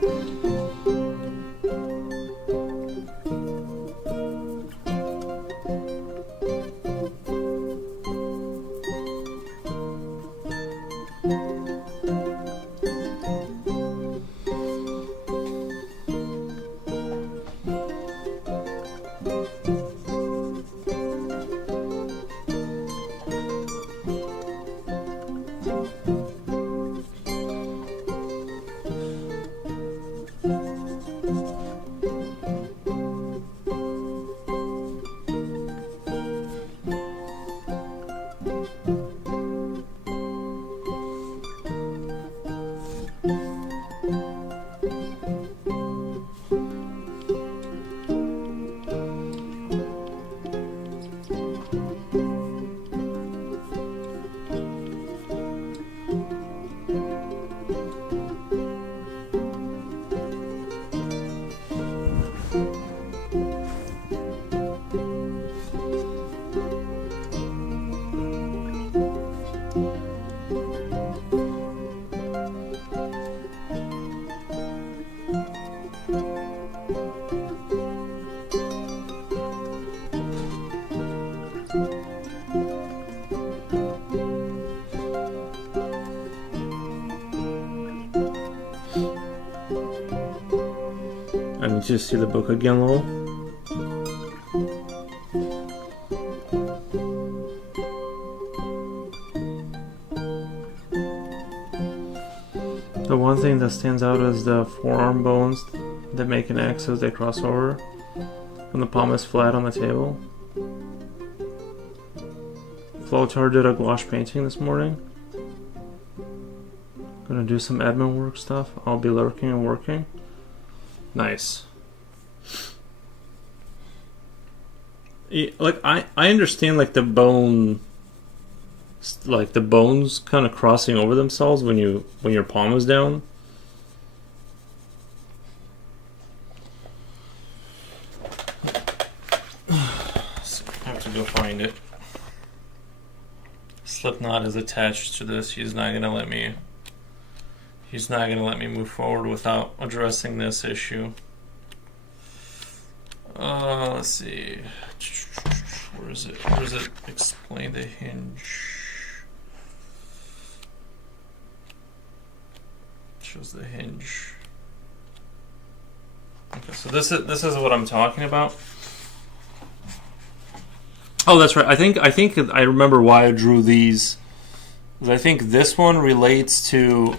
just see the book again, Lowell. The one thing that stands out is the forearm bones that make an X as they cross over when the palm is flat on the table. Flowchart did a gouache painting this morning. Gonna do some admin work stuff. I'll be lurking and working. Nice. Like I understand like the bone, like the bones kind of crossing over themselves when your palm is down. So I have to go find it. Slipknot is attached to this. He's not gonna let me move forward without addressing this issue. Let's see. Where is it? Where does it explain the hinge? Shows the hinge. Okay, so this is what I'm talking about. Oh, that's right. I think I remember why I drew these. I think this one relates to.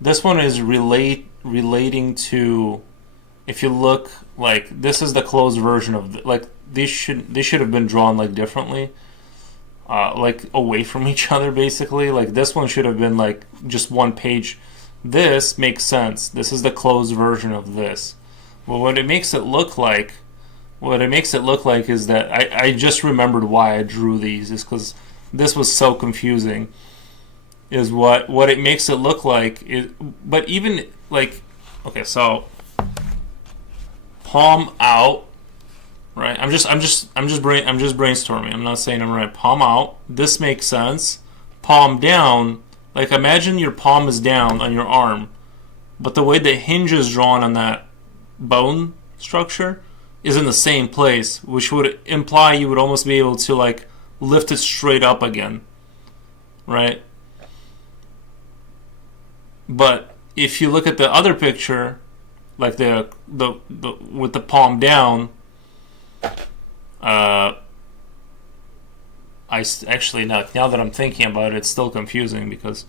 This one is relating to. If you look, like, this is the closed version of like these should have been drawn like differently, like away from each other basically. Like this one should have been like just one page. This makes sense. This is the closed version of this. Well, what it makes it look like is that I just remembered why I drew these is because this was so confusing. Is what it makes it look like is, but even like, okay, so palm out, right? I'm just brainstorming. I'm not saying I'm right. Palm out. This makes sense. Palm down. Like imagine your palm is down on your arm, but the way the hinge is drawn on that bone structure is in the same place, which would imply you would almost be able to like lift it straight up again, right? But if you look at the other picture, like the with the palm down, actually now that I'm thinking about it, it's still confusing because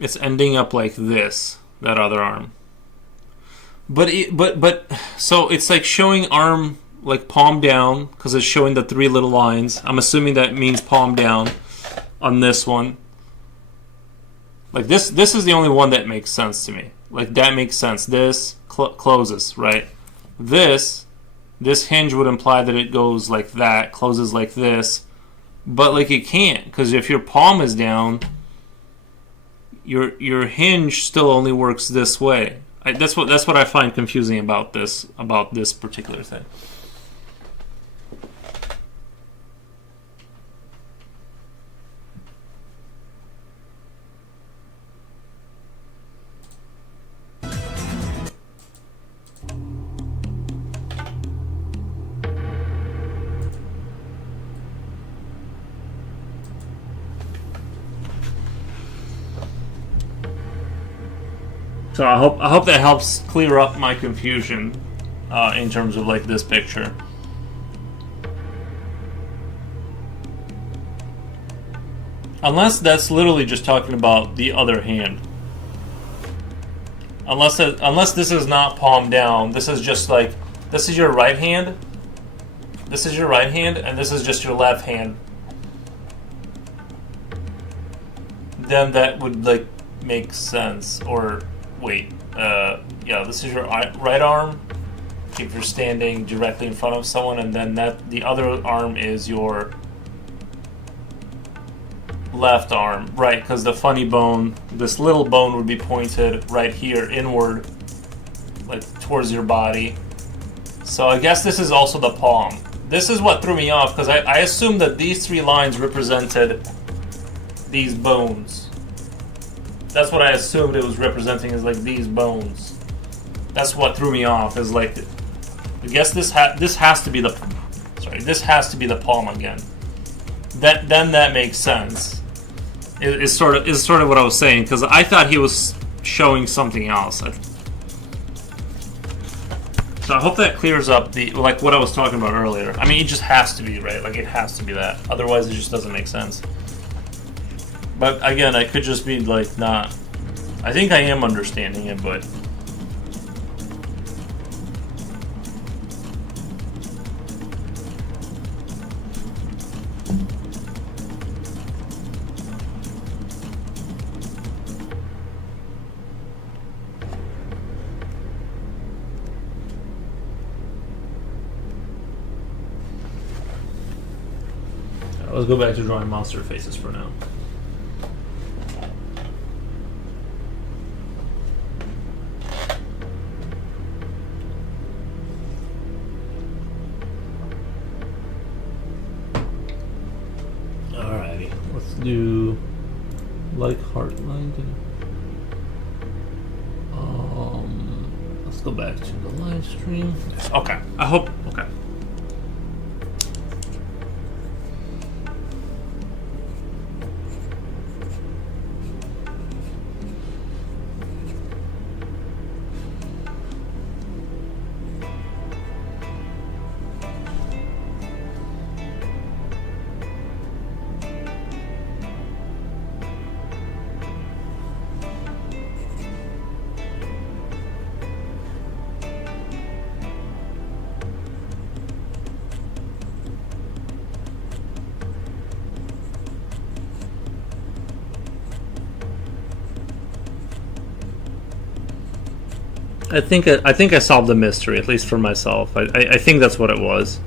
it's ending up like this, that other arm. But so it's like showing arm like palm down because it's showing the three little lines. I'm assuming that means palm down on this one. Like this is the only one that makes sense to me. Like that makes sense. This closes, right? This hinge would imply that it goes like that, closes like this. But like it can't, because if your palm is down, your hinge still only works this way. That's what I find confusing about this particular thing. So I hope that helps clear up my confusion in terms of like this picture. Unless that's literally just talking about the other hand. Unless this is not palm down, this is just like, this is your right hand. This is your right hand, and this is just your left hand. Then that would like make sense. Or wait, yeah, this is your right arm if you're standing directly in front of someone, and then the other arm is your left arm, right? Because the funny bone, this little bone would be pointed right here inward, like towards your body. So I guess this is also the palm. This is what threw me off, because I assumed that these three lines represented these bones. That's what I assumed it was representing, is like these bones. That's what threw me off. Is like, I guess this has to be the, sorry, this has to be the palm again. Then that makes sense. Is sort of what I was saying, because I thought he was showing something else. So I hope that clears up the, like what I was talking about earlier. I mean, it just has to be, right? Like it has to be that. Otherwise, it just doesn't make sense. But again, I could just be like not. I think I am understanding it, but. Let's go back to drawing monster faces for now. Alrighty, let's do like Heartland. Let's go back to the live stream. Okay, I hope. Okay. I think I solved the mystery, at least for myself. I think that's what it was.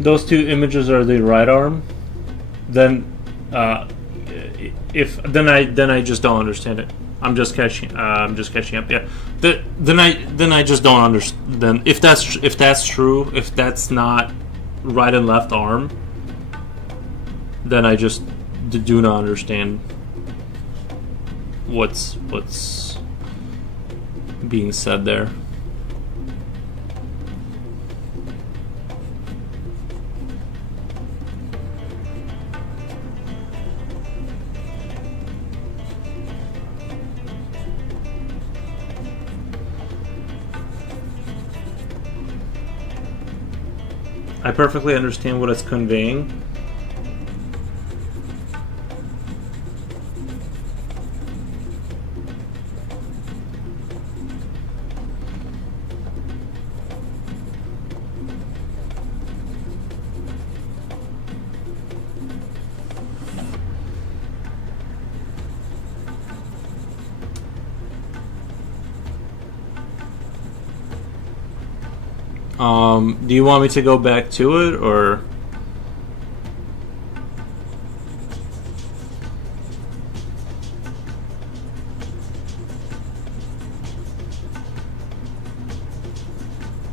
Those two images are the right arm. Then, then I just don't understand it. I'm just catching up. Yeah. Then I just don't understand. Then if that's true, if that's not right and left arm, then I just do not understand what's being said there. I perfectly understand what it's conveying. Do you want me to go back to it, or?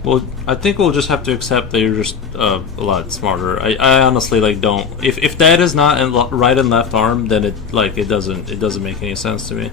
Well, I think we'll just have to accept that you're just a lot smarter. I honestly like don't. If that is not in right and left arm, then it doesn't make any sense to me.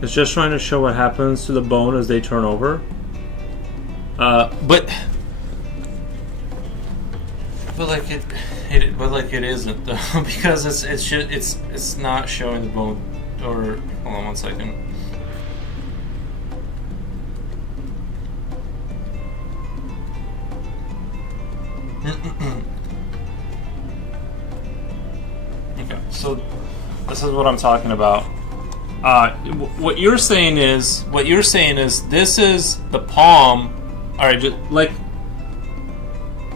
It's just trying to show what happens to the bone as they turn over. But like it isn't though, because it's not showing the bone. Or hold on 1 second. Okay, so this is what I'm talking about. What you're saying is this is the palm. All right, just like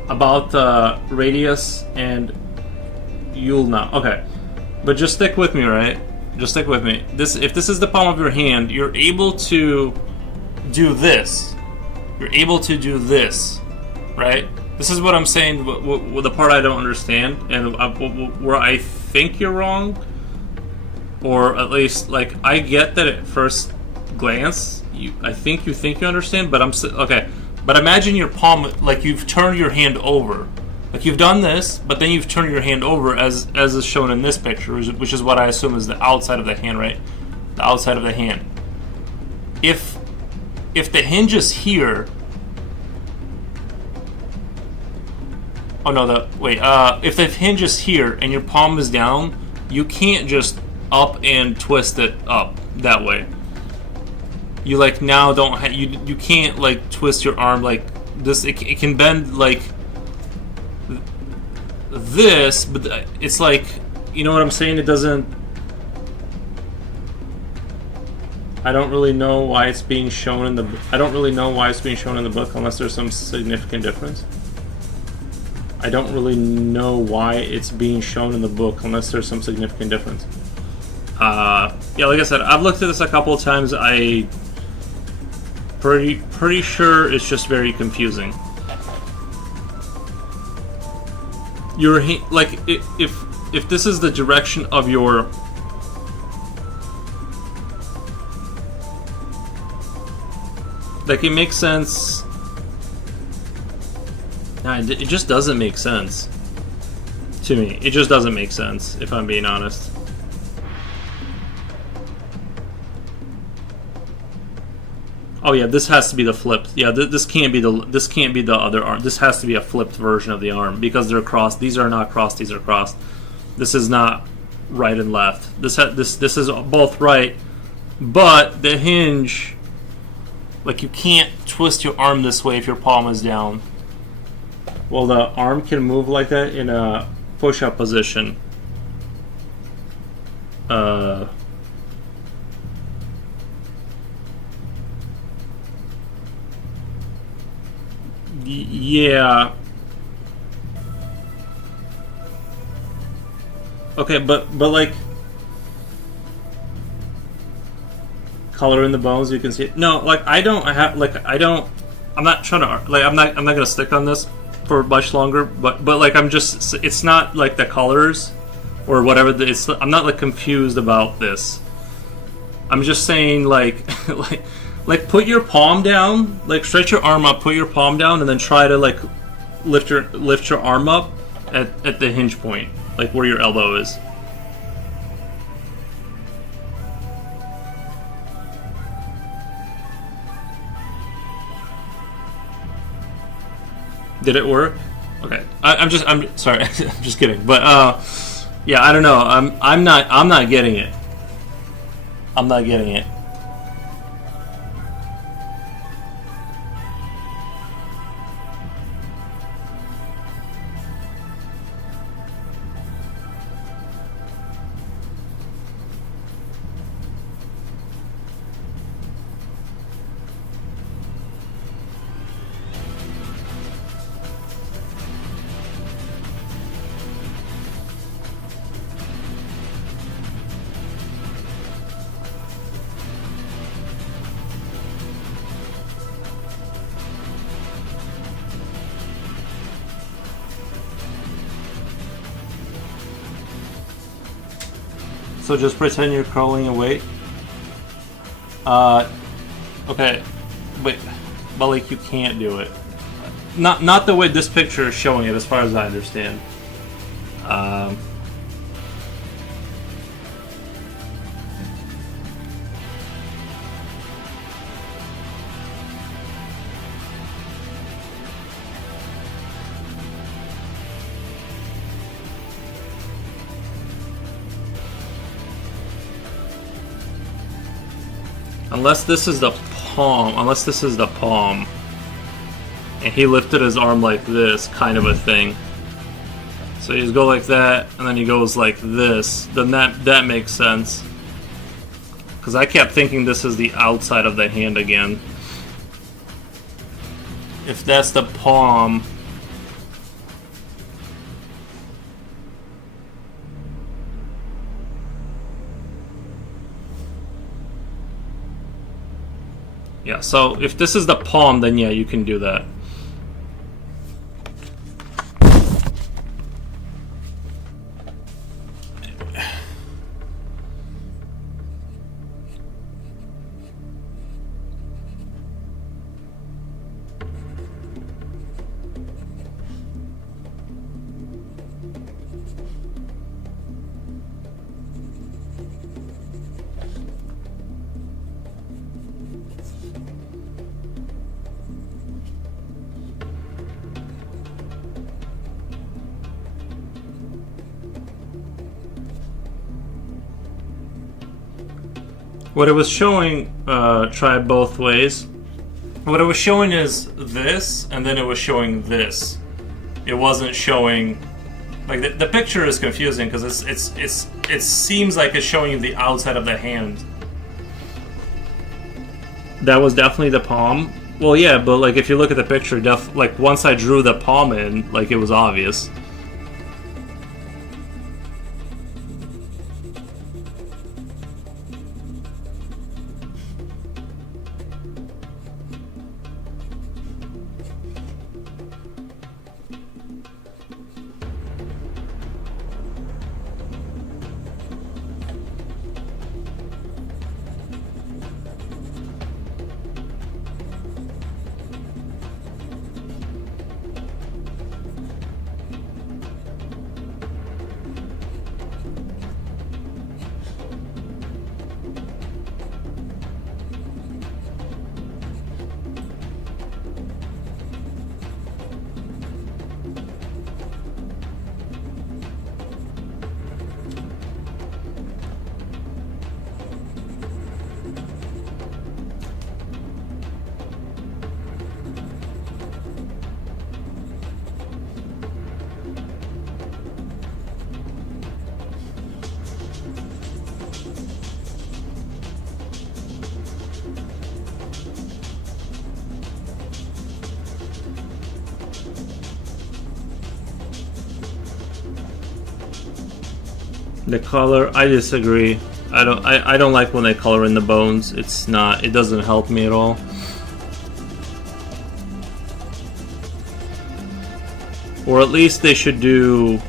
about the radius and ulna. Okay, but just stick with me, right? Just stick with me. If this is the palm of your hand, you're able to do this. You're able to do this, right? This is what I'm saying. The part I don't understand, and where I think you're wrong. Or at least, like, I get that at first glance, I think you understand, but okay. But imagine your palm, like you've turned your hand over. Like you've done this, but then you've turned your hand over as is shown in this picture, which is what I assume is the outside of the hand, right? The outside of the hand. If the hinge is here... Oh no, if the hinge is here and your palm is down, you can't just up and twist it up that way. You like now don't you can't like twist your arm like this. It can bend like this, but it's like, you know what I'm saying? It doesn't. I don't really know why it's being shown in the. I don't really know why it's being shown in the book unless there's some significant difference. I don't really know why it's being shown in the book unless there's some significant difference. Yeah, like I said, I've looked at this a couple of times. I pretty sure it's just very confusing. Your like if this is the direction of your like, it makes sense. Nah, it just doesn't make sense to me. It just doesn't make sense, if I'm being honest. Oh yeah, this has to be the flipped. Yeah, this can't be the other arm. This has to be a flipped version of the arm because they're crossed. These are not crossed. These are crossed. This is not right and left. This is both right, but the hinge, like, you can't twist your arm this way if your palm is down. Well, the arm can move like that in a push-up position. Yeah. Okay, but like, color in the bones, you can see it. No, like, I'm not trying to, like, I'm not gonna stick on this for much longer, but like, it's not like the colors or whatever. I'm not like confused about this. I'm just saying like like put your palm down, like stretch your arm up, put your palm down, and then try to like lift your arm up at the hinge point, like where your elbow is. Did it work? Okay. I'm sorry. I'm just kidding. But yeah, I don't know. I'm not getting it. I'm not getting it. So just pretend you're crawling away. Okay, but like you can't do it. Not the way this picture is showing it, as far as I understand. Unless this is the palm, and he lifted his arm like this, kind of a thing. So you just go like that, and then he goes like this. Then that makes sense. Because I kept thinking this is the outside of the hand again. If that's the palm. Yeah, so if this is the palm, then yeah, you can do that. What it was showing, try it both ways. What it was showing is this, and then it was showing this. It wasn't showing, like the picture is confusing because it seems like it's showing you the outside of the hand. That was definitely the palm. Well, yeah, but like if you look at the picture, like once I drew the palm in, like it was obvious. The color, I disagree. I don't like when they color in the bones. It doesn't help me at all. Or at least they should do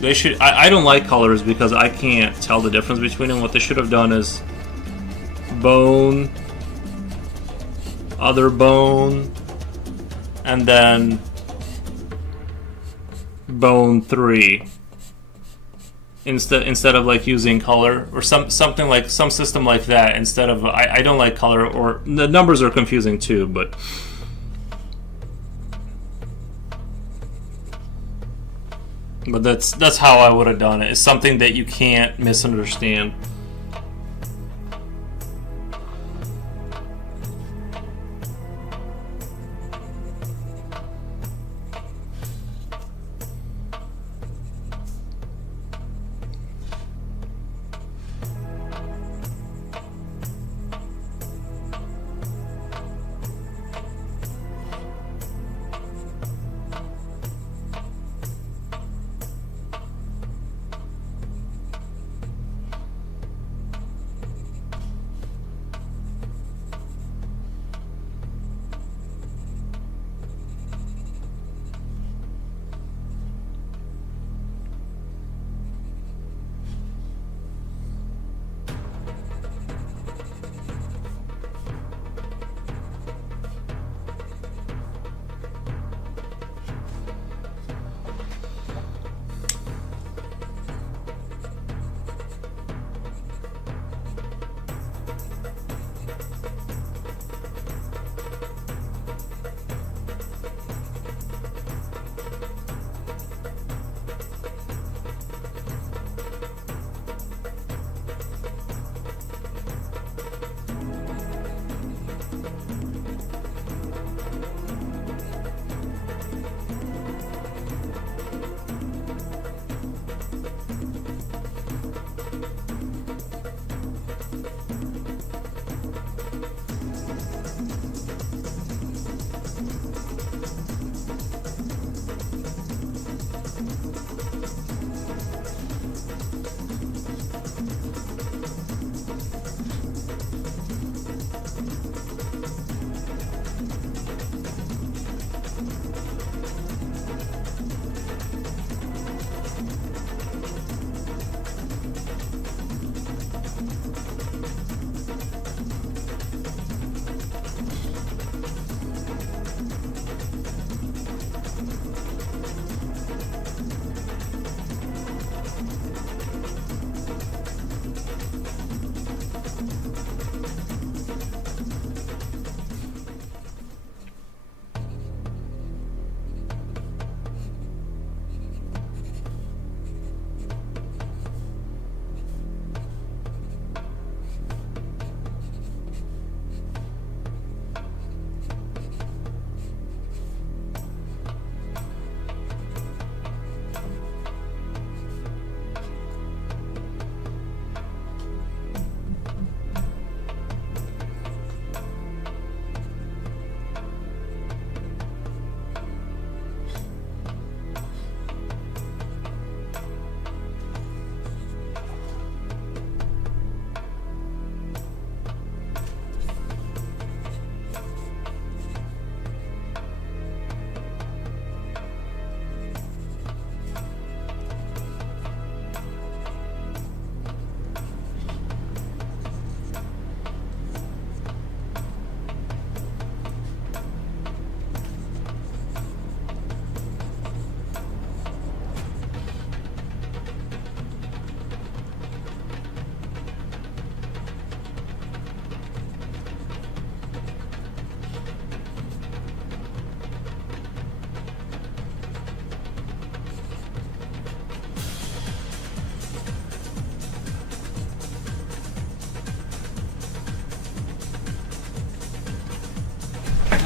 They should. I don't like colors because I can't tell the difference between them. What they should have done is bone, other bone, and then bone 3. Instead of like using color or something like some system like that. Instead of I don't like color, or the numbers are confusing too, but. But that's how I would have done it. It's something that you can't misunderstand.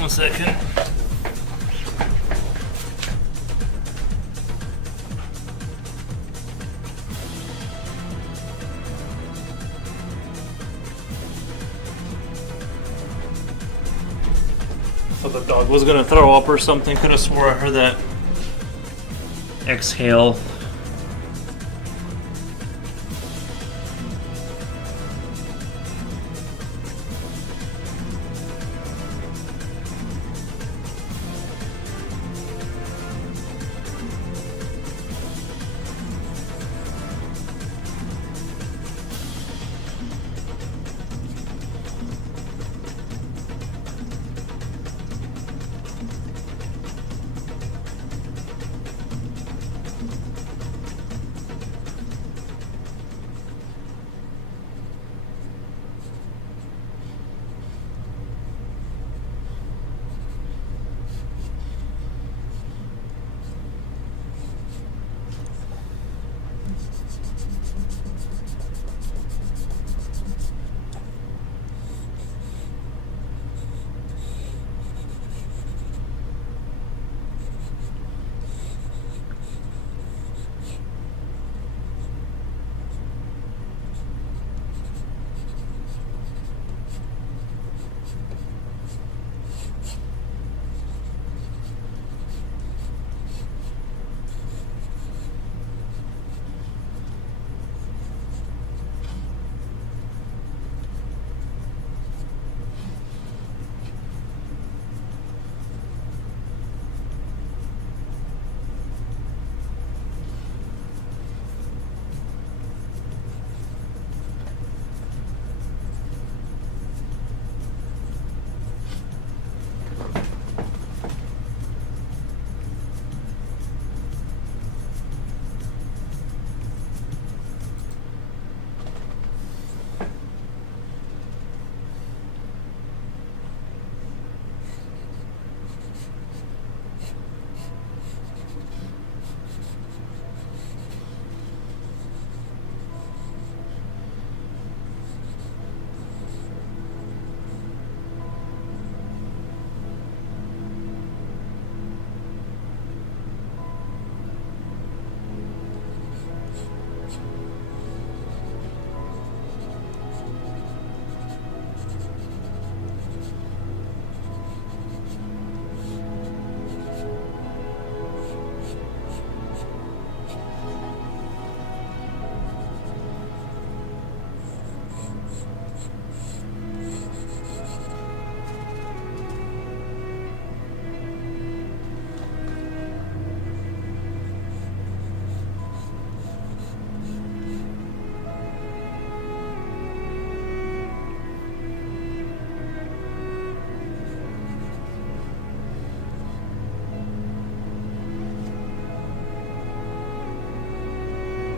One second. So the dog was gonna throw up or something. Could have swore I heard that exhale.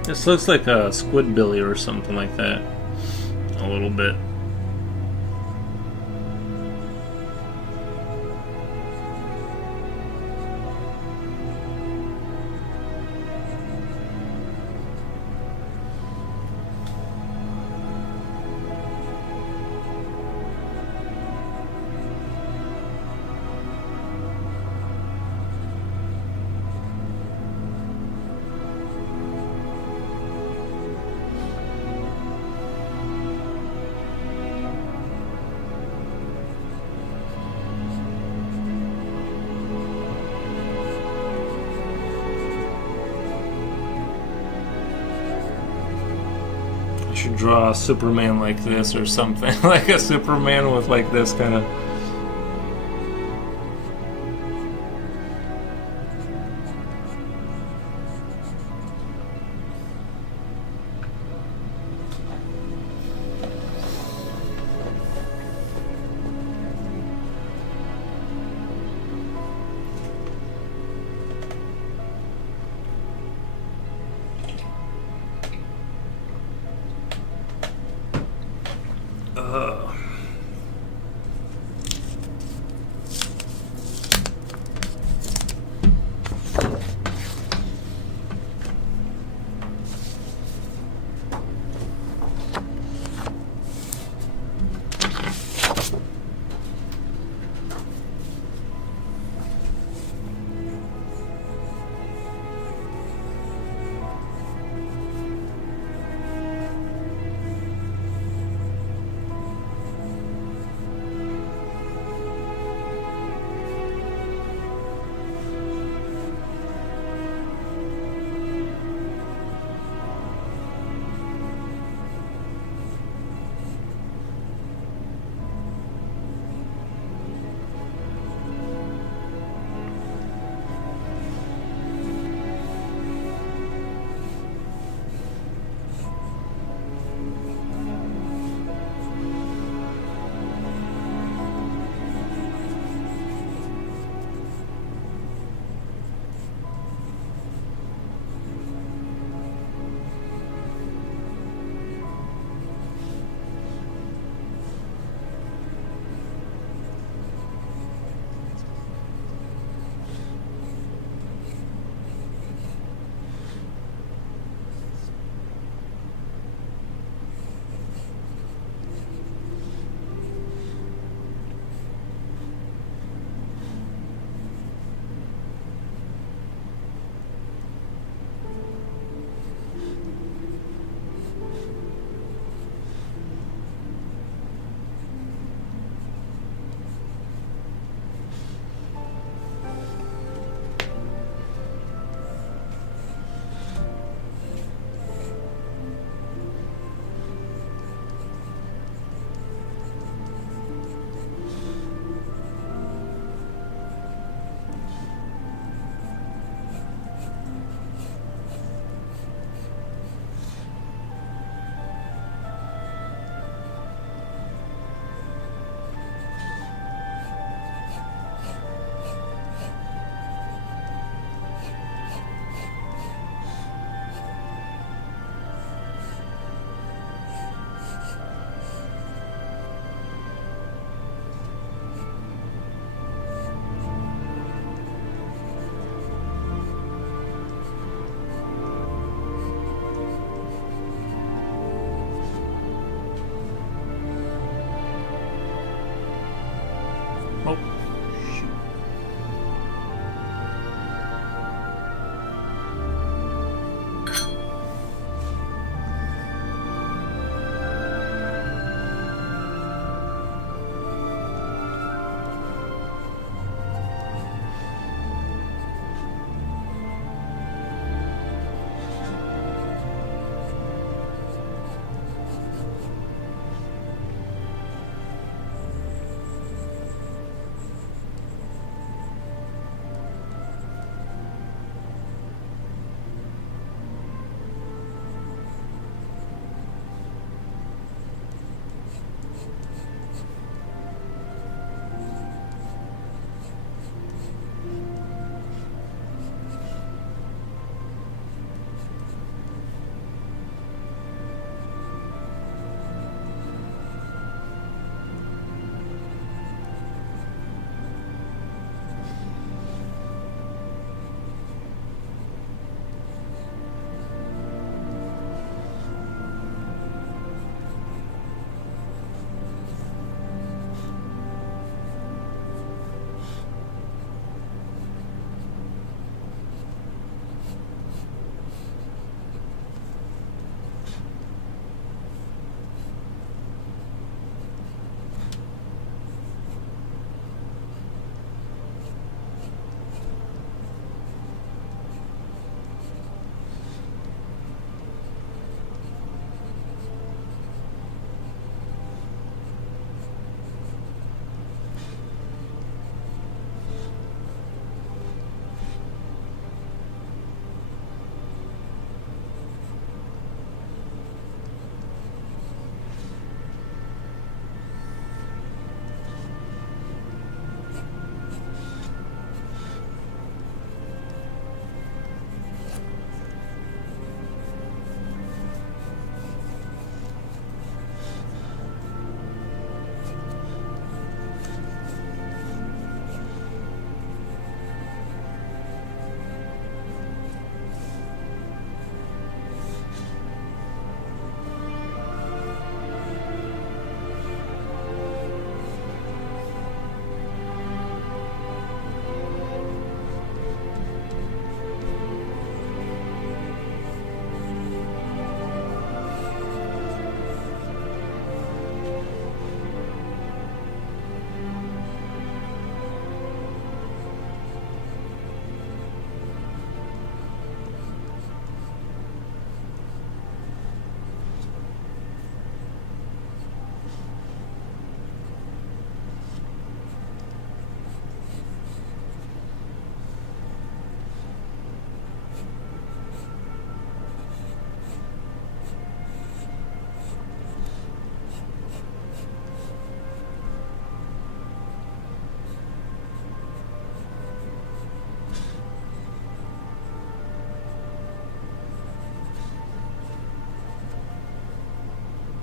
This looks like a Squidbilly or something like that. A little bit. Should draw a Superman like this or something. Like a Superman with like this kind of...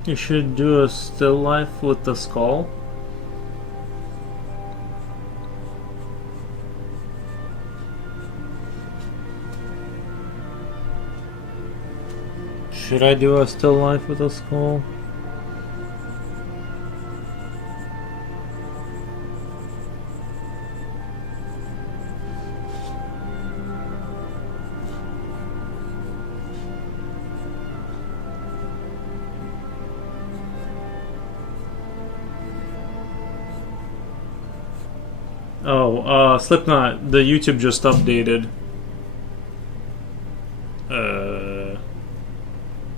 You should do a still life with the skull. Should I do a still life with a skull? Oh, Slipknot, the YouTube just updated.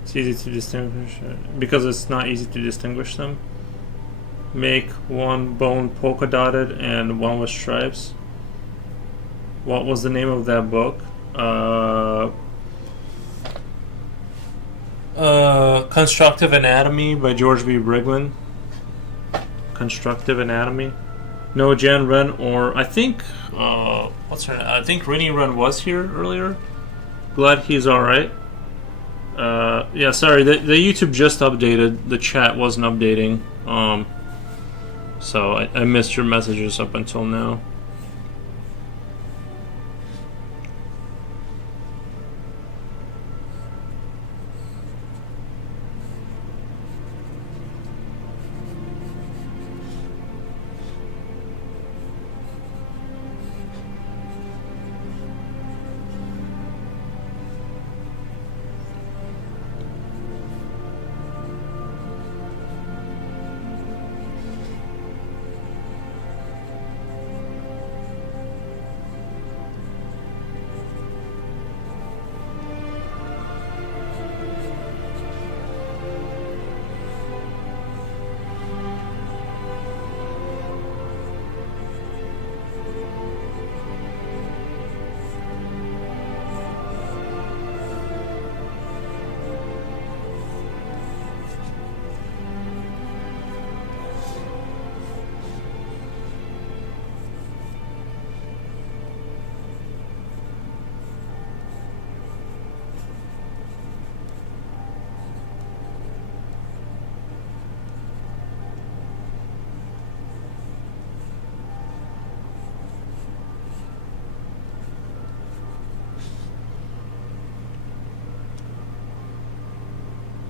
It's easy to distinguish because it's not easy to distinguish them. Make one bone polka dotted and one with stripes. What was the name of that book? Constructive Anatomy by George B. Brigman. Constructive Anatomy. No, Jan Ren, or I think what's her name? I think Rennie Ren was here earlier. Glad he's all right. Yeah, sorry. The YouTube just updated. The chat wasn't updating. So I missed your messages up until now.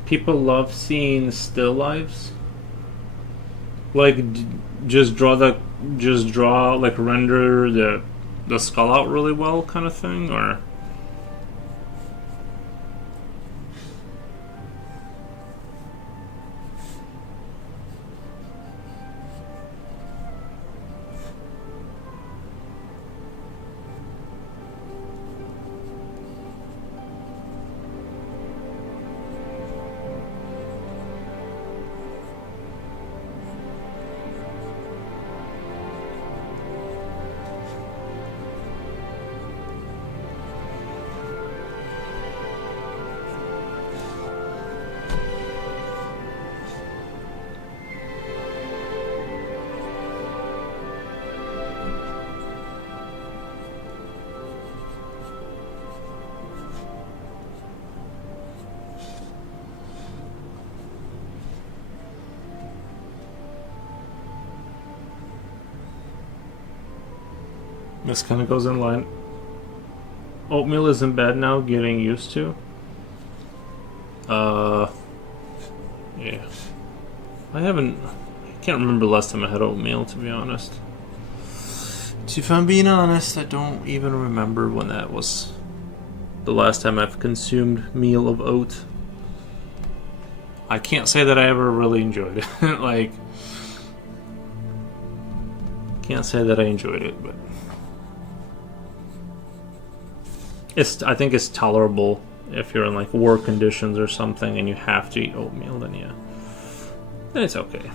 People love seeing still lives. Like, just draw like render the skull out really well, kind of thing, or. This kind of goes in line. Oatmeal isn't bad now, getting used to. Yeah. I can't remember the last time I had oatmeal, to be honest. If I'm being honest, I don't even remember when that was the last time I've consumed meal of oat. I can't say that I ever really enjoyed it. Like, can't say that I enjoyed it, but I think it's tolerable if you're in like work conditions or something and you have to eat oatmeal, then yeah. Then it's okay.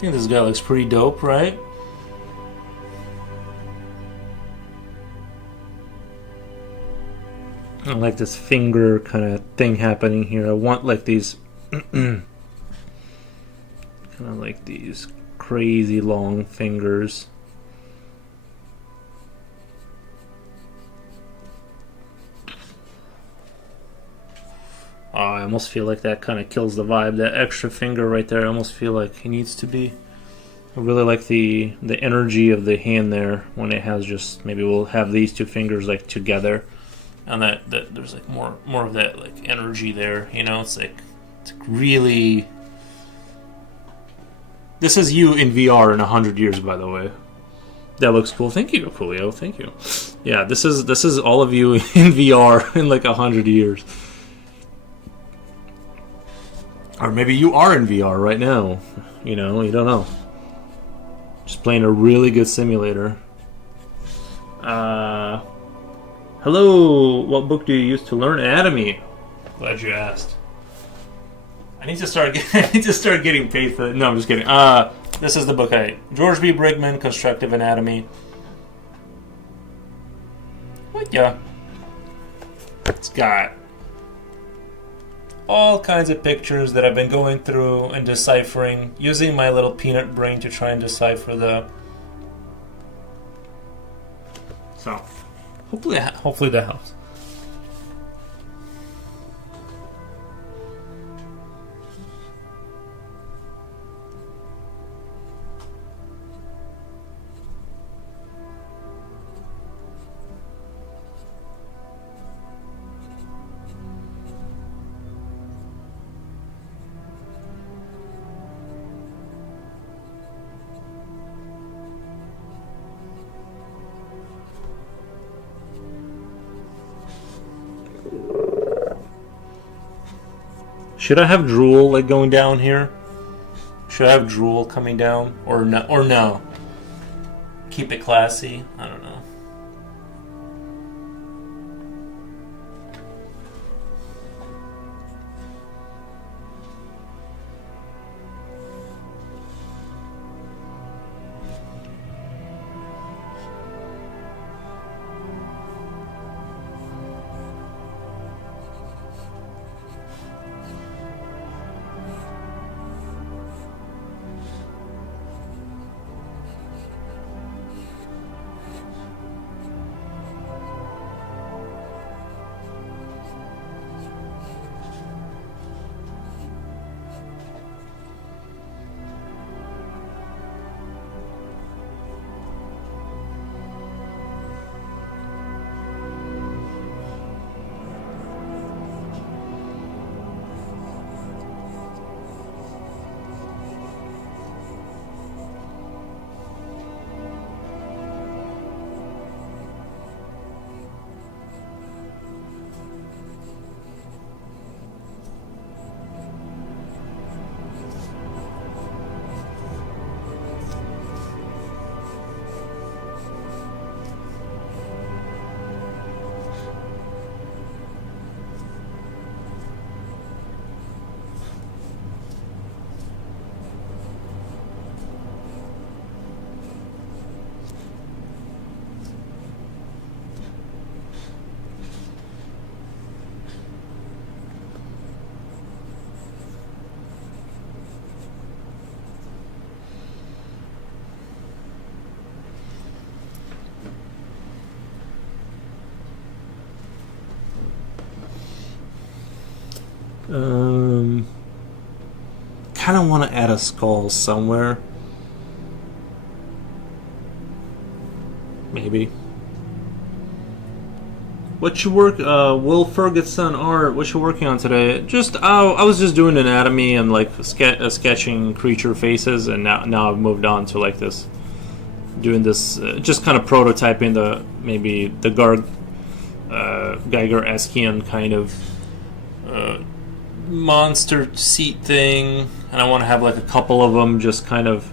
think this guy looks pretty dope, right? I like this finger kind of thing happening here. I want like these kind of like these crazy long fingers. Oh, I almost feel like that kind of kills the vibe. That extra finger right there, I almost feel like he needs to be. I really like the energy of the hand there when it has just, maybe we'll have these two fingers like together, and that there's like more of that like energy there. You know, it's like really. This is you in VR in 100 years, by the way. That looks cool. Thank you, Coolio. Thank you. Yeah, this is all of you in VR in like 100 years. Or maybe you are in VR right now. You know, you don't know. Just playing a really good simulator. Hello, what book do you use to learn anatomy? Glad you asked. I need to start getting paid for that. No, I'm just kidding. This is the book George B. Brigman, Constructive Anatomy. What? Yeah. It's got all kinds of pictures that I've been going through and deciphering, using my little peanut brain to try and decipher the. So, hopefully that helps. Should I have drool like going down here? Should I have drool coming down or no? Or no? Keep it classy. I don't know. Kind of want to add a skull somewhere. Maybe. What you work, Will Ferguson art? What you working on today? Just, I was just doing anatomy and like sketching creature faces, and now I've moved on to like this, doing this, just kind of prototyping maybe the Geiger-Eskian kind of monster seat thing, and I want to have like a couple of them, just kind of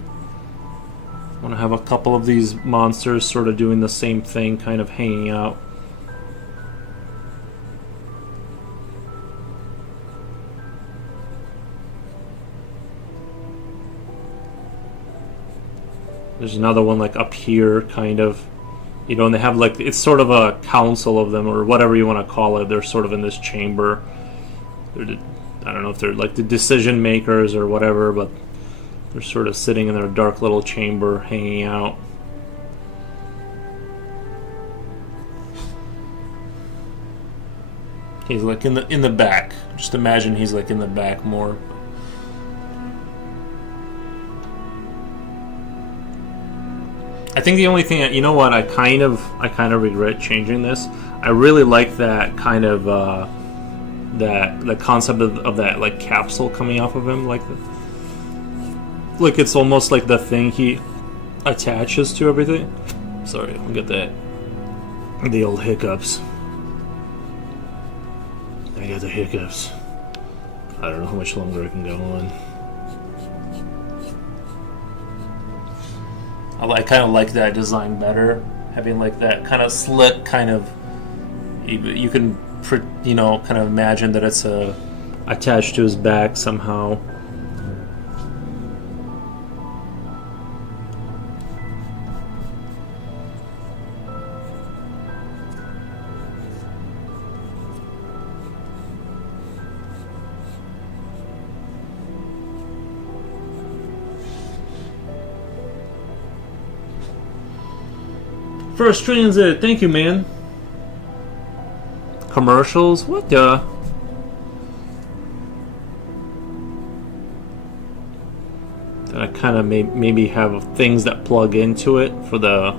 want to have a couple of these monsters sort of doing the same thing, kind of hanging out. There's another one like up here, kind of. You know, and they have like, it's sort of a council of them, or whatever you want to call it. They're sort of in this chamber. I don't know if they're like the decision makers or whatever, but they're sort of sitting in their dark little chamber, hanging out. He's like in the back. Just imagine he's like in the back more. I think the only thing, you know what, I kind of regret changing this. I really like that kind of the concept of that like capsule coming off of him, like it's almost like the thing he attaches to everything. Sorry, I'll get the old hiccups. I got the hiccups. I don't know how much longer I can go on. I kind of like that design better, having like that kind of slick kind of. You can, you know, kind of imagine that it's attached to his back somehow. First transit, thank you, man. Commercials? What the? Then I kind of maybe have things that plug into it for the,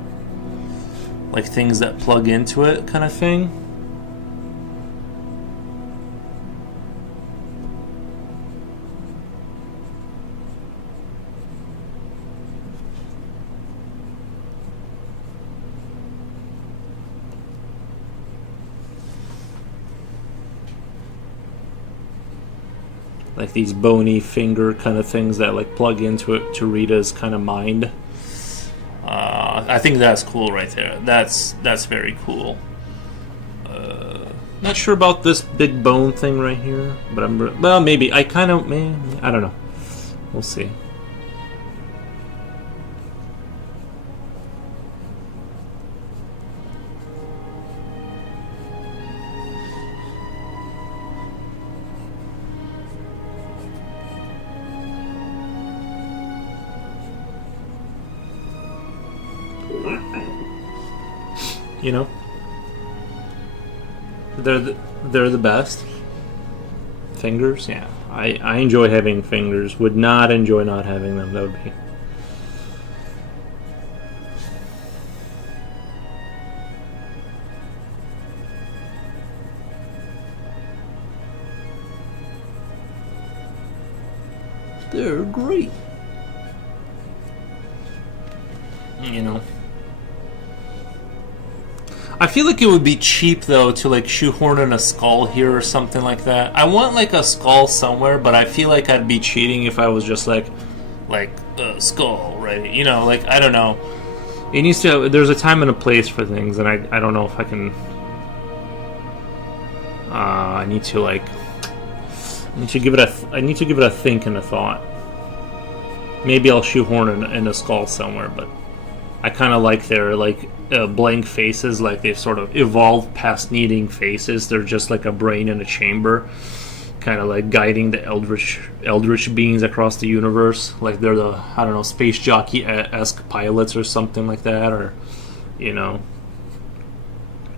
like things that plug into it kind of thing. Like these bony finger kind of things that like plug into it to Rita's kind of mind. I think that's cool right there. That's very cool. Not sure about this big bone thing right here, but well, maybe I don't know. We'll see. You know, they're the best. Fingers, yeah. I enjoy having fingers. Would not enjoy not having them. That would be. They're great. You know. I feel like it would be cheap though to like shoehorn in a skull here or something like that. I want like a skull somewhere, but I feel like I'd be cheating if I was just like skull, right? You know, like I don't know. It needs to. There's a time and a place for things, and I don't know if I can. I need to like. I need to give it a think and a thought. Maybe I'll shoehorn in a skull somewhere, but I kind of like their like blank faces, like they've sort of evolved past needing faces. They're just like a brain in a chamber, kind of like guiding the eldritch beings across the universe. Like they're the, I don't know, space jockey-esque pilots or something like that, or you know,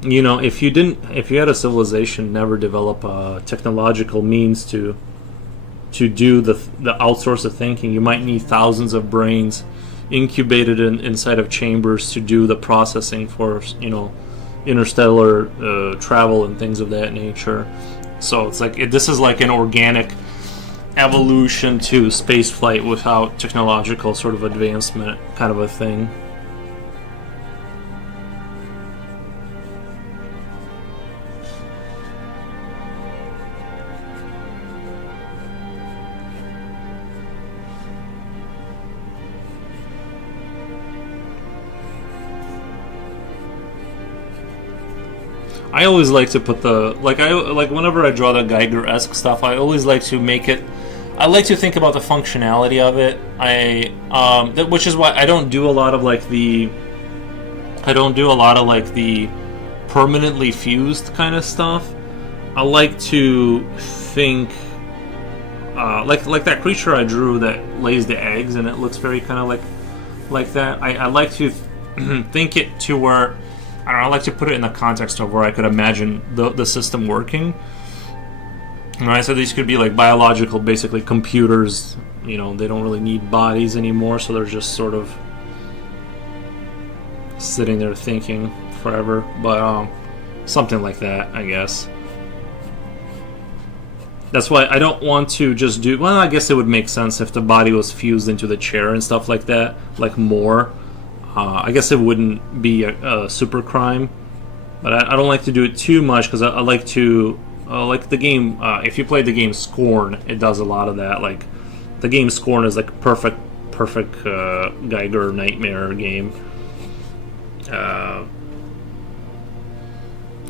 if you had a civilization never develop a technological means to do the outsource of thinking, you might need thousands of brains incubated inside of chambers to do the processing for, you know, interstellar travel and things of that nature. So it's like this is like an organic evolution to space flight without technological sort of advancement kind of a thing. I always like to put whenever I draw the Geiger-esque stuff, I always like to make it I like to think about the functionality of it. Which is why I don't do a lot of like the permanently fused kind of stuff. I like to think like that creature I drew that lays the eggs, and it looks very kind of like that. I like to think it to where I don't know. I like to put it in the context of where I could imagine the system working. Right, so these could be like biological, basically computers. You know, they don't really need bodies anymore, so they're just sort of sitting there thinking forever. But something like that, I guess. That's why I don't want to just do... Well, I guess it would make sense if the body was fused into the chair and stuff like that, like more. I guess it wouldn't be a super crime, but I don't like to do it too much because I like to... like the game, if you play the game Scorn, it does a lot of that. Like, the game Scorn is like a perfect Geiger nightmare game.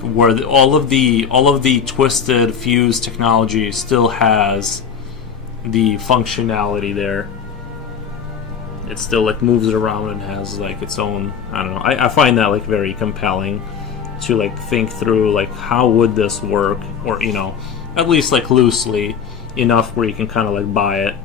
Where all of the twisted fused technology still has the functionality there. It still like moves around and has like its own. I don't know. I find that like very compelling to like think through like how would this work, or you know, at least like loosely enough where you can kind of like buy it.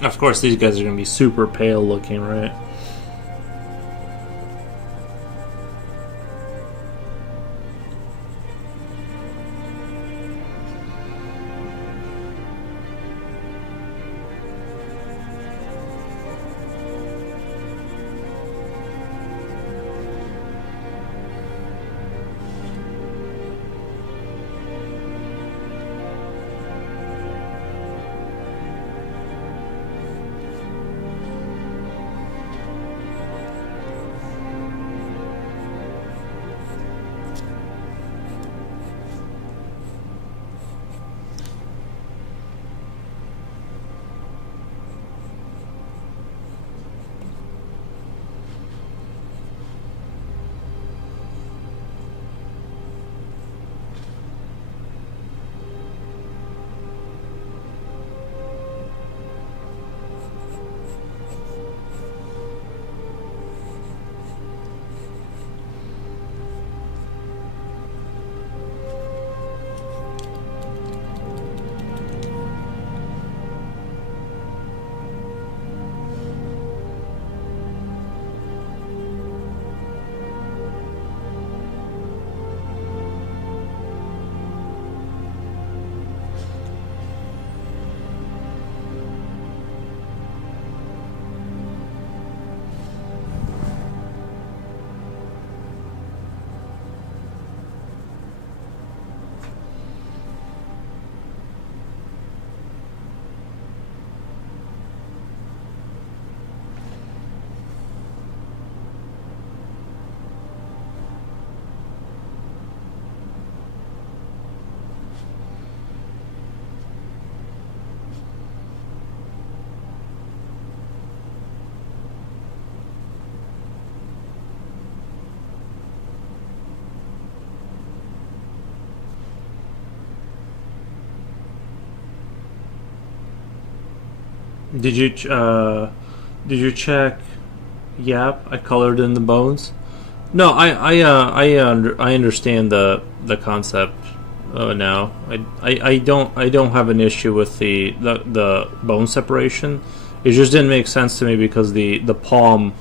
Of course, these guys are going to be super pale looking, right? Did you check? Yep, I colored in the bones. No, I understand the concept now. I don't have an issue with the bone separation. It just didn't make sense to me because the palm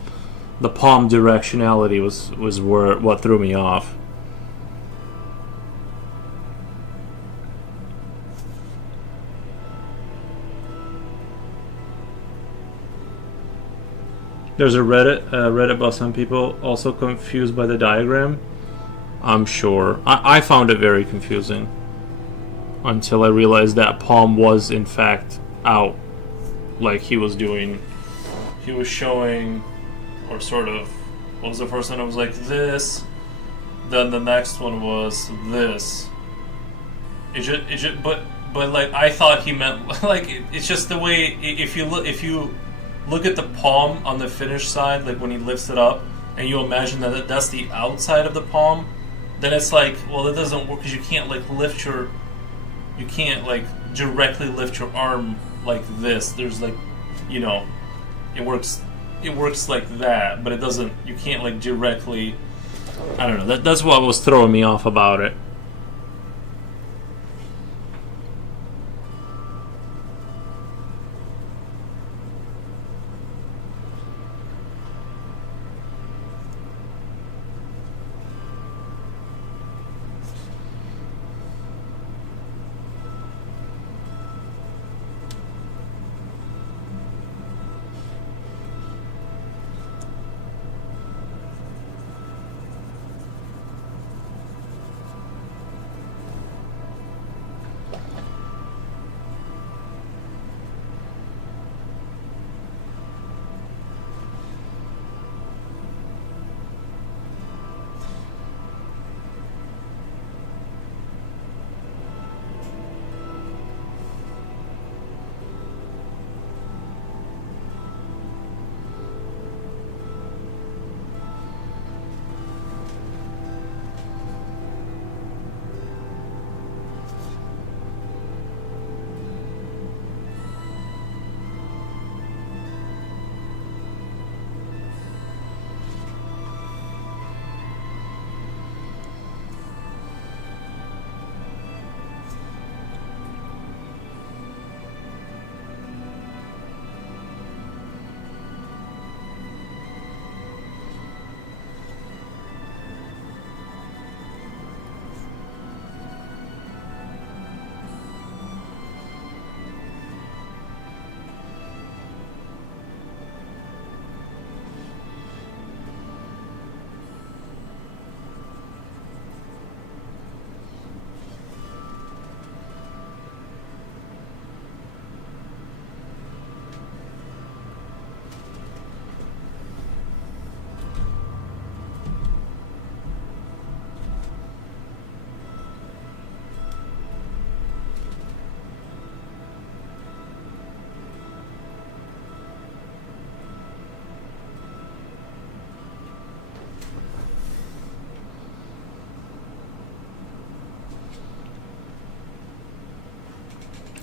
directionality was what threw me off. There's a Reddit about some people also confused by the diagram. I'm sure. I found it very confusing until I realized that palm was in fact out. like he was doing. He was showing, or sort of, what was the first one? It was like this. Then the next one was this. But like I thought he meant like it's just the way if you look at the palm on the finish side, like when he lifts it up, and you imagine that that's the outside of the palm, then it's like, well, that doesn't work because you can't like you can't like directly lift your arm like this. There's like, you know, it works like that, but it doesn't. You can't like directly. I don't know. That's what was throwing me off about it.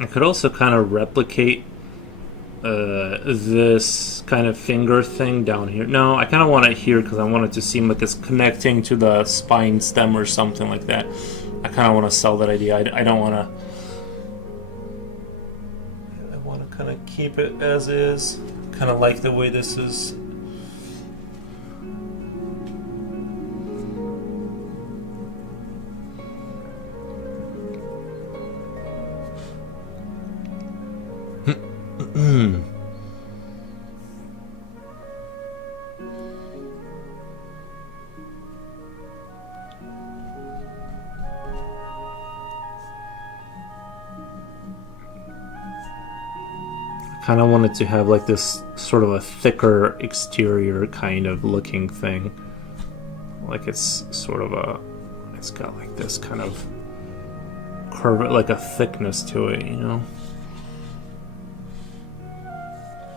I could also kind of replicate this kind of finger thing down here. No, I kind of want it here because I want it to seem like it's connecting to the spine stem or something like that. I kind of want to sell that idea. I don't want to... I want to kind of keep it as is. Kind of like the way this is. Kind of wanted to have like this sort of a thicker exterior kind of looking thing, like it's sort of a, it's got like this kind of curve, like a thickness to it, you know.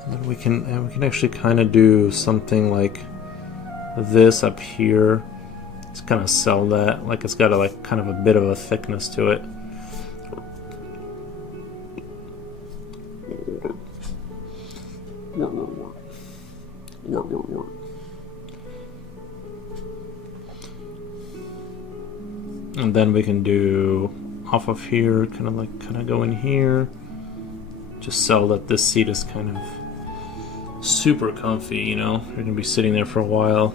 And then we can actually kind of do something like this up here. Let's kind of sell that, like it's got a like kind of a bit of a thickness to it. And then we can do off of here, kind of go in here. Just sell that this seat is kind of super comfy, you know. You're gonna be sitting there for a while.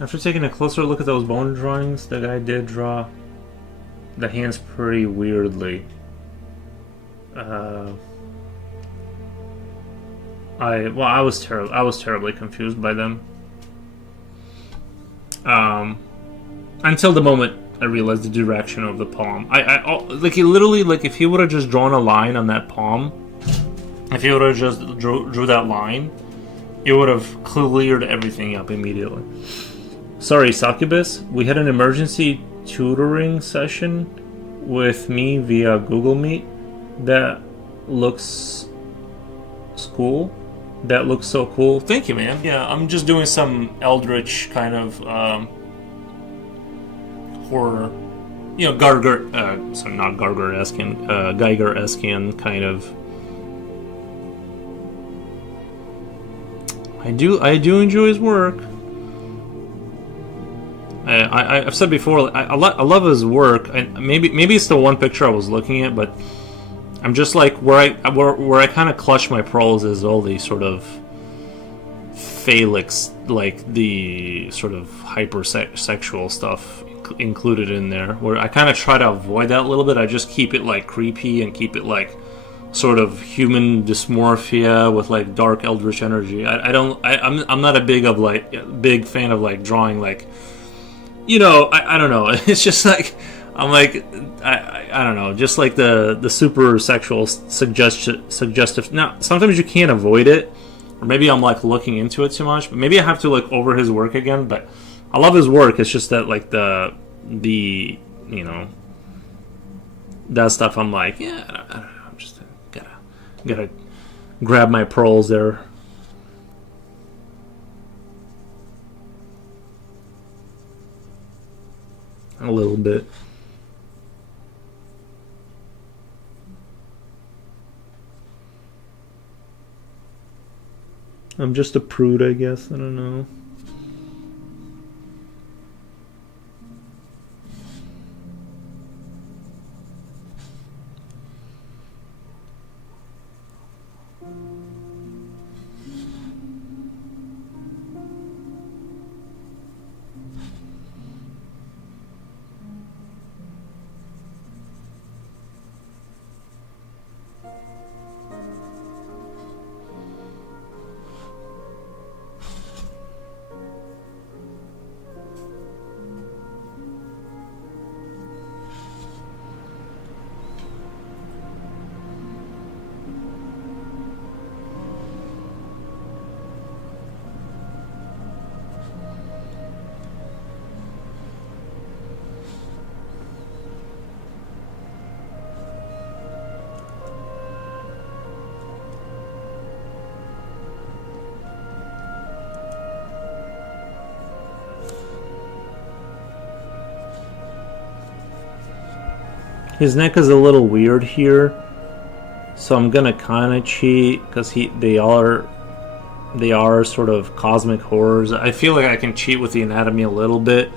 After taking a closer look at those bone drawings, the guy did draw the hands pretty weirdly. I was terribly confused by them. Until the moment I realized the direction of the palm. Like he literally, like if he would have just drawn a line on that palm, if he would have just drew that line, it would have cleared everything up immediately. Sorry, Succubus. We had an emergency tutoring session with me via Google Meet. That looks cool. That looks so cool. Thank you, man. Yeah, I'm just doing some Eldritch kind of horror. You know, not Geiger-esque kind of. I do enjoy his work. I've said before, I love his work. And maybe it's the one picture I was looking at, but I'm just like where I kind of clutch my pearls is all the sort of phallic, like the sort of hypersexual stuff included in there. Where I kind of try to avoid that a little bit. I just keep it like creepy and keep it like sort of human dysmorphia with like dark eldritch energy. I'm not a big fan of like drawing like, you know, I don't know. It's just like I'm like I don't know, just like the super sexual suggestive. Now sometimes you can't avoid it, or maybe I'm like looking into it too much. But maybe I have to look over his work again. But I love his work. It's just that like the you know, that stuff. I'm like, yeah, I don't know. I'm just gotta grab my pearls there. A little bit. I'm just a prude, I guess. I don't know. His neck is a little weird here, so I'm gonna kind of cheat because they are sort of cosmic horrors. I feel like I can cheat with the anatomy a little bit.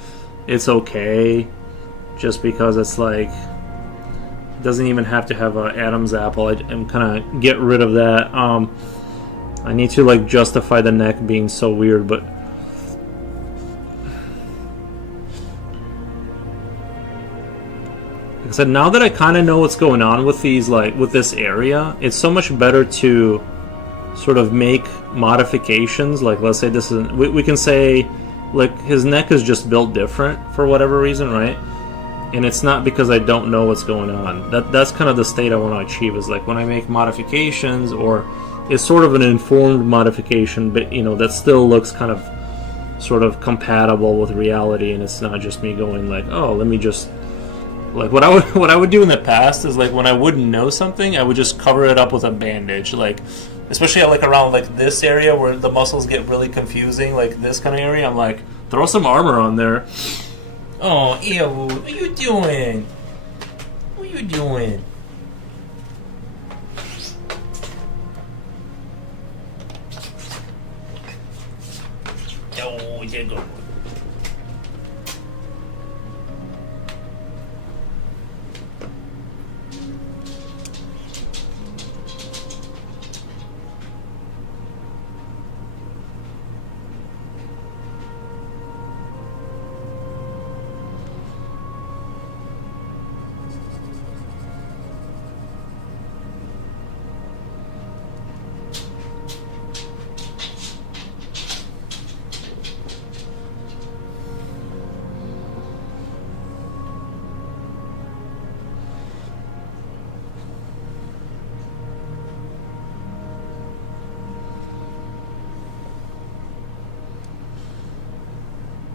It's okay, just because it's like it doesn't even have to have an Adam's apple. I'm kind of get rid of that. I need to like justify the neck being so weird, but. I said, now that I kind of know what's going on with these, like with this area, it's so much better to sort of make modifications. Like, let's say this is, we can say, like his neck is just built different for whatever reason, right? And it's not because I don't know what's going on. That's kind of the state I want to achieve. Is like when I make modifications, or it's sort of an informed modification, but you know that still looks kind of sort of compatible with reality, and it's not just me going like, oh, let me just. Like what I would do in the past is like when I wouldn't know something, I would just cover it up with a bandage, like especially like around like this area where the muscles get really confusing, like this kind of area. I'm like, throw some armor on there. Oh, ew! What are you doing? What are you doing? Oh, there you go.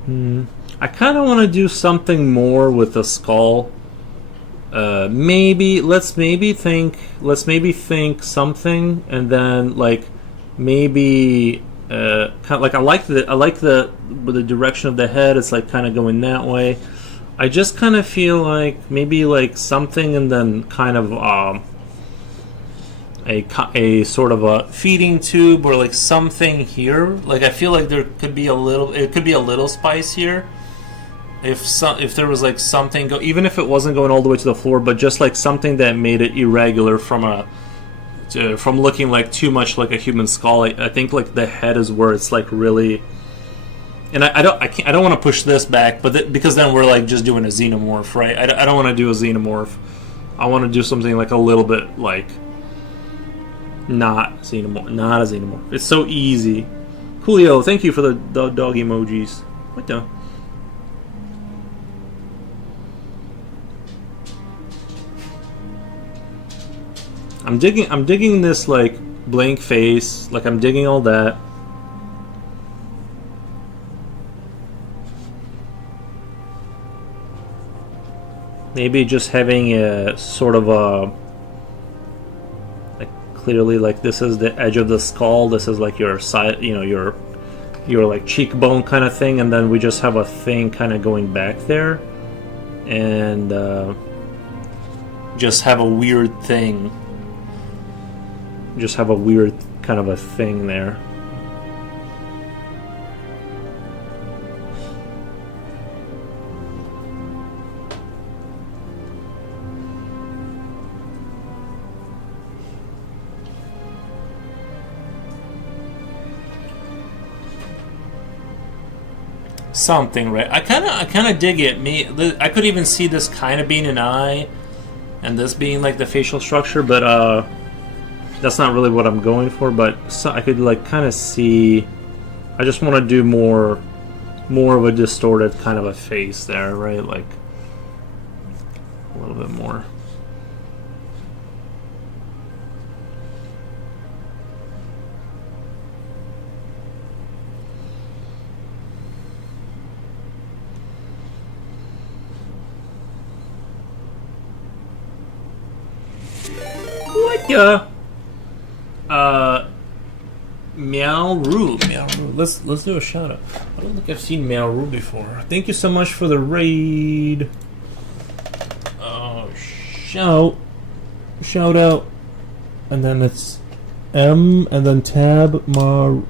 I kind of want to do something more with the skull. Maybe let's maybe think something, and then like maybe kind of like I like the direction of the head. It's like kind of going that way. I just kind of feel like maybe like something, and then kind of a sort of a feeding tube, or like something here. Like I feel like there could be a little. It could be a little spice here. If there was like something even if it wasn't going all the way to the floor, but just like something that made it irregular from looking like too much like a human skull. I think like the head is where it's like really. And I don't want to push this back, but because then we're like just doing a xenomorph, right? I don't want to do a xenomorph. I want to do something like a little bit like not a xenomorph. It's so easy. Julio, thank you for the dog emojis. What the? I'm digging this like blank face, like I'm digging all that. Maybe just having a sort of a like clearly like this is the edge of the skull, this is like your side, you know, your like cheekbone kind of thing, and then we just have a thing kind of going back there, and just have a weird thing. Just have a weird kind of a thing there. Something, right? I kind of dig it. I could even see this kind of being an eye, and this being like the facial structure, but that's not really what I'm going for. But I could like kind of see. I just want to do more of a distorted kind of a face there, right? Like a little bit more. What ya? Meowroo. Let's do a shout out. I don't think I've seen Meowroo before. Thank you so much for the raid. Oh, shout out, and then it's M and then tab Maru.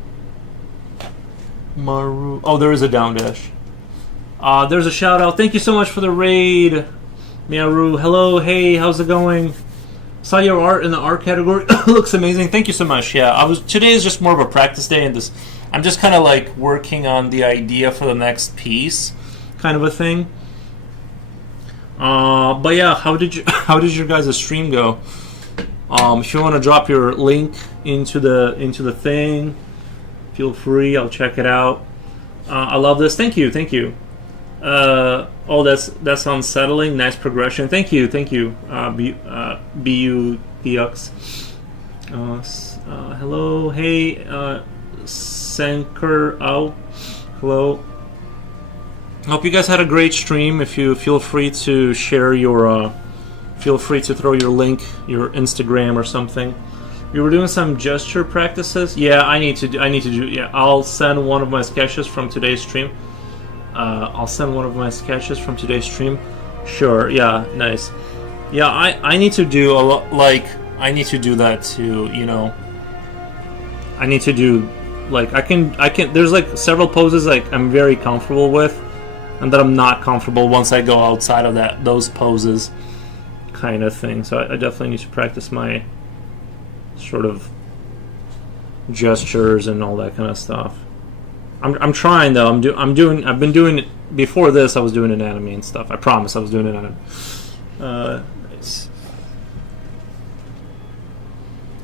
Oh, there is a down dash. There's a shout out. Thank you so much for the raid, Meowroo. Hello, hey, how's it going? Saw your art in the art category. Looks amazing. Thank you so much. Yeah, today is just more of a practice day, and I'm just kind of like working on the idea for the next piece, kind of a thing. But yeah, how did your guys' stream go? If you want to drop your link into the thing, feel free. I'll check it out. I love this. Thank you. Oh, that's unsettling. Nice progression. Thank you. BU Theox. Hello. Hey, Sanker. Hello. Hope you guys had a great stream. If you feel free to share your, feel free to throw your link, your Instagram or something. You were doing some gesture practices. Yeah, I need to do. Yeah, I'll send one of my sketches from today's stream. Sure. Yeah. Nice. Yeah. I need to do a lot. Like I need to do that too. You know. I need to do like I can. There's like several poses like I'm very comfortable with, and that I'm not comfortable once I go outside of those poses, kind of thing. So I definitely need to practice my sort of gestures and all that kind of stuff. I'm trying though. I've been doing it before this. I was doing anatomy and stuff. I promise I was doing anatomy. Nice.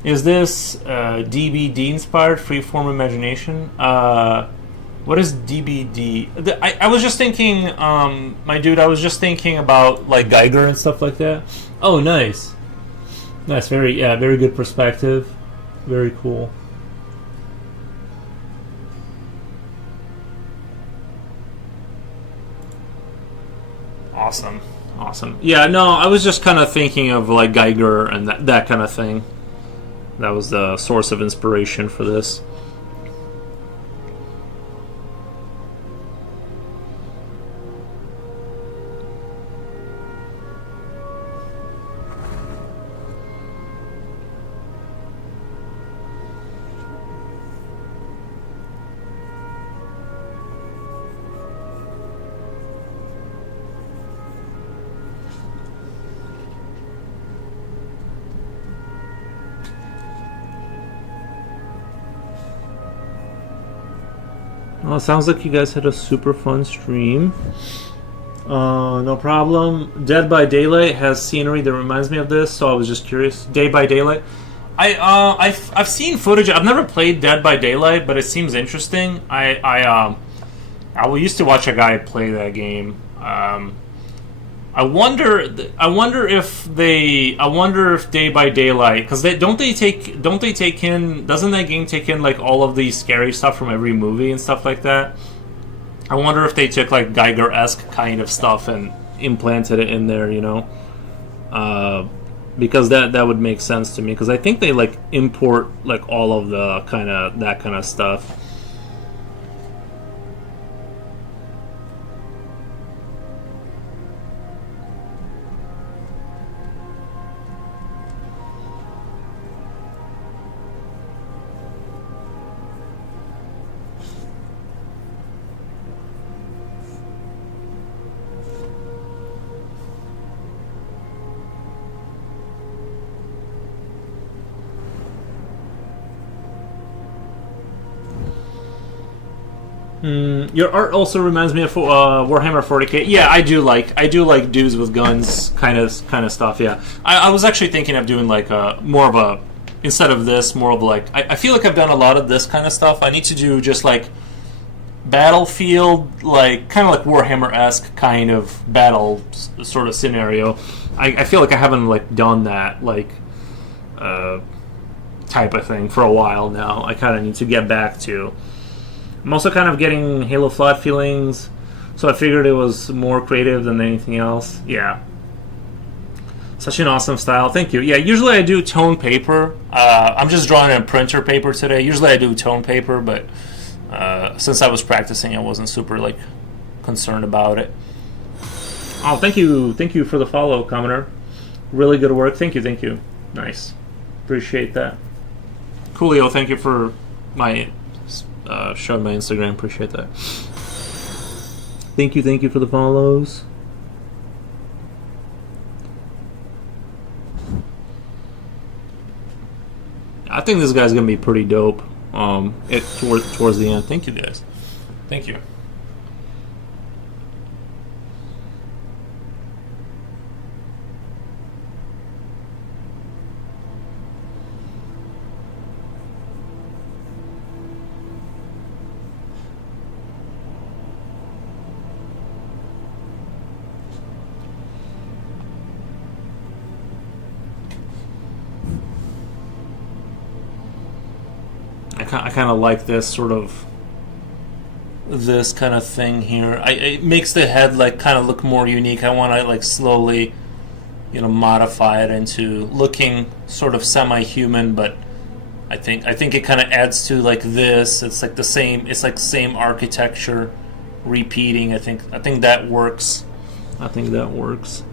Is this DBD inspired freeform imagination? What is DBD? I was just thinking, my dude. I was just thinking about like Geiger and stuff like that. Oh, nice. Very good perspective. Very cool. Awesome. Awesome. Yeah, no, I was just kind of thinking of like Geiger and that kind of thing. That was the source of inspiration for this. Well, it sounds like you guys had a super fun stream. No problem. Dead by Daylight has scenery that reminds me of this, so I was just curious. Day by Daylight. I've seen footage. I've never played Dead by Daylight, but it seems interesting. I used to watch a guy play that game. I wonder if Day by Daylight, because doesn't that game take in like all of the scary stuff from every movie and stuff like that? I wonder if they took like Geiger-esque kind of stuff and implanted it in there, you know, because that would make sense to me, because I think they like import like all of the that kind of stuff. Your art also reminds me of Warhammer 40k. Yeah, I do like dudes with guns kind of stuff. Yeah, I was actually thinking of doing like more of a, instead of this, more of like I feel like I've done a lot of this kind of stuff. I need to do just like Battlefield, like kind of like Warhammer-esque kind of battle sort of scenario. I feel like I haven't like done that like type of thing for a while now. I kind of need to get back to. I'm also kind of getting Halo Flood feelings, so I figured it was more creative than anything else. Yeah. Such an awesome style. Thank you. Yeah, usually I do tone paper. I'm just drawing on printer paper today. Usually I do tone paper, but since I was practicing, I wasn't super like concerned about it. Oh, thank you. Thank you for the follow, Commoner. Really good work. Thank you. Nice. Appreciate that. Coolio, thank you for my... showed my Instagram. Appreciate that. Thank you for the follows. I think this guy's gonna be pretty dope. Towards the end. Thank you guys. Thank you. I kind of like this sort of kind of thing here. It makes the head like kind of look more unique. I want to like slowly, modify it into looking sort of semi-human, but I think it kind of adds to like this. It's like the same. It's like same architecture, repeating. I think that works. I think that works.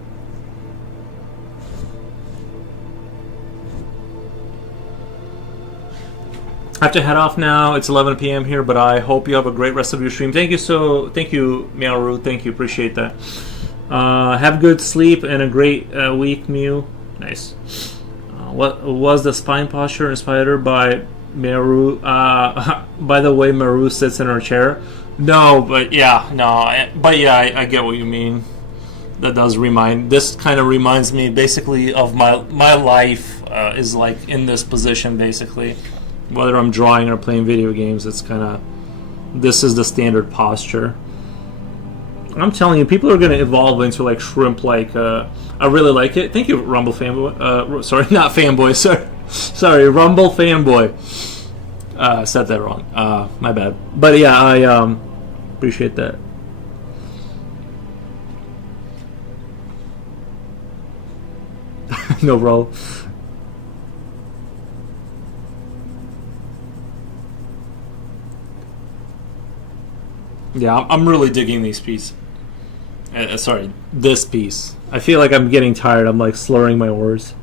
I have to head off now. It's 11 p.m. here, but I hope you have a great rest of your stream. Thank you, Meowru. Thank you. Appreciate that. Have good sleep and a great week, Mew. Nice. What was the spine posture inspired by Meru? By the way, Meru sits in her chair. No, but yeah, I get what you mean. That does this kind of reminds me basically of my life is like in this position basically. Whether I'm drawing or playing video games, it's kind of, this is the standard posture. I'm telling you, people are going to evolve into like shrimp. Like I really like it. Thank you, Rumble fanboy. Sorry, not fanboy. Sorry, Rumble fanboy. Said that wrong. My bad. But yeah, I appreciate that. No problem. Yeah, I'm really digging these pieces. Sorry, this piece. I feel like I'm getting tired. I'm like slurring my words.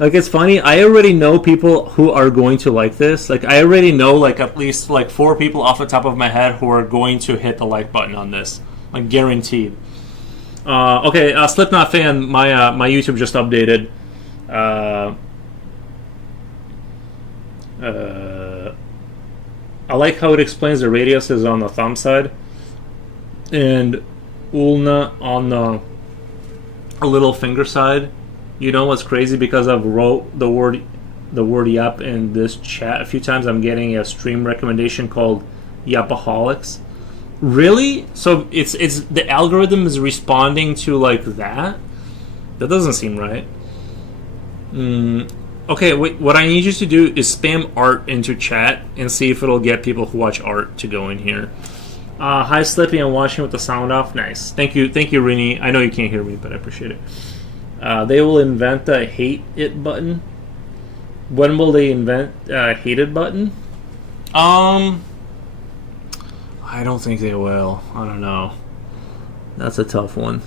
Like, it's funny. I already know people who are going to like this. Like, I already know like at least like 4 people off the top of my head who are going to hit the like button on this. Like, guaranteed. Okay, Slipknot fan. My YouTube just updated. I like how it explains the radius is on the thumb side, and ulna on the little finger side. You know what's crazy? Because I've wrote the word yap in this chat a few times. I'm getting a stream recommendation called Yapaholics. Really? So it's the algorithm is responding to like that? That doesn't seem right. Okay, wait, what I need you to do is spam art into chat and see if it'll get people who watch art to go in here. Hi Slippy, I'm watching with the sound off. Nice. Thank you, Rini. I know you can't hear me, but I appreciate it. They will invent the hate it button. When will they invent hated button? I don't think they will. I don't know. That's a tough one.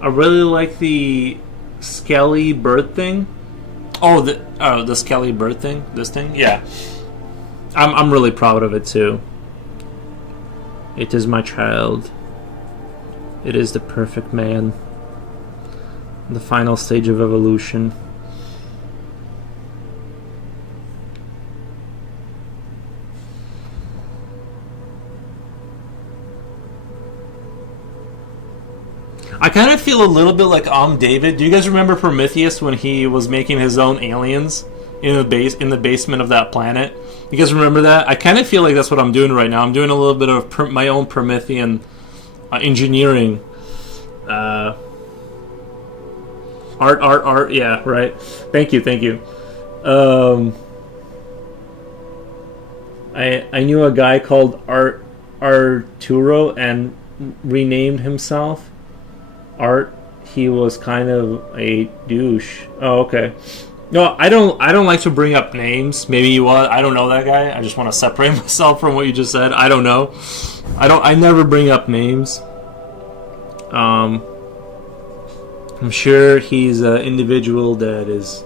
I really like the Skelly bird thing. Oh, the Skelly bird thing. This thing, yeah. I'm really proud of it too. It is my child. It is the perfect man. The final stage of evolution. I kind of feel a little bit like David. Do you guys remember Prometheus when he was making his own aliens in the basement of that planet? You guys remember that? I kind of feel like that's what I'm doing right now. I'm doing a little bit of my own Promethean engineering. Art. Yeah, right. Thank you. I knew a guy called Arturo and renamed himself Art. He was kind of a douche. Oh, okay. No, I don't like to bring up names. Maybe you want. I don't know that guy. I just want to separate myself from what you just said. I don't know. I never bring up names. I'm sure he's an individual that is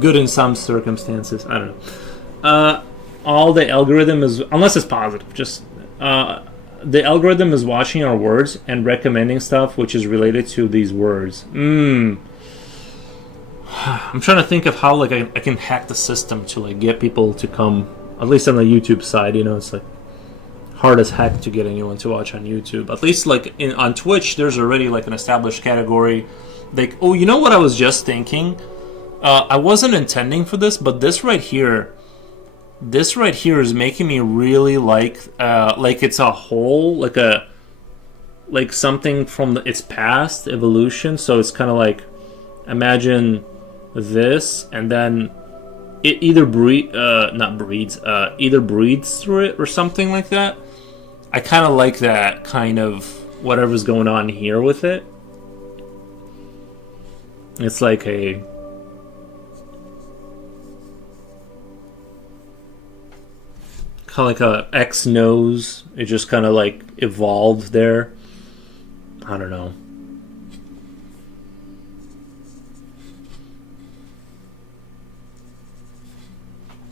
good in some circumstances. I don't know. All the algorithm is, unless it's positive, just the algorithm is watching our words and recommending stuff which is related to these words. I'm trying to think of how like I can hack the system to like get people to come, at least on the YouTube side. You know, it's like hard as heck to get anyone to watch on YouTube. At least like on Twitch, there's already like an established category. Like, oh, you know what I was just thinking? I wasn't intending for this, but this right here is making me really like it's a whole, like something from its past evolution. So it's kind of like, imagine this, and then it either either breathes through it or something like that. I kind of like that kind of whatever's going on here with it. It's like a kind of like a X nose. It just kind of like evolved there. I don't know.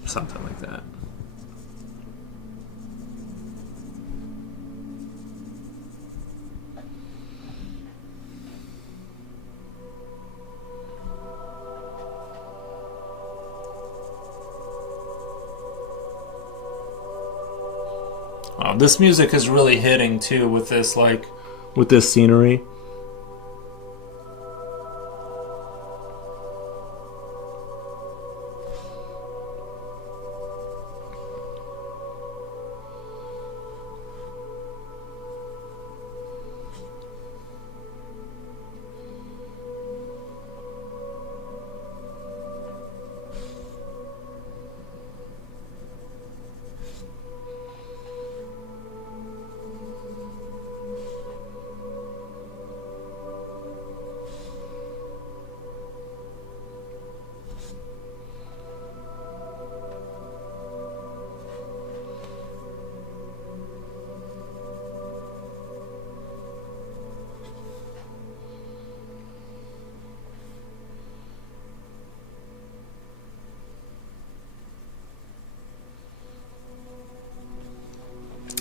Something like that. Wow, this music is really hitting too with this with this scenery.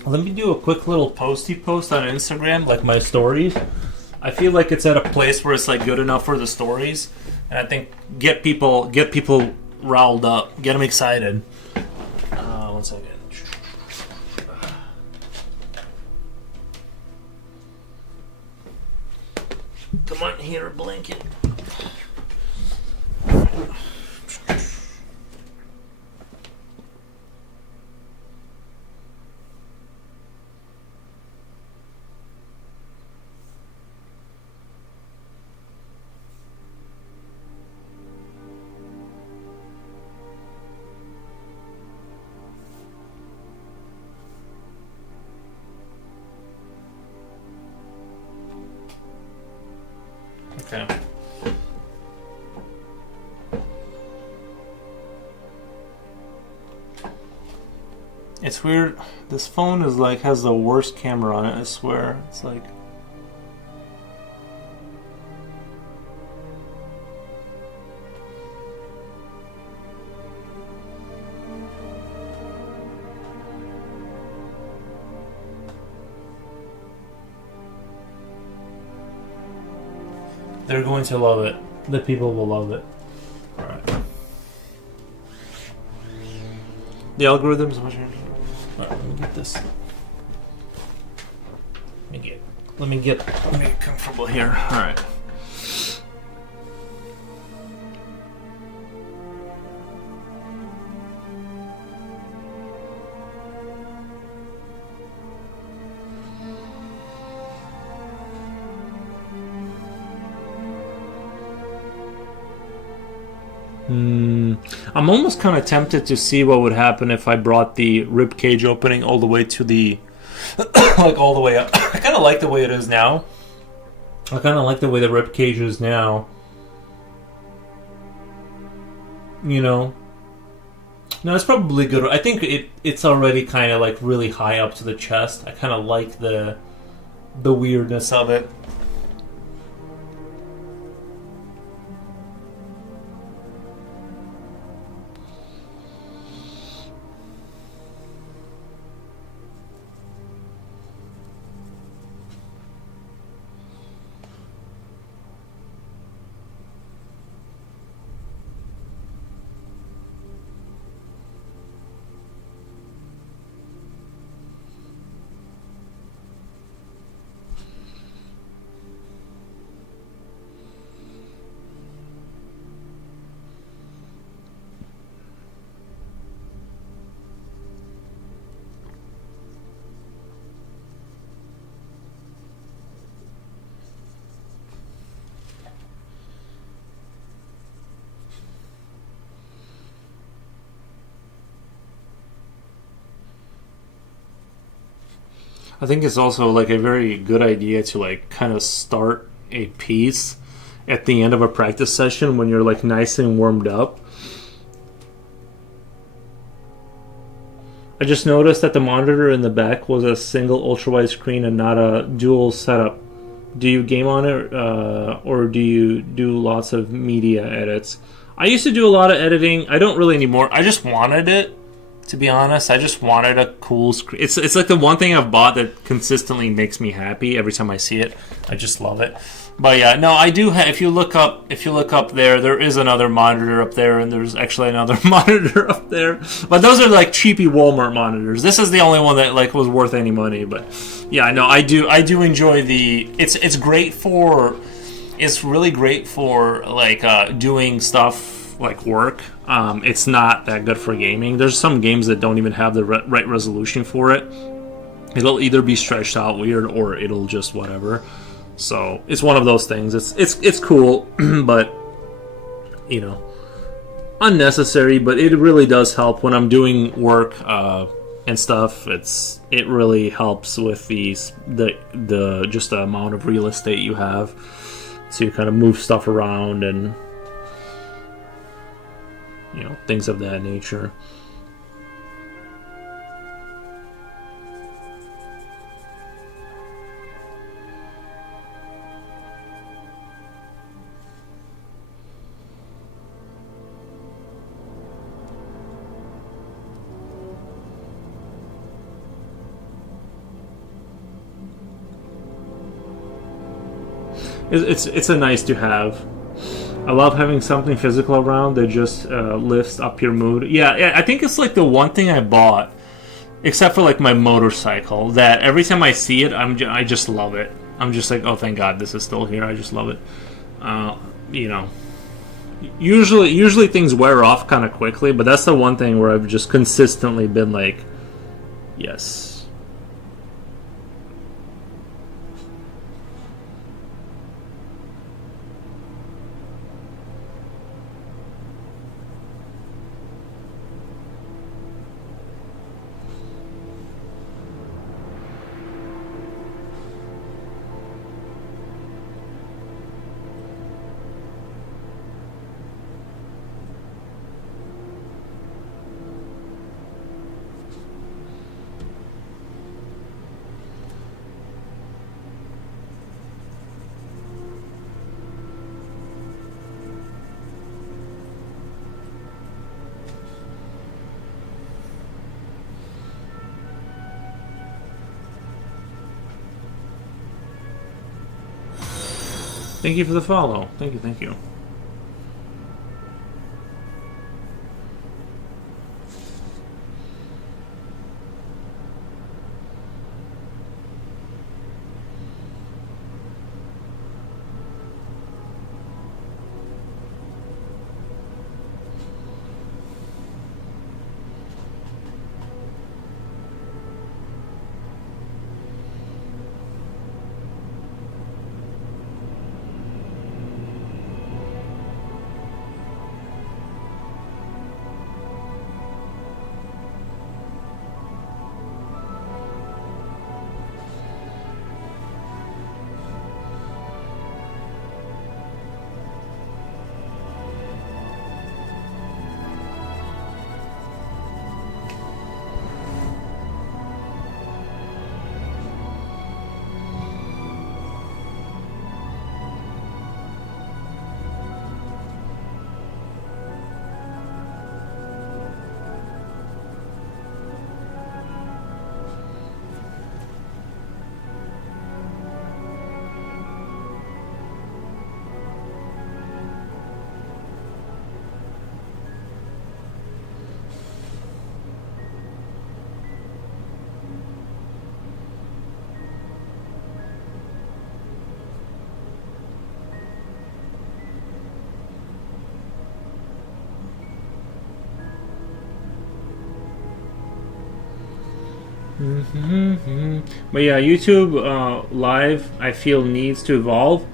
Let me do a quick little post on Instagram, like my stories. I feel like it's at a place where it's like good enough for the stories, and I think get people riled up, get them excited. 1 second. Come on, here, blanket. Okay. It's weird. This phone is like has the worst camera on it, I swear. It's like they're going to love it. The people will love it. Alright. The algorithms. Alright, let me get this. Let me get comfortable here. Alright. I'm almost kind of tempted to see what would happen if I brought the rib cage opening all the way to the like all the way up. I kind of like the way it is now. I kind of like the way the rib cage is now. You know. No, it's probably good. I think it's already kind of like really high up to the chest. I kind of like the weirdness of it. I think it's also like a very good idea to like kind of start a piece at the end of a practice session when you're like nice and warmed up. I just noticed that the monitor in the back was a single ultra-wide screen and not a dual setup. Do you game on it or do you do lots of media edits? I used to do a lot of editing. I don't really anymore. I just wanted it To be honest, I just wanted a cool screen. It's like the one thing I've bought that consistently makes me happy every time I see it. I just love it. But yeah, no, I do. If you look up there is another monitor up there, and there's actually another monitor up there. But those are like cheapy Walmart monitors. This is the only one that like was worth any money. But yeah, no, I do enjoy the. It's great for. It's really great for like doing stuff like work. It's not that good for gaming. There's some games that don't even have the right resolution for it. It'll either be stretched out weird or it'll just whatever. So it's one of those things. It's cool, but you know, unnecessary. But it really does help when I'm doing work and stuff. It really helps with the just the amount of real estate you have to kind of move stuff around and things of that nature. It's a nice to have. I love having something physical around that just lifts up your mood. Yeah, I think it's like the one thing I bought, except for like my motorcycle, that every time I see it, I just love it. I'm just like, oh, thank God this is still here. I just love it. Usually things wear off kind of quickly, but that's the one thing where I've just consistently been like, yes. Thank you for the follow. Thank you. But yeah, YouTube Live, I feel needs to evolve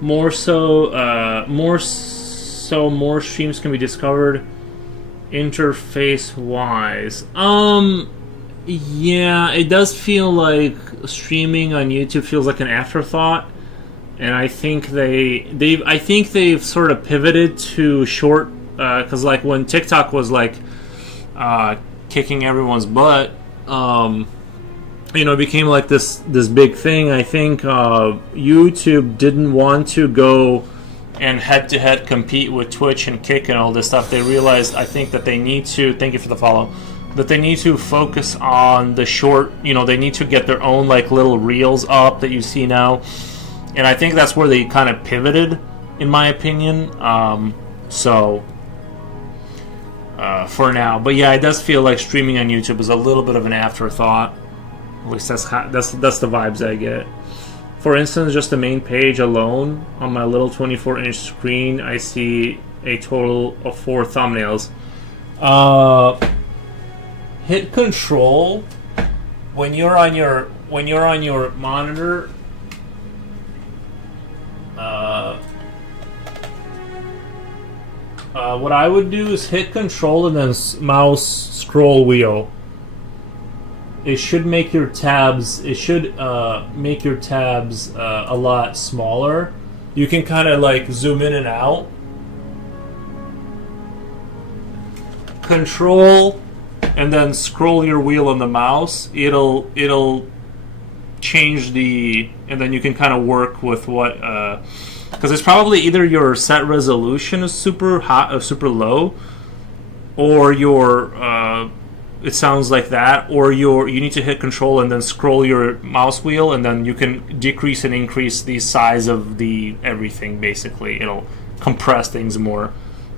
more more streams can be discovered interface wise. Yeah, it does feel like streaming on YouTube feels like an afterthought, and I think they've sort of pivoted to short, because like when TikTok was like kicking everyone's butt, it became like this big thing. I think YouTube didn't want to go and head-to-head compete with Twitch and Kick and all this stuff. They realized, I think, that they need to. Thank you for the follow. that they need to focus on the short, they need to get their own like little reels up that you see now. And I think that's where they kind of pivoted, in my opinion. For now. But yeah, it does feel like streaming on YouTube is a little bit of an afterthought. At least that's the vibes I get. For instance, just the main page alone, on my little 24-inch screen, I see a total of 4 thumbnails. Hit Control when you're on your monitor. What I would do is hit Control and then mouse scroll wheel. It should make your tabs. It should make your tabs a lot smaller. You can kind of like zoom in and out. Control and then scroll your wheel on the mouse. It'll change and then you can kind of work with what. Because it's probably either your set resolution is super high or super low, or your it sounds like that, or you need to hit Control and then scroll your mouse wheel, and then you can decrease and increase the size of the everything. Basically, it'll compress things more,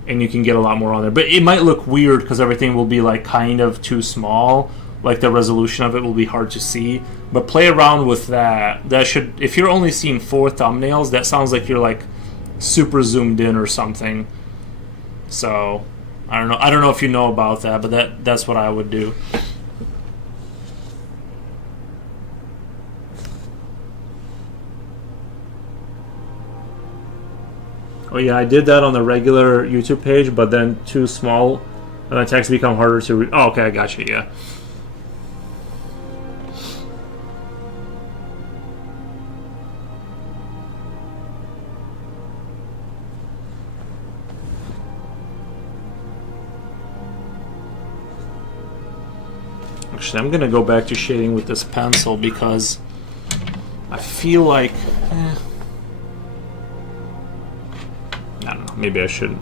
and you can get a lot more on there. But it might look weird because everything will be like kind of too small. Like the resolution of it will be hard to see, but play around with that. That should, if you're only seeing 4 thumbnails, that sounds like you're like super zoomed in or something. So I don't know if you know about that, but that's what I would do. Oh yeah, I did that on the regular YouTube page, but then too small, and the text become harder to read. Oh, okay, I got you. Yeah. Actually, I'm gonna go back to shading with this pencil because I feel like I don't know, maybe I shouldn't.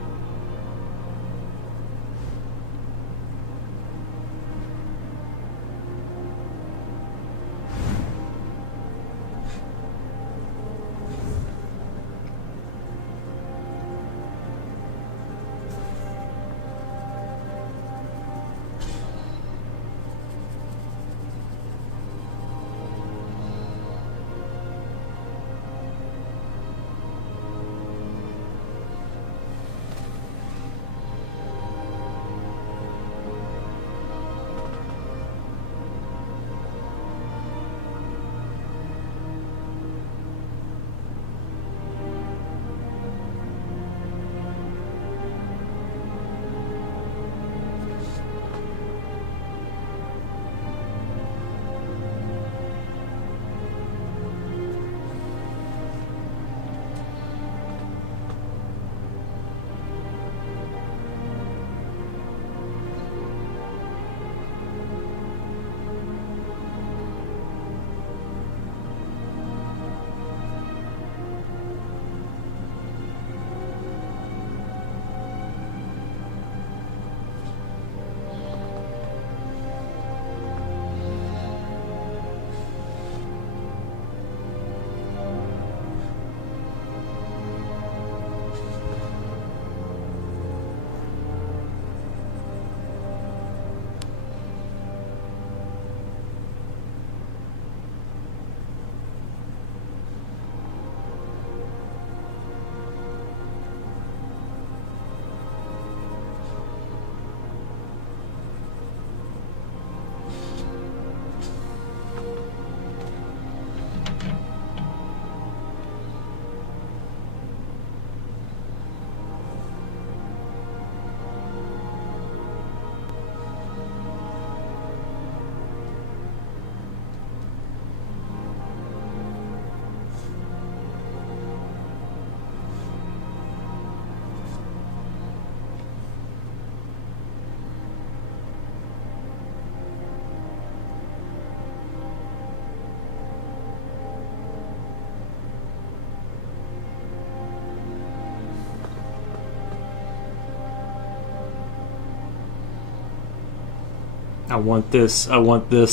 I want this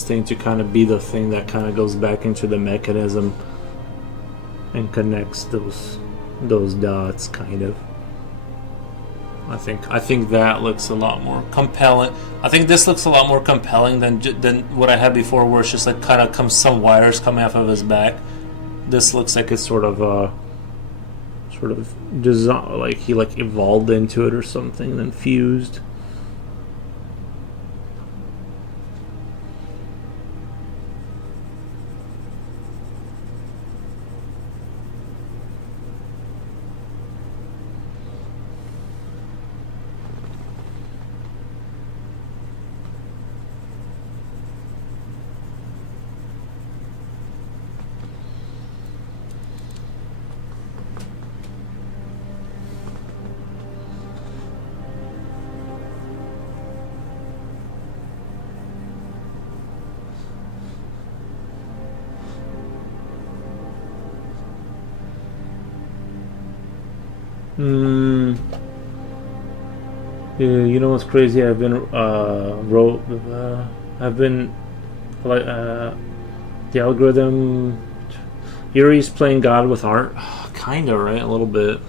thing to kind of be the thing that kind of goes back into the mechanism and connects those dots, kind of. I think that looks a lot more compelling. I think this looks a lot more compelling than what I had before, where it's just like kind of some wires coming off of his back. This looks like it's sort of design, like he like evolved into it or something, and then fused. Yeah, you know what's crazy? I've been like the algorithm. Yuri's playing God with art, kinda, right? A little bit.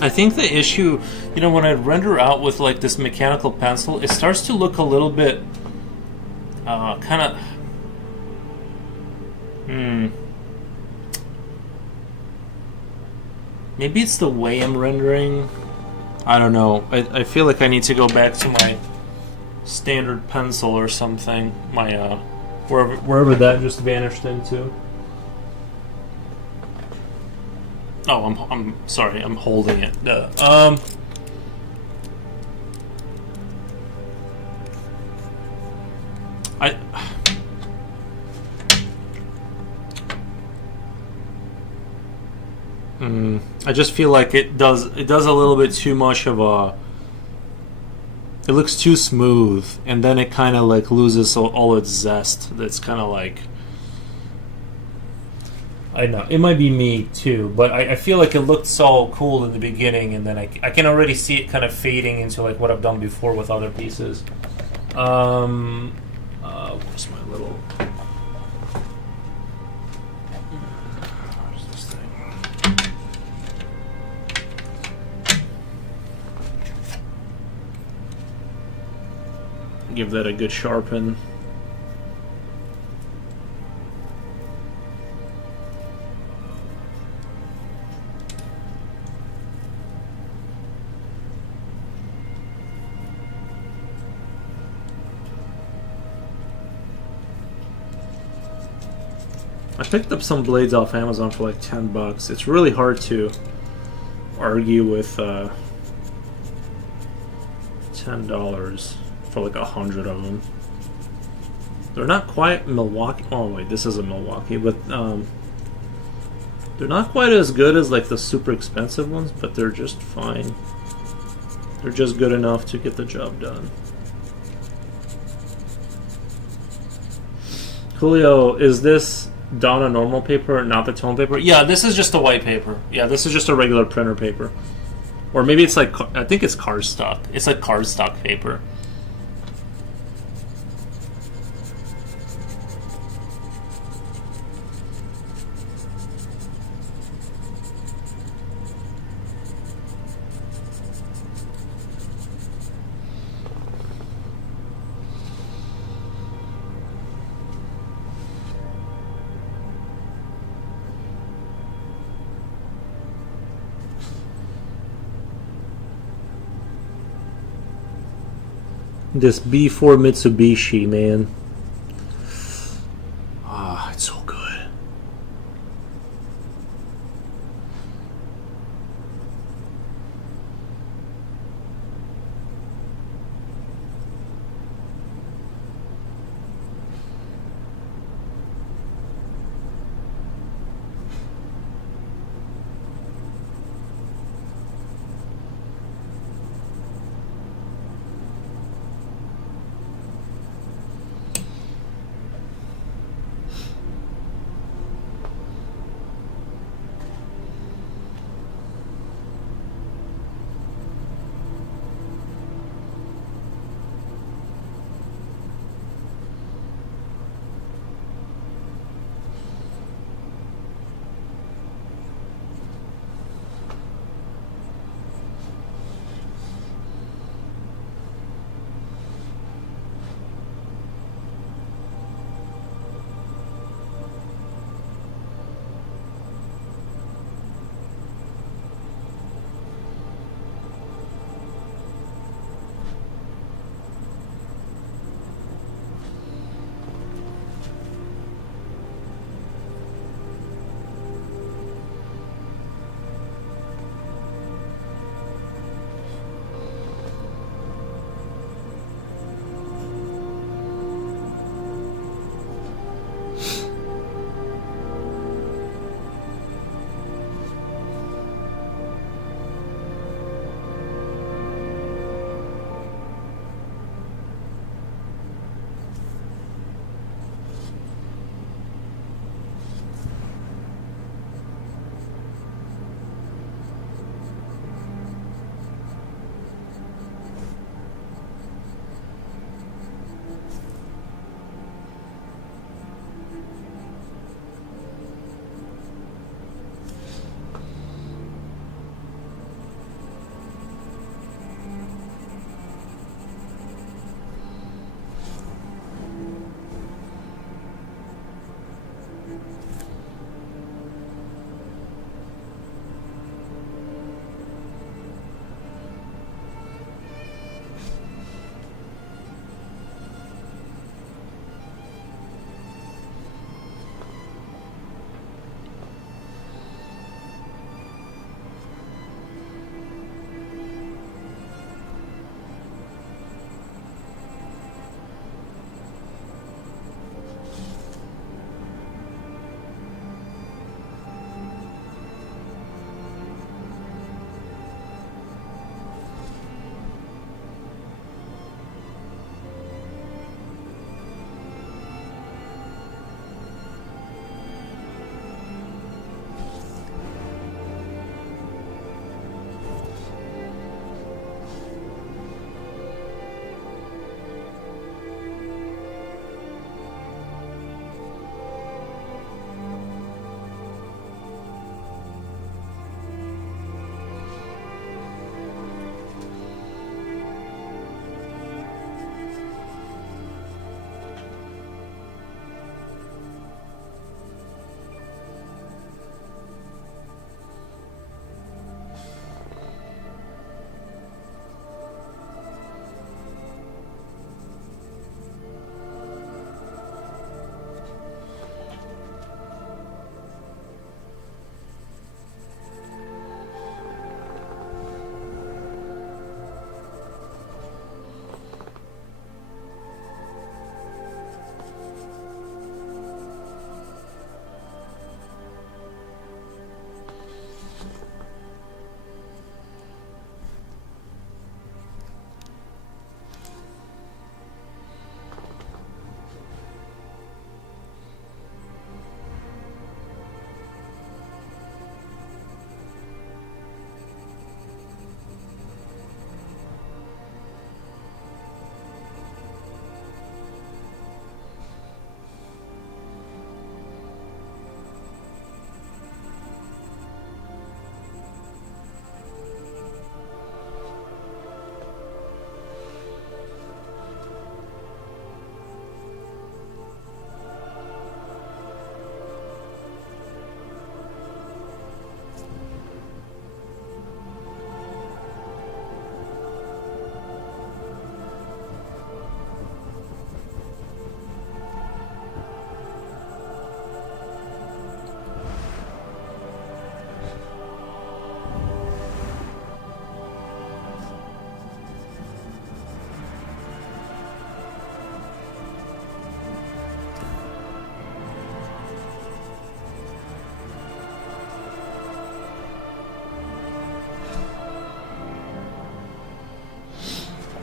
I think the issue, when I render out with like this mechanical pencil, it starts to look a little bit kind of. Maybe it's the way I'm rendering. I don't know. I feel like I need to go back to my standard pencil or something. My wherever that just vanished into. Oh, I'm sorry. I'm holding it. I just feel like it does a little bit too much of a. It looks too smooth, and then it kind of like loses all its zest. That's kind of like. I know it might be me too, but I feel like it looked so cool in the beginning, and then I can already see it kind of fading into like what I've done before with other pieces. Where's my little? Where's this thing? Give that a good sharpen. I picked up some blades off Amazon for like $10. It's really hard to argue with $10 for like 100 of them. They're not quite Milwaukee. Oh wait, this is a Milwaukee, but they're not quite as good as like the super expensive ones, but they're just fine. They're just good enough to get the job done. Julio, is this done on normal paper, not the tone paper? Yeah, this is just a white paper. Yeah, this is just a regular printer paper. Or maybe it's like, I think it's cardstock. It's like cardstock paper. This B4 Mitsubishi, man. Ah, it's so good.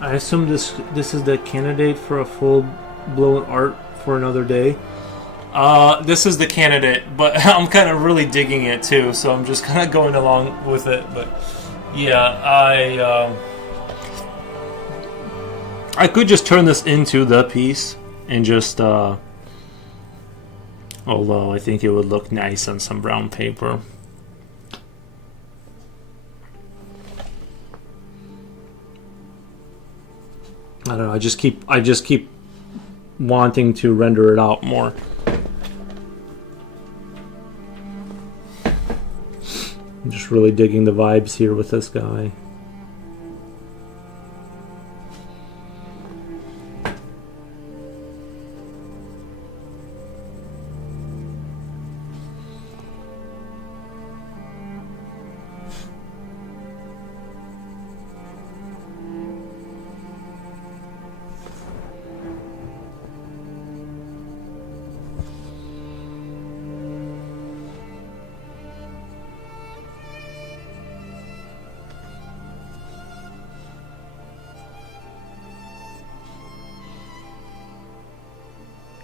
I assume this is the candidate for a full-blown art for another day. This is the candidate, but I'm kind of really digging it too, so I'm just kind of going along with it. But yeah, I could just turn this into the piece and just, although I think it would look nice on some brown paper. I don't know. I just keep wanting to render it out more. I'm just really digging the vibes here with this guy.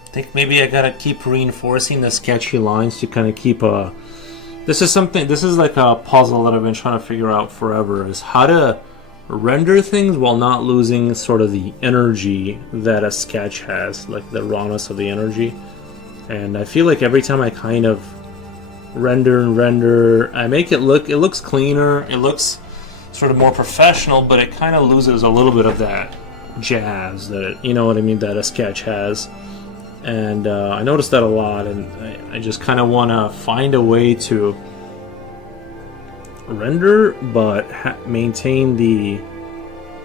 I think maybe I gotta keep reinforcing the sketchy lines to kind of keep a... This is like a puzzle that I've been trying to figure out forever, is how to render things while not losing sort of the energy that a sketch has, like the rawness of the energy. And I feel like every time I kind of render, I make it looks cleaner, it looks sort of more professional, but it kind of loses a little bit of that jazz that it, you know what I mean, that a sketch has. And I noticed that a lot, and I just kind of want to find a way to render, but maintain the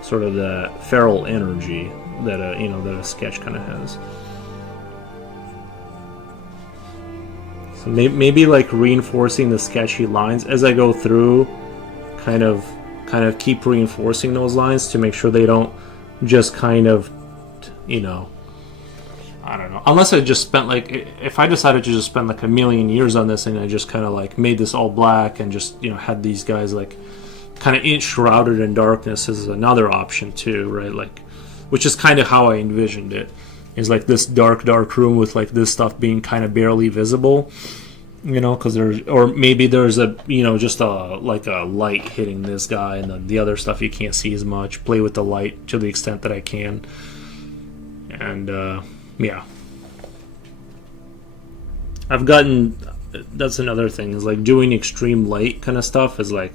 sort of the feral energy that that a sketch kind of has. So maybe like reinforcing the sketchy lines as I go through, kind of keep reinforcing those lines to make sure they don't just kind of, I don't know. Unless I just spent if I decided to just spend like a million years on this and I just kind of like made this all black and just had these guys like kind of shrouded in darkness is another option too, right? Like, which is kind of how I envisioned it. Is like this dark room with like this stuff being kind of barely visible, because maybe there's a just a light hitting this guy, and then the other stuff you can't see as much. Play with the light to the extent that I can, and yeah. I've gotten, that's another thing, is like doing extreme light kind of stuff is like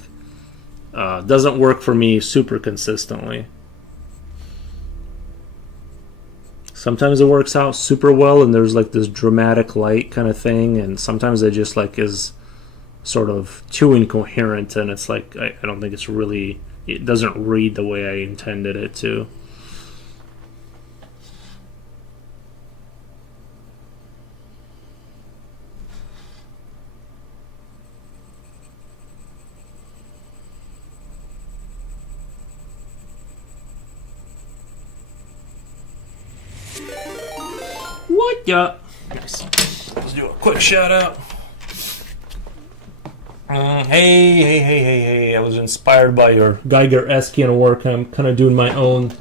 doesn't work for me super consistently. Sometimes it works out super well and there's like this dramatic light kind of thing, and sometimes it just like is sort of too incoherent, and it's like I don't think it doesn't read the way I intended it to. What? Yeah. Let's do a quick shout out. Hey. I was inspired by your Geiger-esquian work. I'm kind of doing my own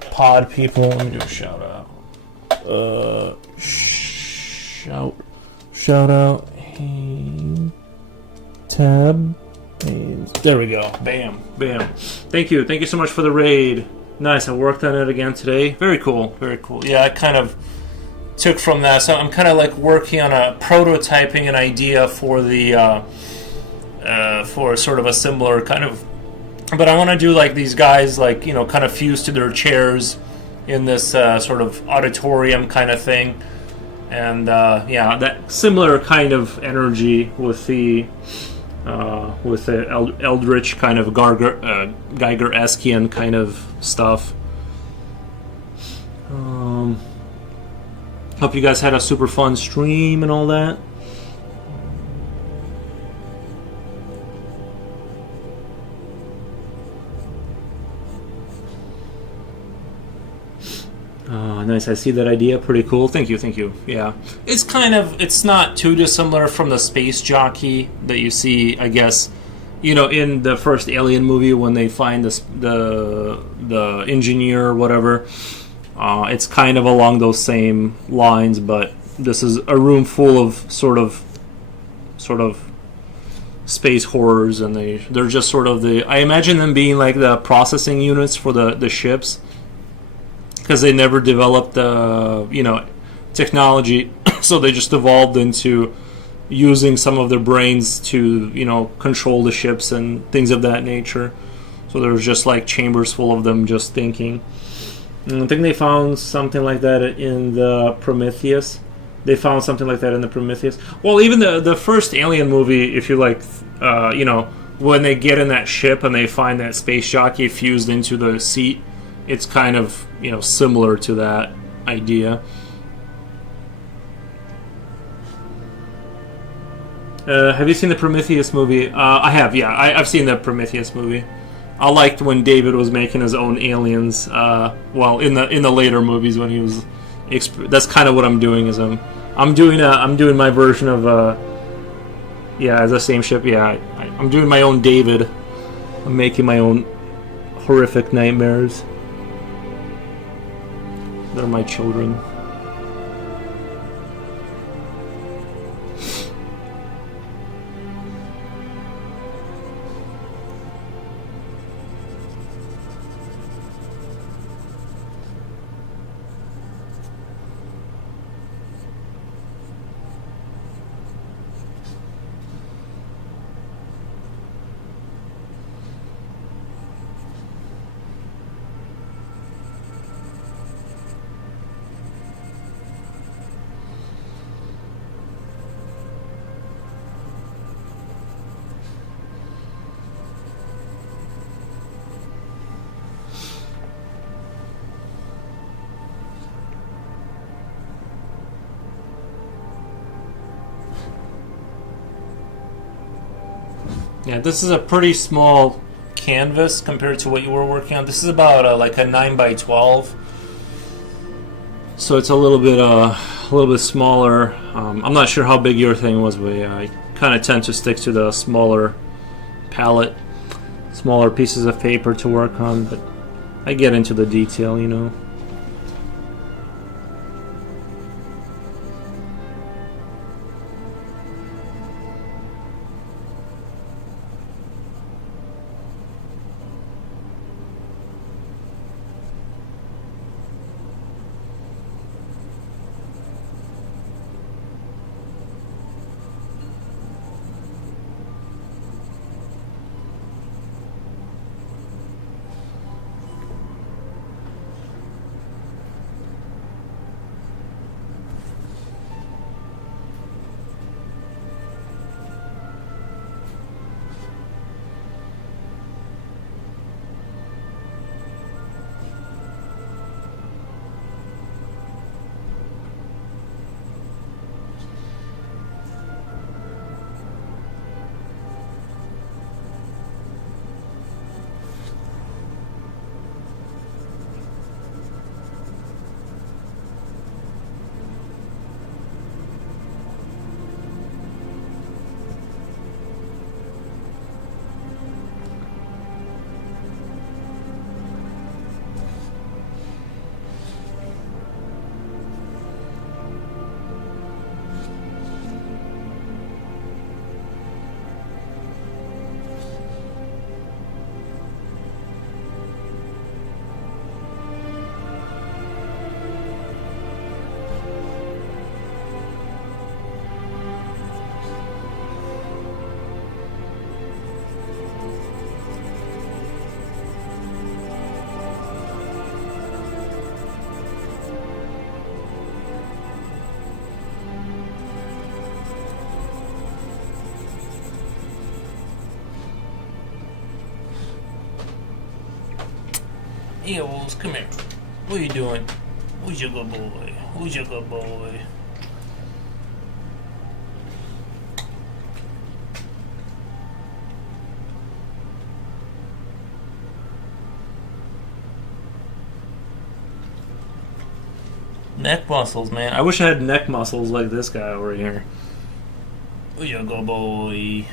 pod, people. Let me do a shout out. Shout out. Hey. Tab. There we go. Bam. Thank you so much for the raid. Nice. I worked on it again today. Very cool. Yeah, I kind of took from that, so I'm kind of like working on a prototyping an idea for the for sort of a similar kind of, but I want to do like these guys like kind of fused to their chairs in this sort of auditorium kind of thing, and yeah, that similar kind of energy with the eldritch kind of Geiger-esquian kind of stuff. Hope you guys had a super fun stream and all that. Nice. I see that idea. Pretty cool. Thank you. Yeah. It's not too dissimilar from the Space Jockey that you see, I guess, in the first Alien movie when they find the engineer or whatever, it's kind of along those same lines, but this is a room full of sort of space horrors, and they're just sort of I imagine them being like the processing units for the ships, because they never developed the technology, so they just evolved into using some of their brains to control the ships and things of that nature. So there was just like chambers full of them just thinking. And I think they found something like that in the Prometheus. Well, even the first Alien movie, if you like, when they get in that ship and they find that space jockey fused into the seat, it's kind of similar to that idea. Have you seen the Prometheus movie? I have, yeah. I've seen the Prometheus movie. I liked when David was making his own aliens. Well, in the later movies when he was, that's kind of what I'm doing. Is I'm doing my version of the same ship. Yeah, I'm doing my own David. I'm making my own horrific nightmares. They're my children. Yeah, this is a pretty small canvas compared to what you were working on. This is about like a 9x12, so it's a little bit smaller. I'm not sure how big your thing was, but yeah, I kind of tend to stick to the smaller palette, smaller pieces of paper to work on. But I get into the detail, Yeah, Wolves, come here. What are you doing? Who's your good boy? Who's your good boy? Neck muscles, man. I wish I had neck muscles like this guy over here. Who's your good boy?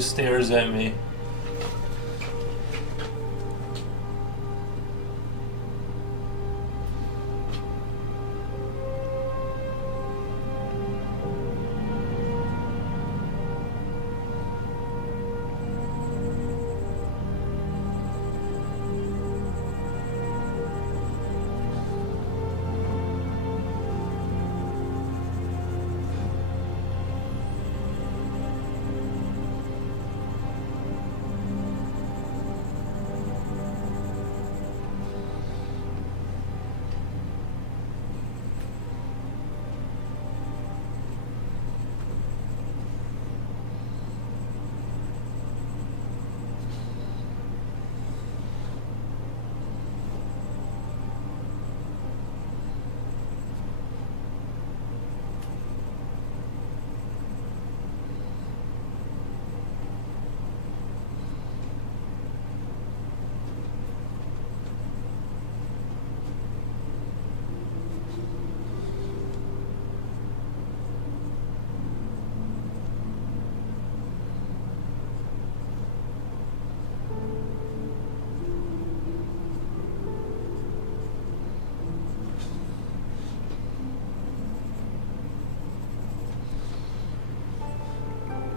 just stares at me.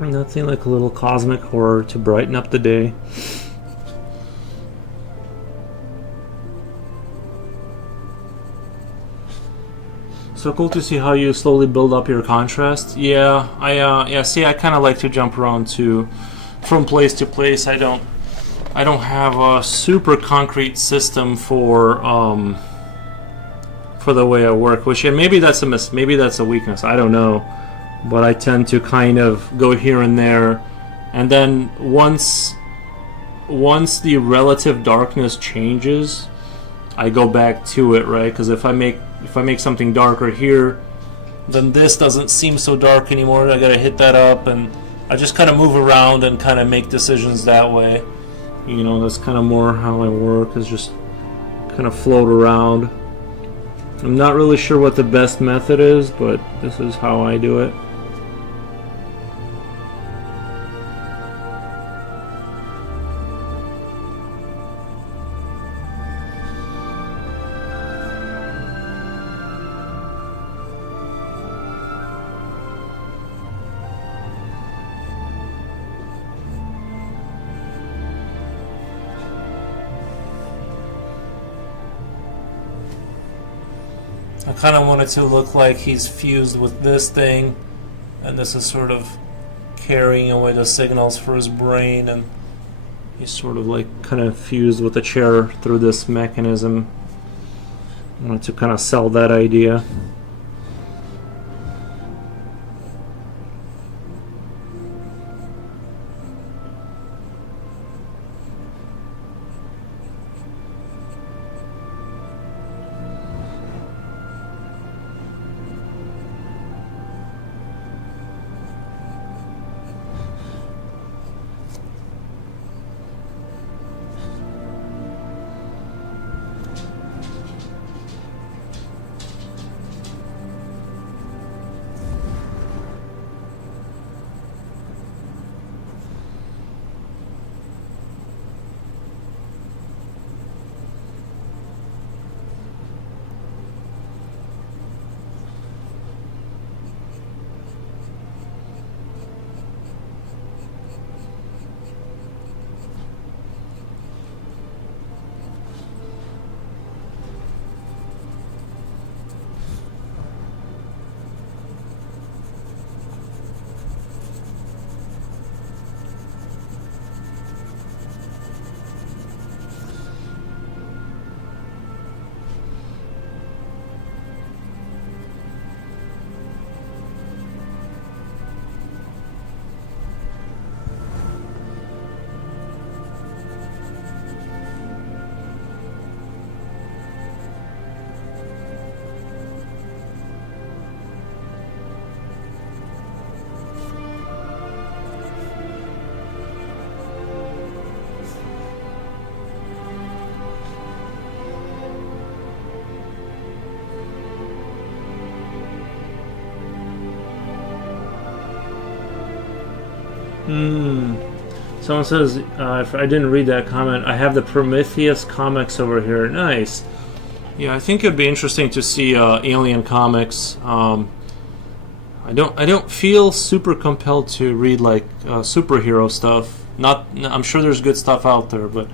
Nothing like a little cosmic horror to brighten up the day. So cool to see how you slowly build up your contrast. Yeah, see, I kind of like to jump around too, from place to place. I don't have a super concrete system for the way I work, which, and maybe that's a weakness. I don't know. But I tend to kind of go here and there, and then once the relative darkness changes, I go back to it, right? Because if I make something darker here, then this doesn't seem so dark anymore. I gotta hit that up, and I just kind of move around and kind of make decisions that way. You know, that's kind of more how I work, is just kind of float around. I'm not really sure what the best method is, but this is how I do it. I kind of want it to look like he's fused with this thing, and this is sort of carrying away the signals for his brain, and he's sort of like kind of fused with the chair through this mechanism. I want to kind of sell that idea. Someone says, if I didn't read that comment, I have the Prometheus comics over here. Nice. Yeah, I think it'd be interesting to see Alien comics. I don't feel super compelled to read like superhero stuff. I'm sure there's good stuff out there, but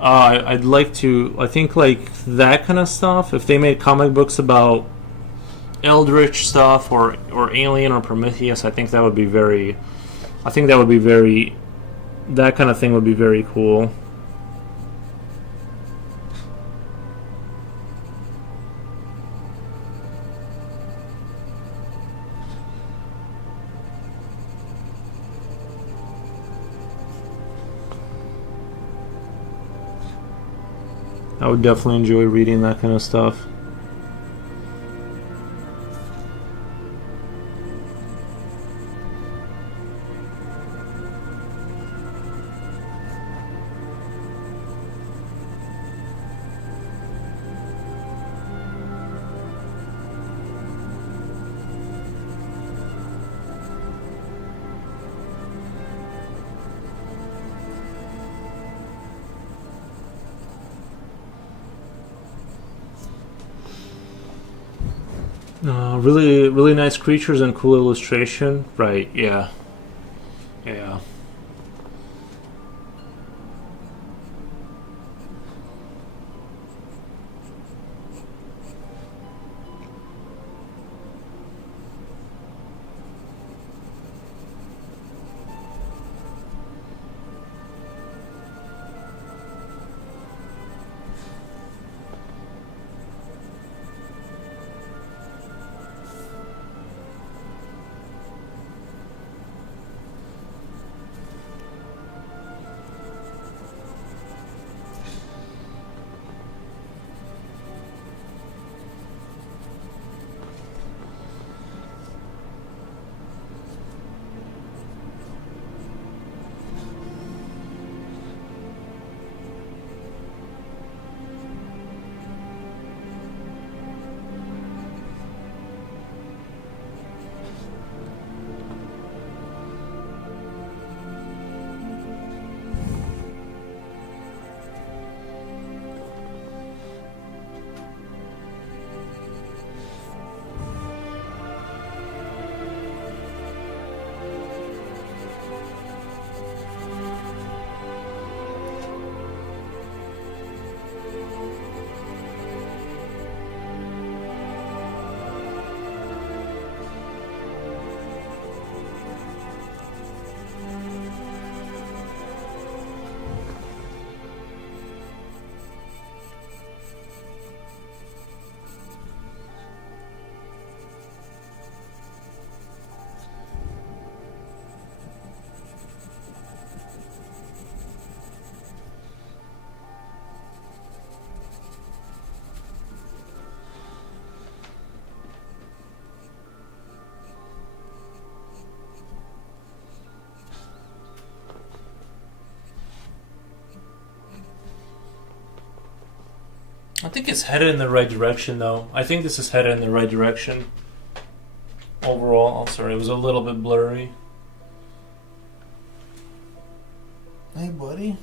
I'd like to. I think like that kind of stuff. If they made comic books about Eldritch stuff or Alien or Prometheus, I think that would be very. I think that would be very. That kind of thing would be very cool. I would definitely enjoy reading that kind of stuff. Really nice creatures and cool illustration. Right, yeah. Yeah. I think it's headed in the right direction, though. I think this is headed in the right direction. Overall, I'm sorry, it was a little bit blurry. Hey, buddy.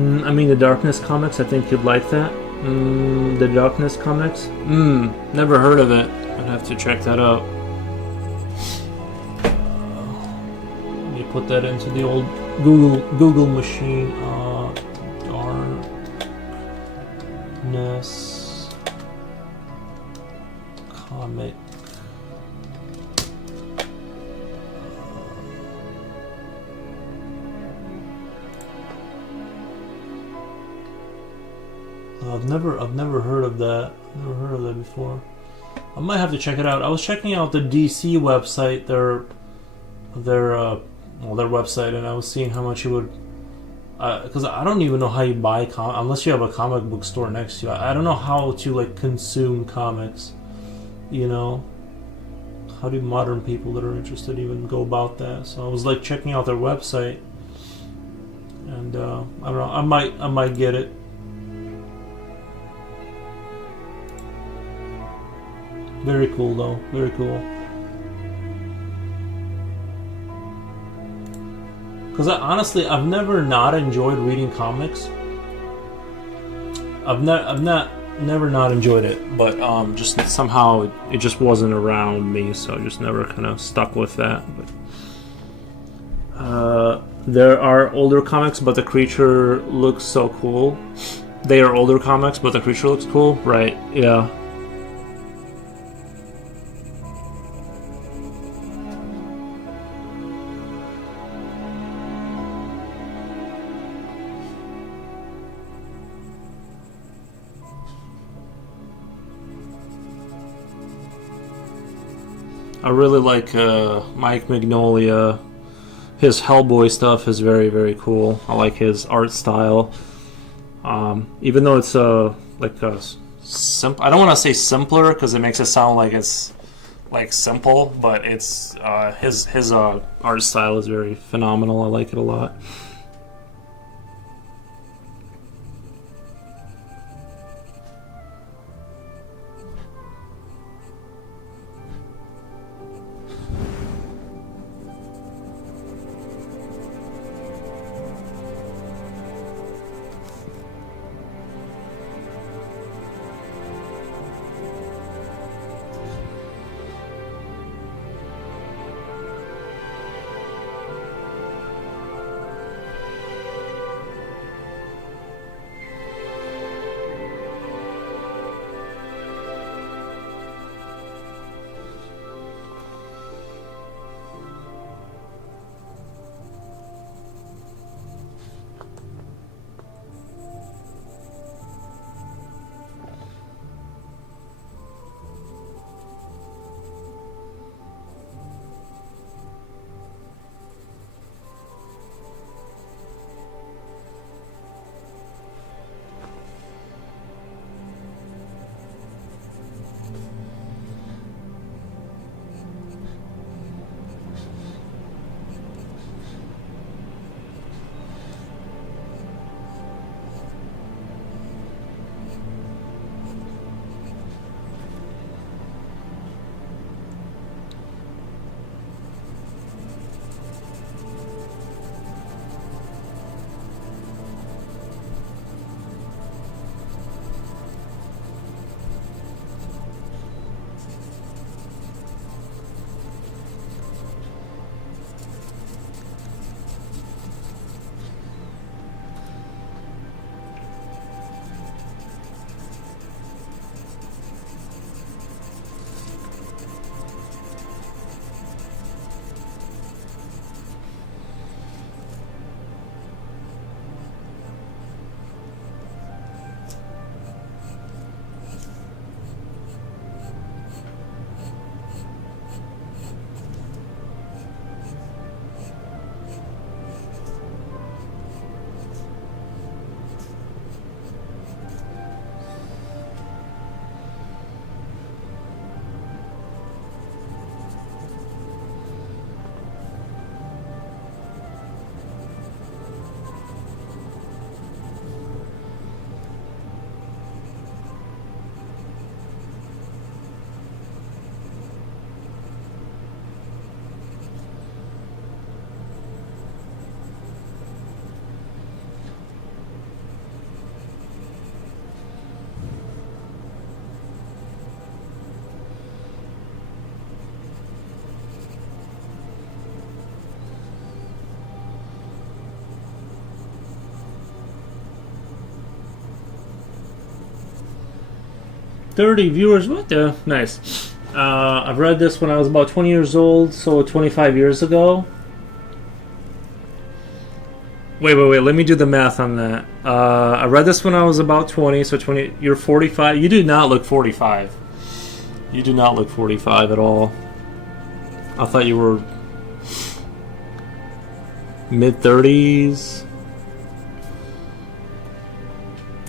I mean, the Darkness comics, I think you'd like that. The Darkness comics? Never heard of it. I'd have to check that out. Let me put that into the old Google machine. Darkness comic. I've never heard of that. Never heard of that before. I might have to check it out. I was checking out the DC website, their website, and I was seeing how much it would. Because I don't even know how you buy unless you have a comic book store next to you. I don't know how to like consume comics. You know, how do modern people that are interested even go about that? So I was like checking out their website, and I don't know. I might get it. Very cool though. Very cool. Because honestly, I've never not enjoyed reading comics. I've never not enjoyed it, but just somehow it just wasn't around me, so I just never kind of stuck with that. But there are older comics, but the creature looks so cool. They are older comics, but the creature looks cool, right? Yeah. I really like Mike Mignola. His Hellboy stuff is very, very cool. I like his art style. Even though it's like a simple, I don't want to say simpler because it makes it sound like it's like simple, but it's his art style is very phenomenal. I like it a lot. 130 viewers. What the? Nice. I've read this when I was about 20 years old, so 25 years ago. Wait. Let me do the math on that. I read this when I was about 20, so 20. You're 45. You do not look 45. You do not look 45 at all. I thought you were mid 30s.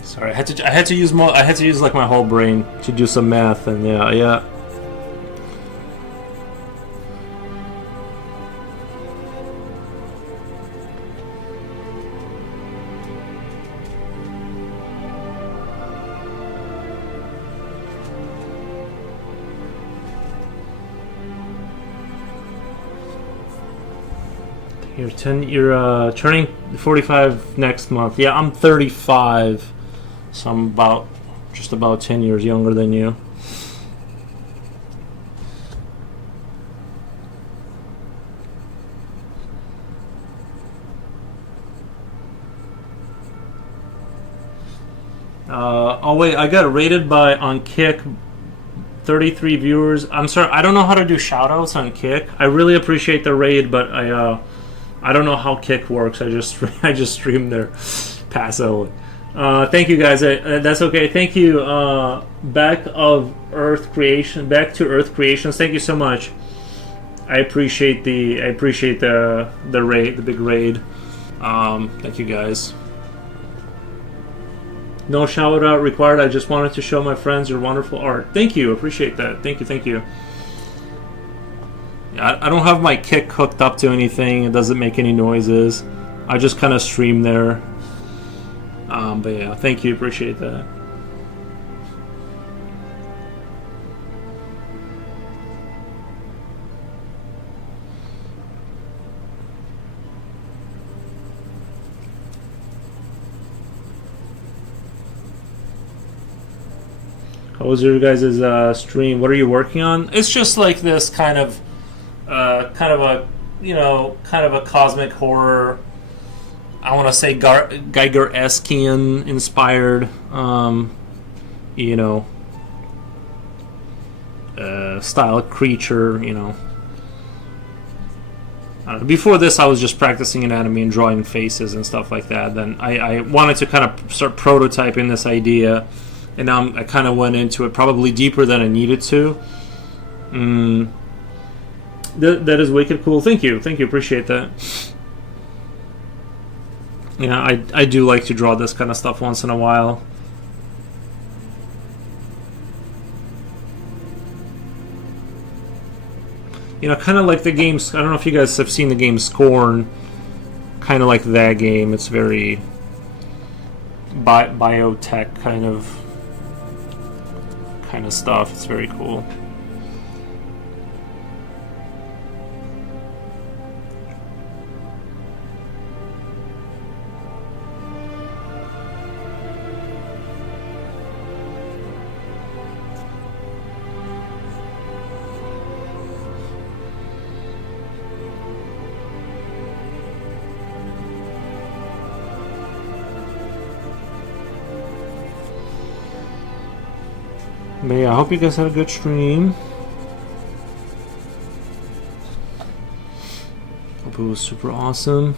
Sorry, I had to use like my whole brain to do some math, and yeah. You're turning 45 next month. Yeah, I'm 35, so I'm just about 10 years younger than you. Oh wait, I got rated on Kick. 33 viewers. I'm sorry, I don't know how to do shoutouts on Kick. I really appreciate the raid, but I don't know how Kick works. I just stream there passively. Thank you guys. That's okay. Thank you. Back to Earth Creations. Thank you so much. I appreciate the raid, the big raid. Thank you guys. No shout out required. I just wanted to show my friends your wonderful art. Thank you. Appreciate that. Thank you. I don't have my Kick hooked up to anything. It doesn't make any noises. I just kind of stream there. But yeah, thank you. Appreciate that. How was your guys' stream? What are you working on? It's just like this kind of a cosmic horror. I want to say Geiger-esquian inspired, style creature. Before this, I was just practicing anatomy and drawing faces and stuff like that. Then I wanted to kind of start prototyping this idea, and now I kind of went into it probably deeper than I needed to. That is wicked cool. Thank you. Appreciate that. Yeah, I do like to draw this kind of stuff once in a while. Kind of like the games. I don't know if you guys have seen the game Scorn. Kind of like that game. It's very biotech kind of stuff. It's very cool. But yeah, I hope you guys had a good stream. Hope it was super awesome.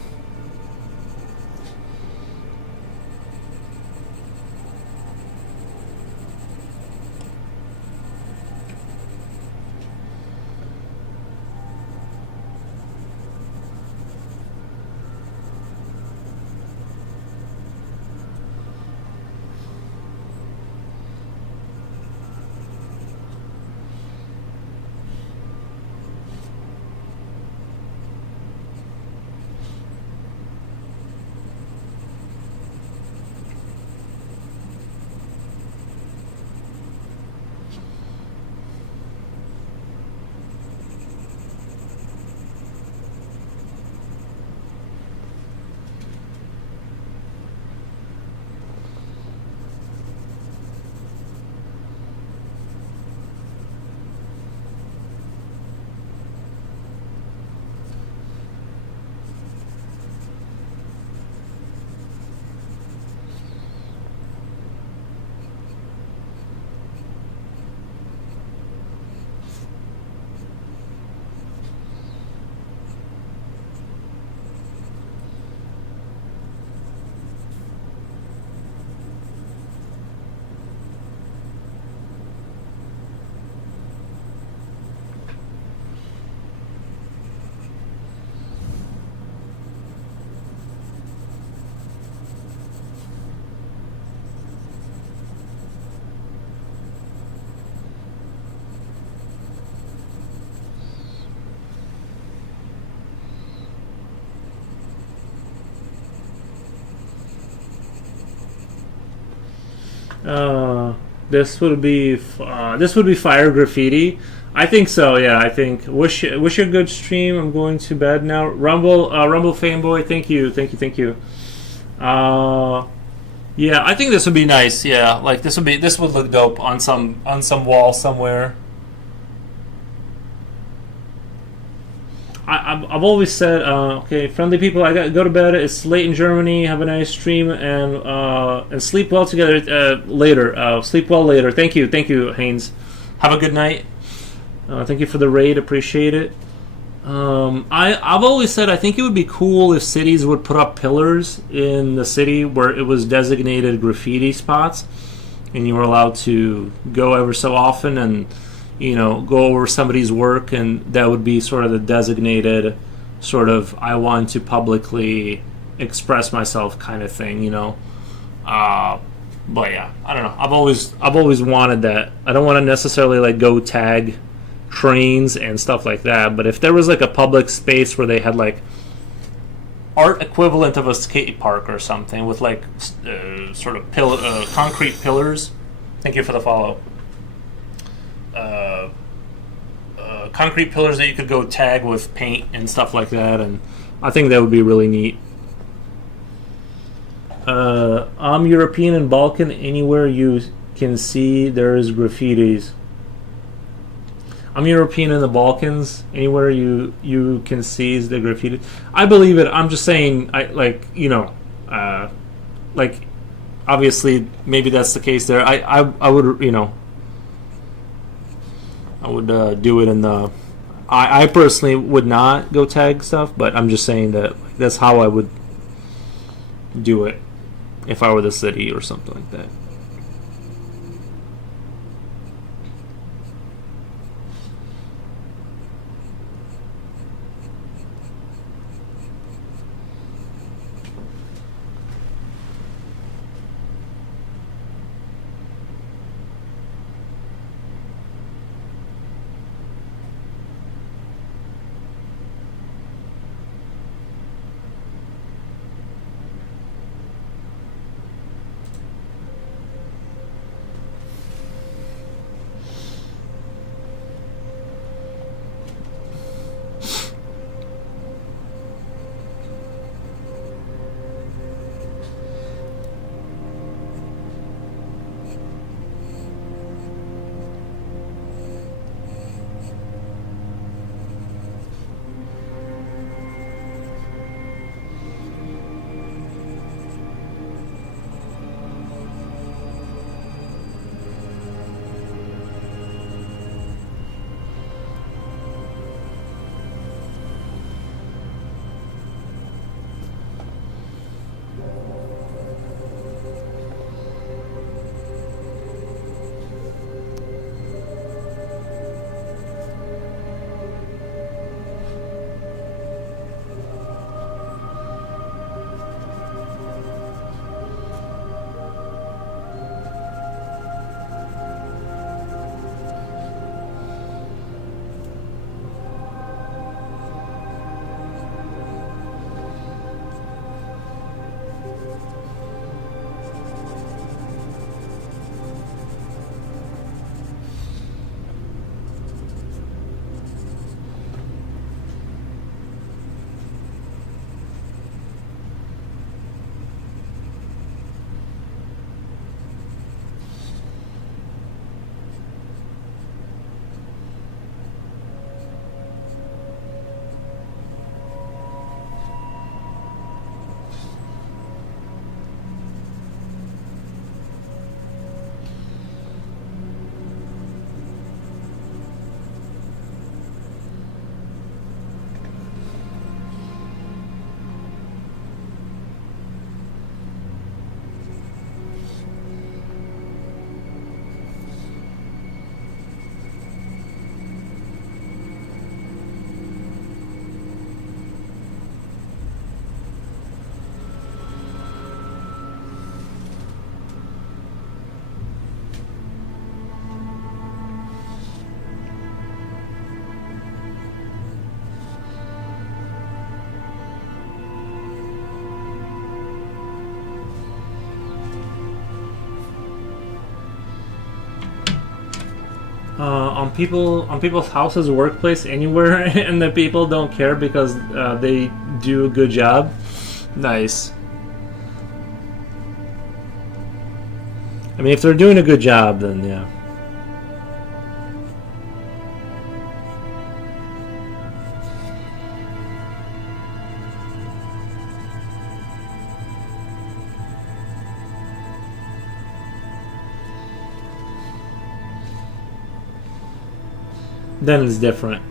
Uh, this would be fire graffiti. I think so. Yeah, I think wish you a good stream. I'm going to bed now. Rumble fanboy. Thank you. Uh, yeah, I think this would be nice. Yeah, like this would look dope on some wall somewhere. I've always said, okay, friendly people. I got to go to bed. It's late in Germany. Have a nice stream and sleep well together later. Sleep well later. Thank you, Haynes. Have a good night. Thank you for the raid. Appreciate it. I've always said I think it would be cool if cities would put up pillars in the city where it was designated graffiti spots, and you were allowed to go ever so often and go over somebody's work, and that would be sort of the designated sort of I want to publicly express myself kind of thing. But yeah, I don't know. I've always wanted that. I don't want to necessarily like go tag trains and stuff like that, but if there was like a public space where they had like art equivalent of a skate park or something with like sort of concrete pillars. Thank you for the follow. Concrete pillars that you could go tag with paint and stuff like that, and I think that would be really neat. I'm European and Balkan. Anywhere you can see there is graffitis. I'm European in the Balkans. Anywhere you can see is the graffiti. I believe it. I'm just saying. Like obviously maybe that's the case there. I would I would do it in the. I personally would not go tag stuff, but I'm just saying that that's how I would do it if I were the city or something like that. on people's houses, workplace, anywhere, and the people don't care because they do a good job. Nice. I mean, if they're doing a good job, then yeah. Then it's different.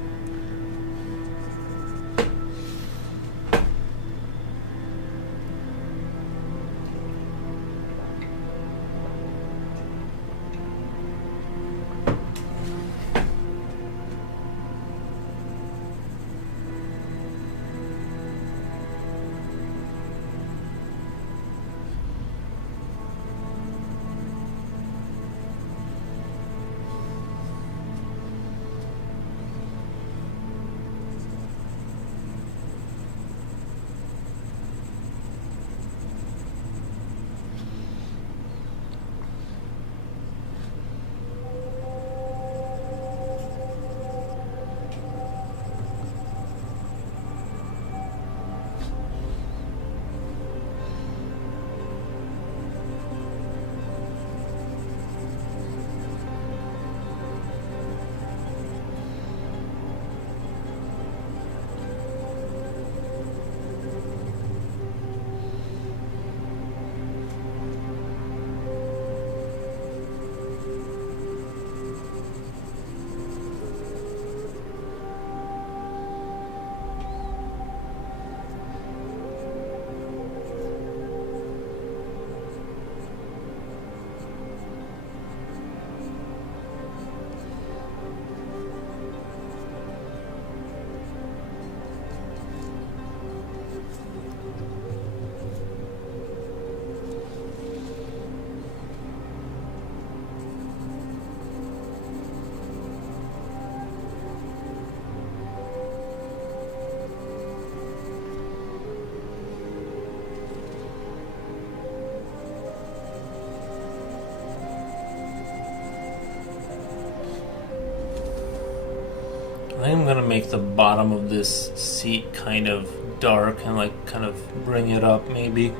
I think I'm gonna make the bottom of this seat kind of dark and like kind of bring it up maybe.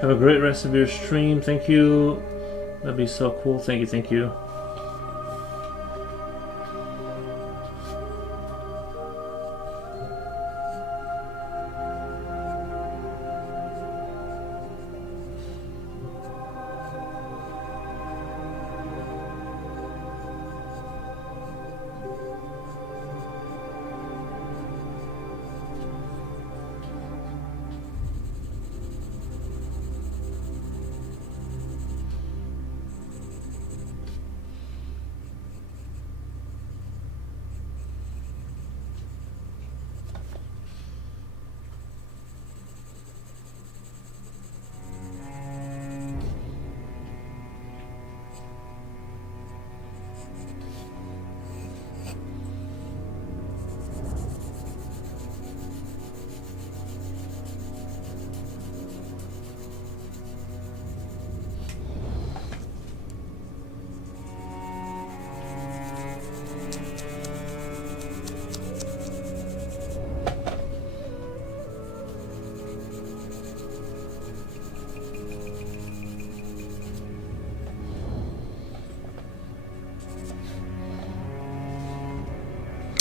Have a great rest of your stream. Thank you. That'd be so cool. Thank you. Thank you.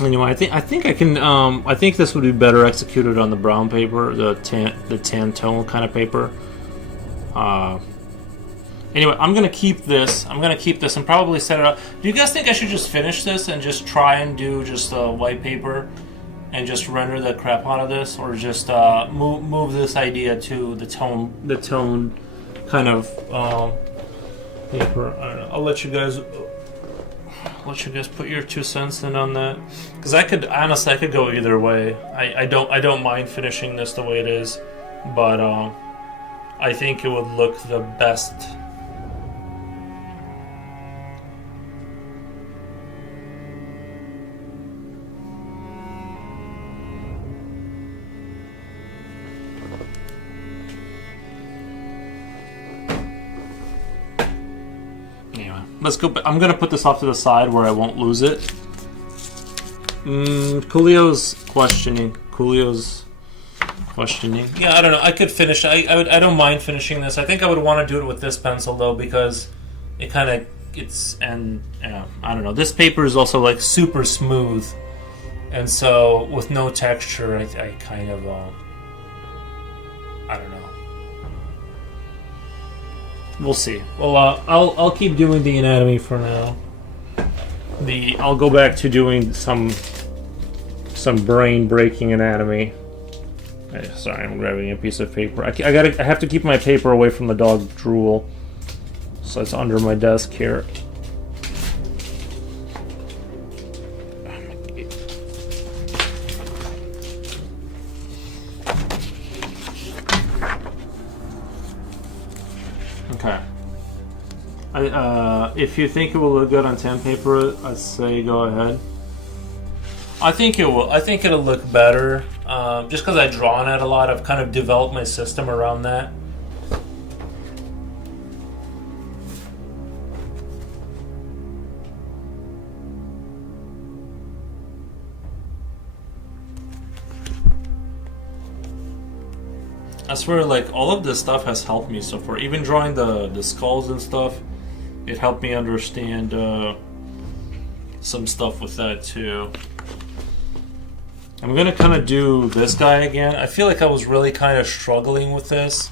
Anyway, I think I can. I think this would be better executed on the brown paper, the tan tone kind of paper. Uh, anyway, I'm gonna keep this. And probably set it up. Do you guys think I should just finish this and just try and do just white paper and just render the crap out of this, or just move this idea to the tone kind of paper? I don't know. I'll let you guys put your 2 cents in on that, because I could go either way. I don't mind finishing this the way it is, but I think it would look the best. Let's go. I'm gonna put this off to the side where I won't lose it. Coolio's questioning. Yeah, I don't know. I could finish. I don't mind finishing this. I think I would want to do it with this pencil though, because it kind of I don't know. This paper is also like super smooth, and so with no texture, I kind of I don't know. We'll see. Well, I'll keep doing the anatomy for now. I'll go back to doing some brain breaking anatomy. Sorry, I'm grabbing a piece of paper. I have to keep my paper away from the dog drool, so it's under my desk here. Okay. If you think it will look good on tan paper, I'd say go ahead. I think it will. I think it'll look better. Just because I draw on it a lot, I've kind of developed my system around that. I swear, like, all of this stuff has helped me so far. Even drawing the skulls and stuff, it helped me understand some stuff with that too. I'm gonna kind of do this guy again. I feel like I was really kind of struggling with this.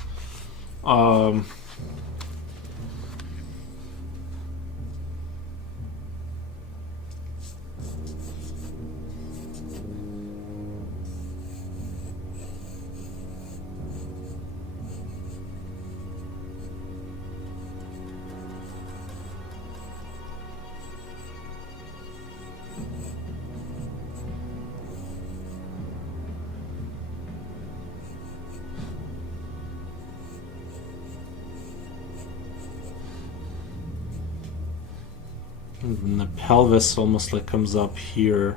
And the pelvis almost like comes up here.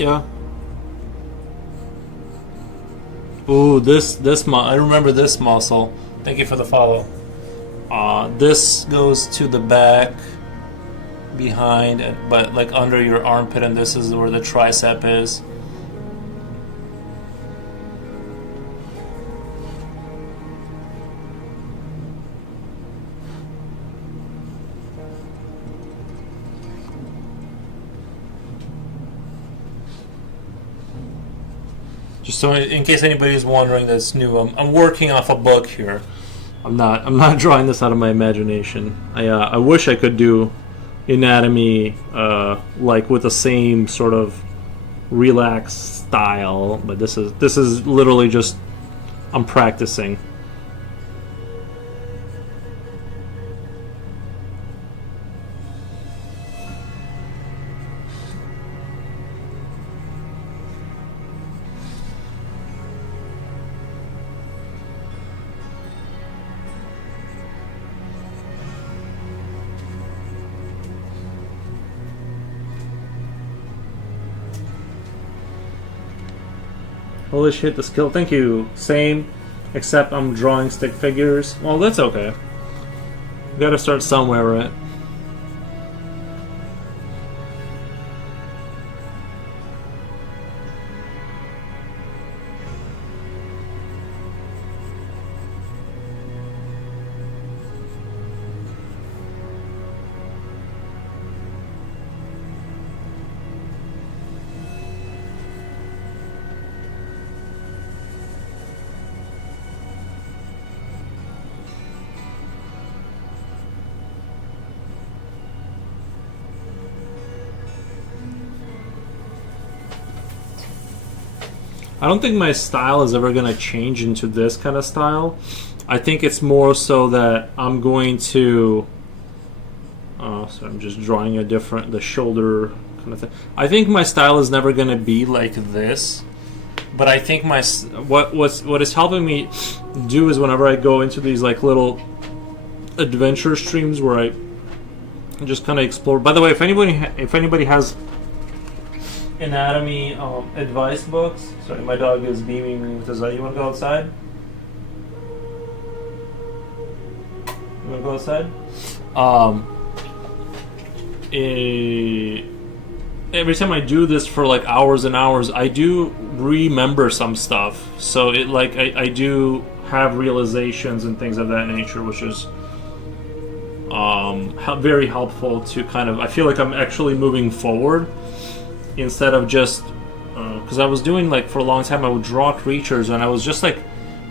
Yeah. Ooh, I remember this muscle. Thank you for the follow. This goes to the back, behind, but like under your armpit, and this is where the tricep is. Just so in case anybody's wondering that's new, I'm working off a book here. I'm not drawing this out of my imagination. I wish I could do anatomy like with the same sort of relaxed style, but this is literally just I'm practicing. Holy shit, the skill. Thank you. Same, except I'm drawing stick figures. Well, that's okay. Gotta start somewhere, right? I don't think my style is ever going to change into this kind of style. I think it's more so that I'm going to... so I'm just drawing the shoulder kind of thing. I think my style is never going to be like this. But I think what is helping me do is whenever I go into these like little adventure streams where I just kind of explore. By the way, if anybody has anatomy advice books. Sorry, my dog is beaming me with his eye. You want to go outside? You want to go outside? Every time I do this for like hours and hours, I do remember some stuff. So it like I do have realizations and things of that nature, which is very helpful to kind of. I feel like I'm actually moving forward. Instead of just because I was doing like for a long time I would draw creatures and I was just like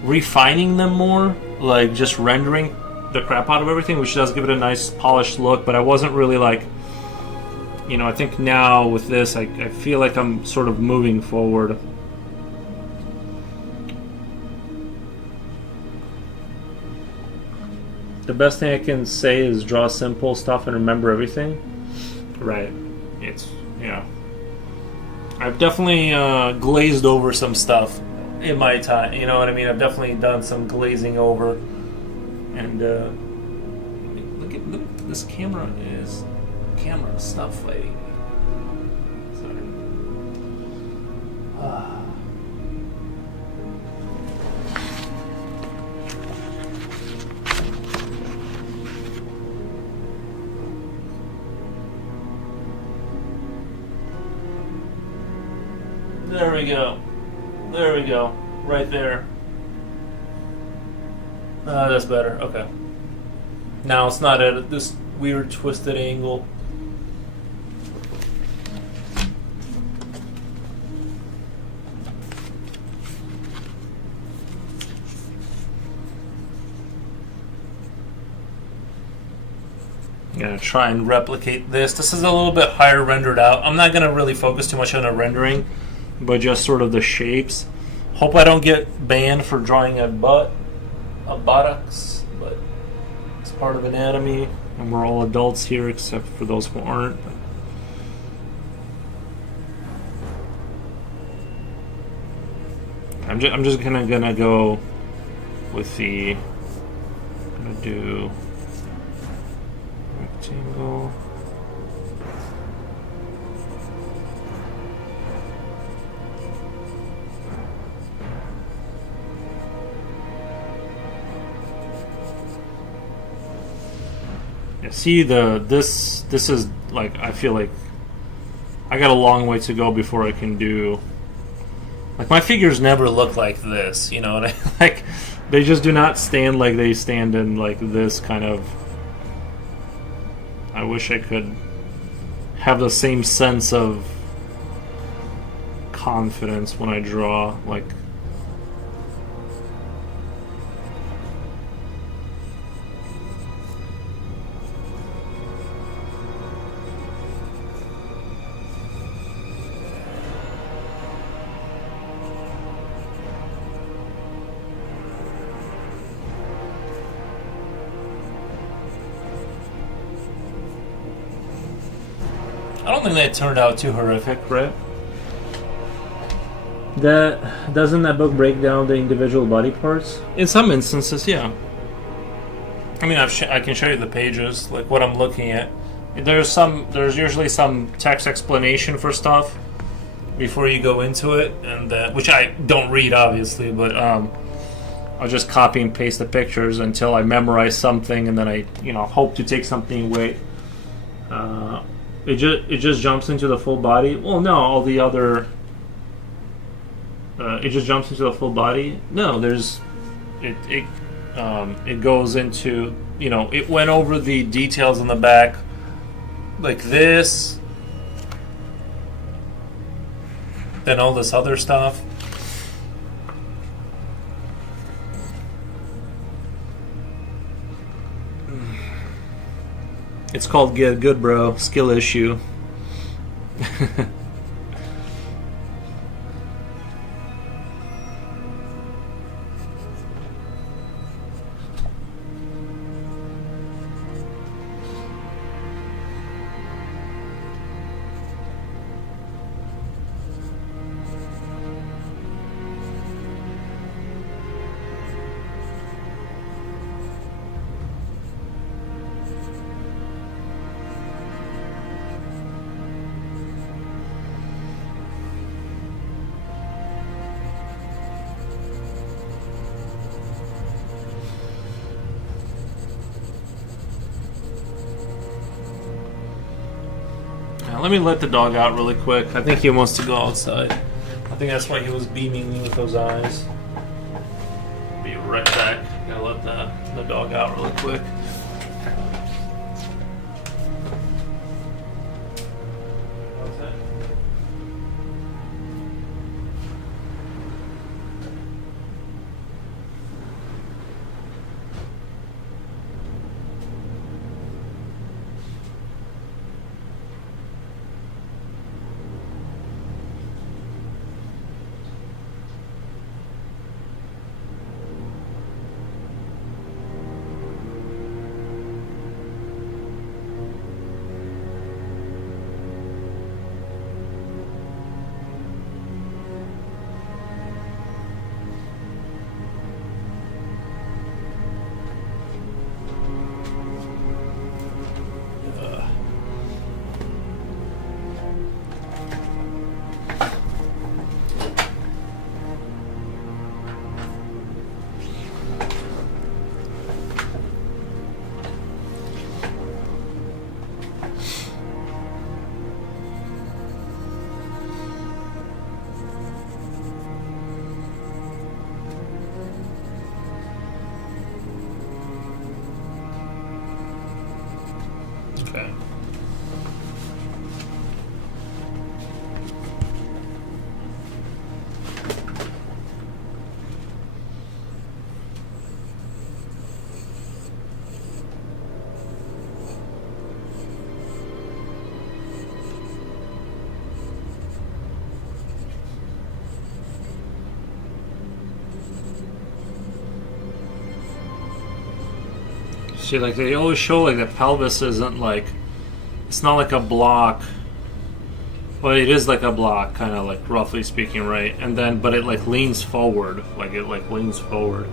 refining them more, like just rendering the crap out of everything, which does give it a nice polished look, but I wasn't really like, you know, I think now with this I feel like I'm sort of moving forward. The best thing I can say is draw simple stuff and remember everything. Right. It's, yeah. I've definitely glazed over some stuff in my time. You know what I mean? I've definitely done some glazing over. And look at this camera stuff fighting me. Sorry. There we go. There we go. Right there. That's better. Okay. Now it's not at this weird twisted angle. I'm going to try and replicate this. This is a little bit higher rendered out. I'm not going to really focus too much on the rendering, but just sort of the shapes. Hope I don't get banned for drawing a buttocks, but it's part of anatomy, and we're all adults here except for those who aren't. I'm just gonna go with the. I'm gonna do rectangle. See this is like, I feel like I got a long way to go before I can do, like, my figures never look like this, you know, and like they just do not stand like they stand in like this kind of. I wish I could have the same sense of confidence when I draw, like. I don't think that turned out too horrific, right? Doesn't that book break down the individual body parts? In some instances, yeah. I mean, I can show you the pages, like what I'm looking at. There's usually some text explanation for stuff before you go into it, and which I don't read, obviously, but I'll just copy and paste the pictures until I memorize something, and then I, hope to take something away. It just jumps into the full body. Well, no, all the other. It just jumps into the full body. No, there's, it goes into, it went over the details in the back, like this, then all this other stuff. It's called Get Good, Bro. Skill issue. Let me let the dog out really quick. I think he wants to go outside. I think that's why he was beaming me with those eyes. Be right back. Gotta let the dog out really quick. Okay. See, like, they always show, like, the pelvis isn't, like, it's not like a block. Well, it is like a block, kind of, like, roughly speaking, right? And then, but it, like, leans forward. Like, it, like, leans forward.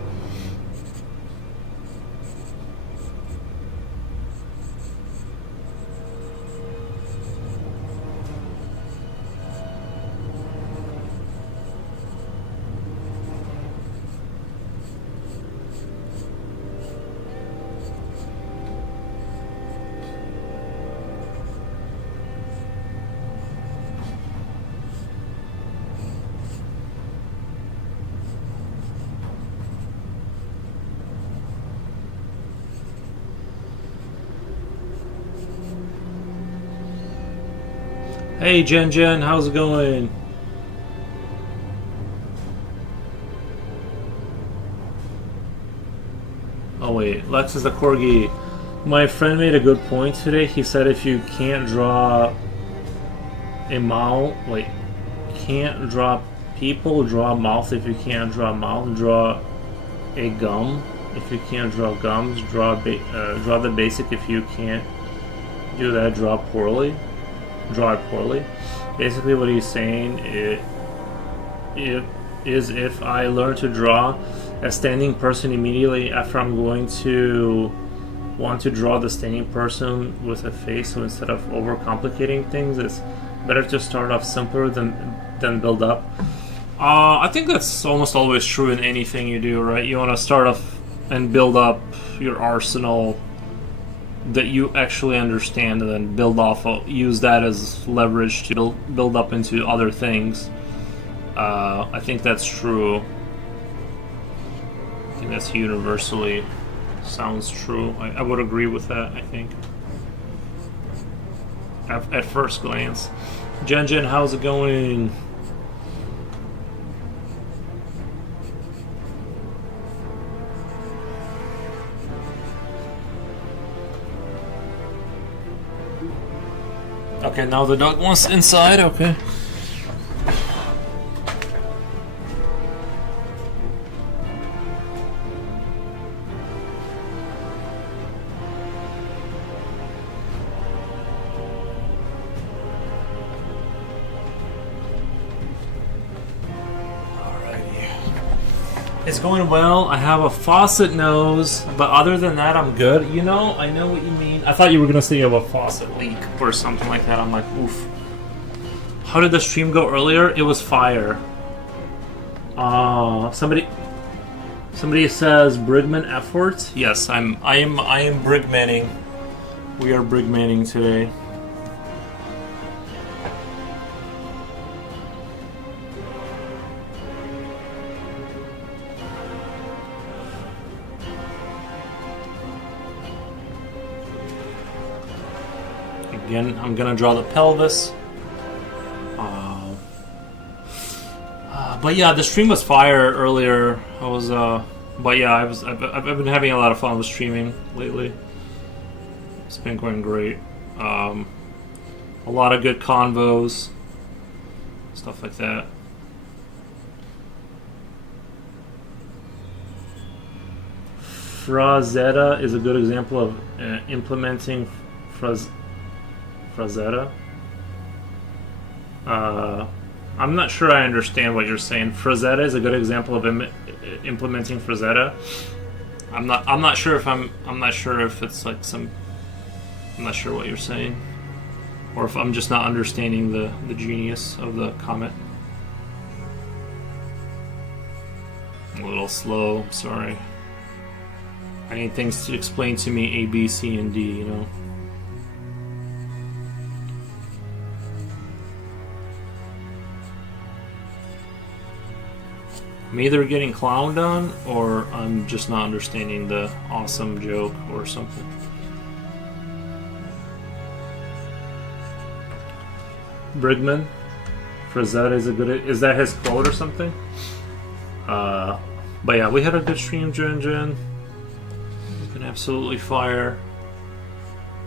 Hey Jen, how's it going? Oh wait, Lex is the corgi. My friend made a good point today. He said if you can't draw a mouth, wait, can't draw people, draw a mouth. If you can't draw a mouth, draw a gum. If you can't draw gums, draw the basic. If you can't do that, draw it poorly. Basically, what he's saying is if I learn to draw a standing person immediately after, I'm going to want to draw the standing person with a face. So instead of overcomplicating things, it's better to start off simpler than build up. I think that's almost always true in anything you do, right? You want to start off and build up your arsenal that you actually understand, and then use that as leverage to build up into other things. I think that's true. I think that's universally sounds true. I would agree with that, I think. At first glance. Jen, how's it going? Okay, now the dog wants inside, okay. It's going well. I have a faucet nose, but other than that, I'm good. You know, I know what you mean. I thought you were gonna say you have a faucet leak or something like that. I'm like, oof. How did the stream go earlier? It was fire. Somebody says Brigman efforts. Yes, I am Brigmanning. We are Brigmanning today. Again, I'm gonna draw the pelvis. But yeah, the stream was fire earlier. But yeah, I've been having a lot of fun with streaming lately. It's been going great. A lot of good convos, stuff like that. Frazetta is a good example of implementing Frazetta. I'm not sure I understand what you're saying. Frazetta is a good example of implementing Frazetta. I'm not sure if it's like some. I'm not sure what you're saying, or if I'm just not understanding the genius of the comment. A little slow. Sorry. I need things to explain to me A, B, C, and D. You know. I'm either getting clowned on, or I'm just not understanding the awesome joke or something. Brigman, Frazetta is that his quote or something? But yeah, we had a good stream, Jen. We can absolutely fire.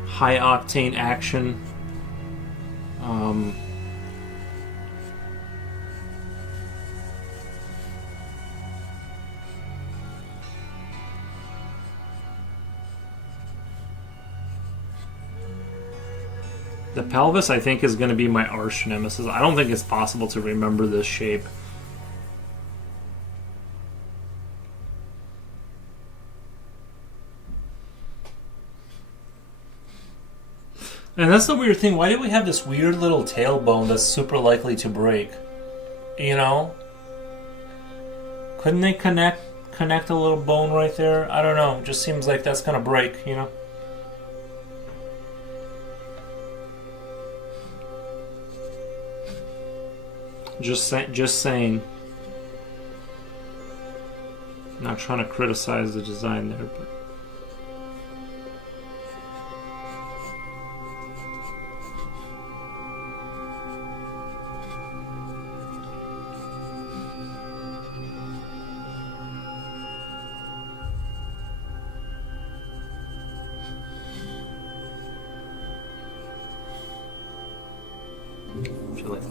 High octane action. The pelvis, I think, is going to be my arch nemesis. I don't think it's possible to remember this shape. And that's the weird thing. Why do we have this weird little tailbone that's super likely to break? You know? Couldn't they connect a little bone right there? I don't know. It just seems like that's going to break, you know? Just saying. Not trying to criticize the design there, but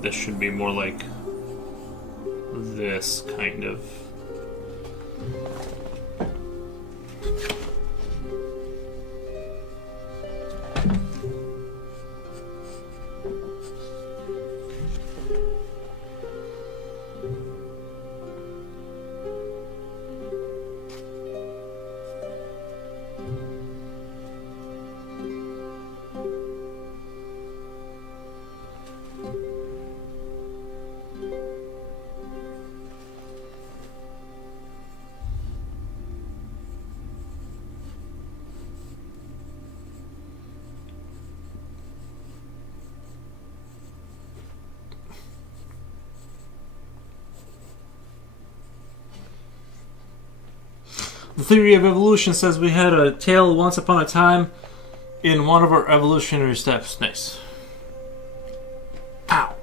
this should be more like this kind of. The theory of evolution says we had a tail once upon a time in one of our evolutionary steps. Nice. Pow.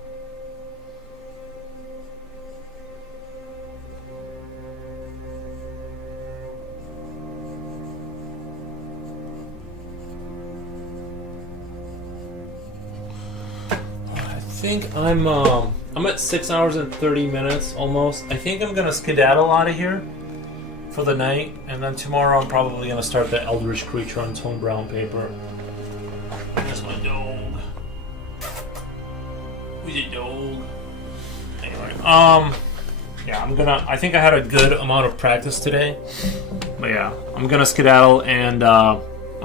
I think I'm at 6 hours and 30 minutes almost. I think I'm gonna skedaddle out of here for the night, and then tomorrow I'm probably gonna start the Eldritch Creature on Tone Brown paper. That's my dog. Who's your dog? Anyway, yeah, I think I had a good amount of practice today. But yeah, I'm gonna skedaddle, and I'll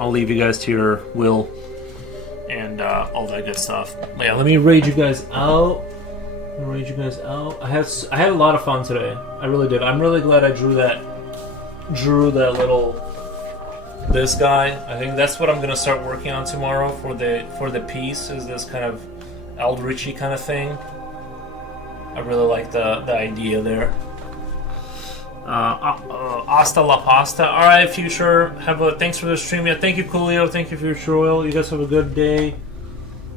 leave you guys to your will and all that good stuff. But yeah, let me raid you guys out. I had a lot of fun today. I really did. I'm really glad I drew that this guy. I think that's what I'm gonna start working on tomorrow for the piece, is this kind of Eldritchy kind of thing. I really like the idea there. Hasta la pasta. Alright, Future, thanks for the stream. Yeah, thank you, Coolio. Thank you, Future Royal. You guys have a good day.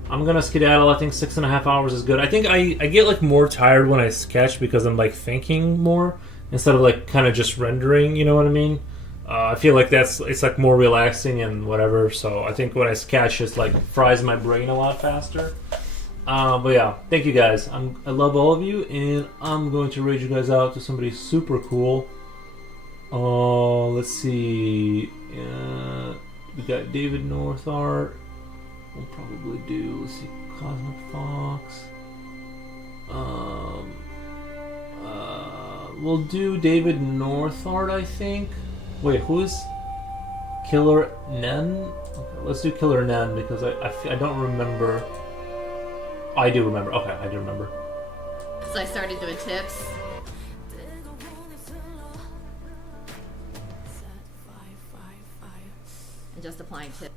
I'm gonna skedaddle. I think 6.5 hours is good. I think I get like more tired when I sketch because I'm like thinking more instead of like kind of just rendering, you know what I mean? I feel like it's like more relaxing and whatever. So I think when I sketch, it's like fries my brain a lot faster. But yeah, thank you guys. I love all of you, and I'm going to raid you guys out to somebody super cool. Let's see. We got David Northart. We'll probably do. Let's see, Cosmic Fox. We'll do David Northart, I think. Wait, who is Killer Nen? Okay, let's do Killer Nen because I don't remember. I do remember. Okay, I do remember. So I started doing tips. And just applying tips.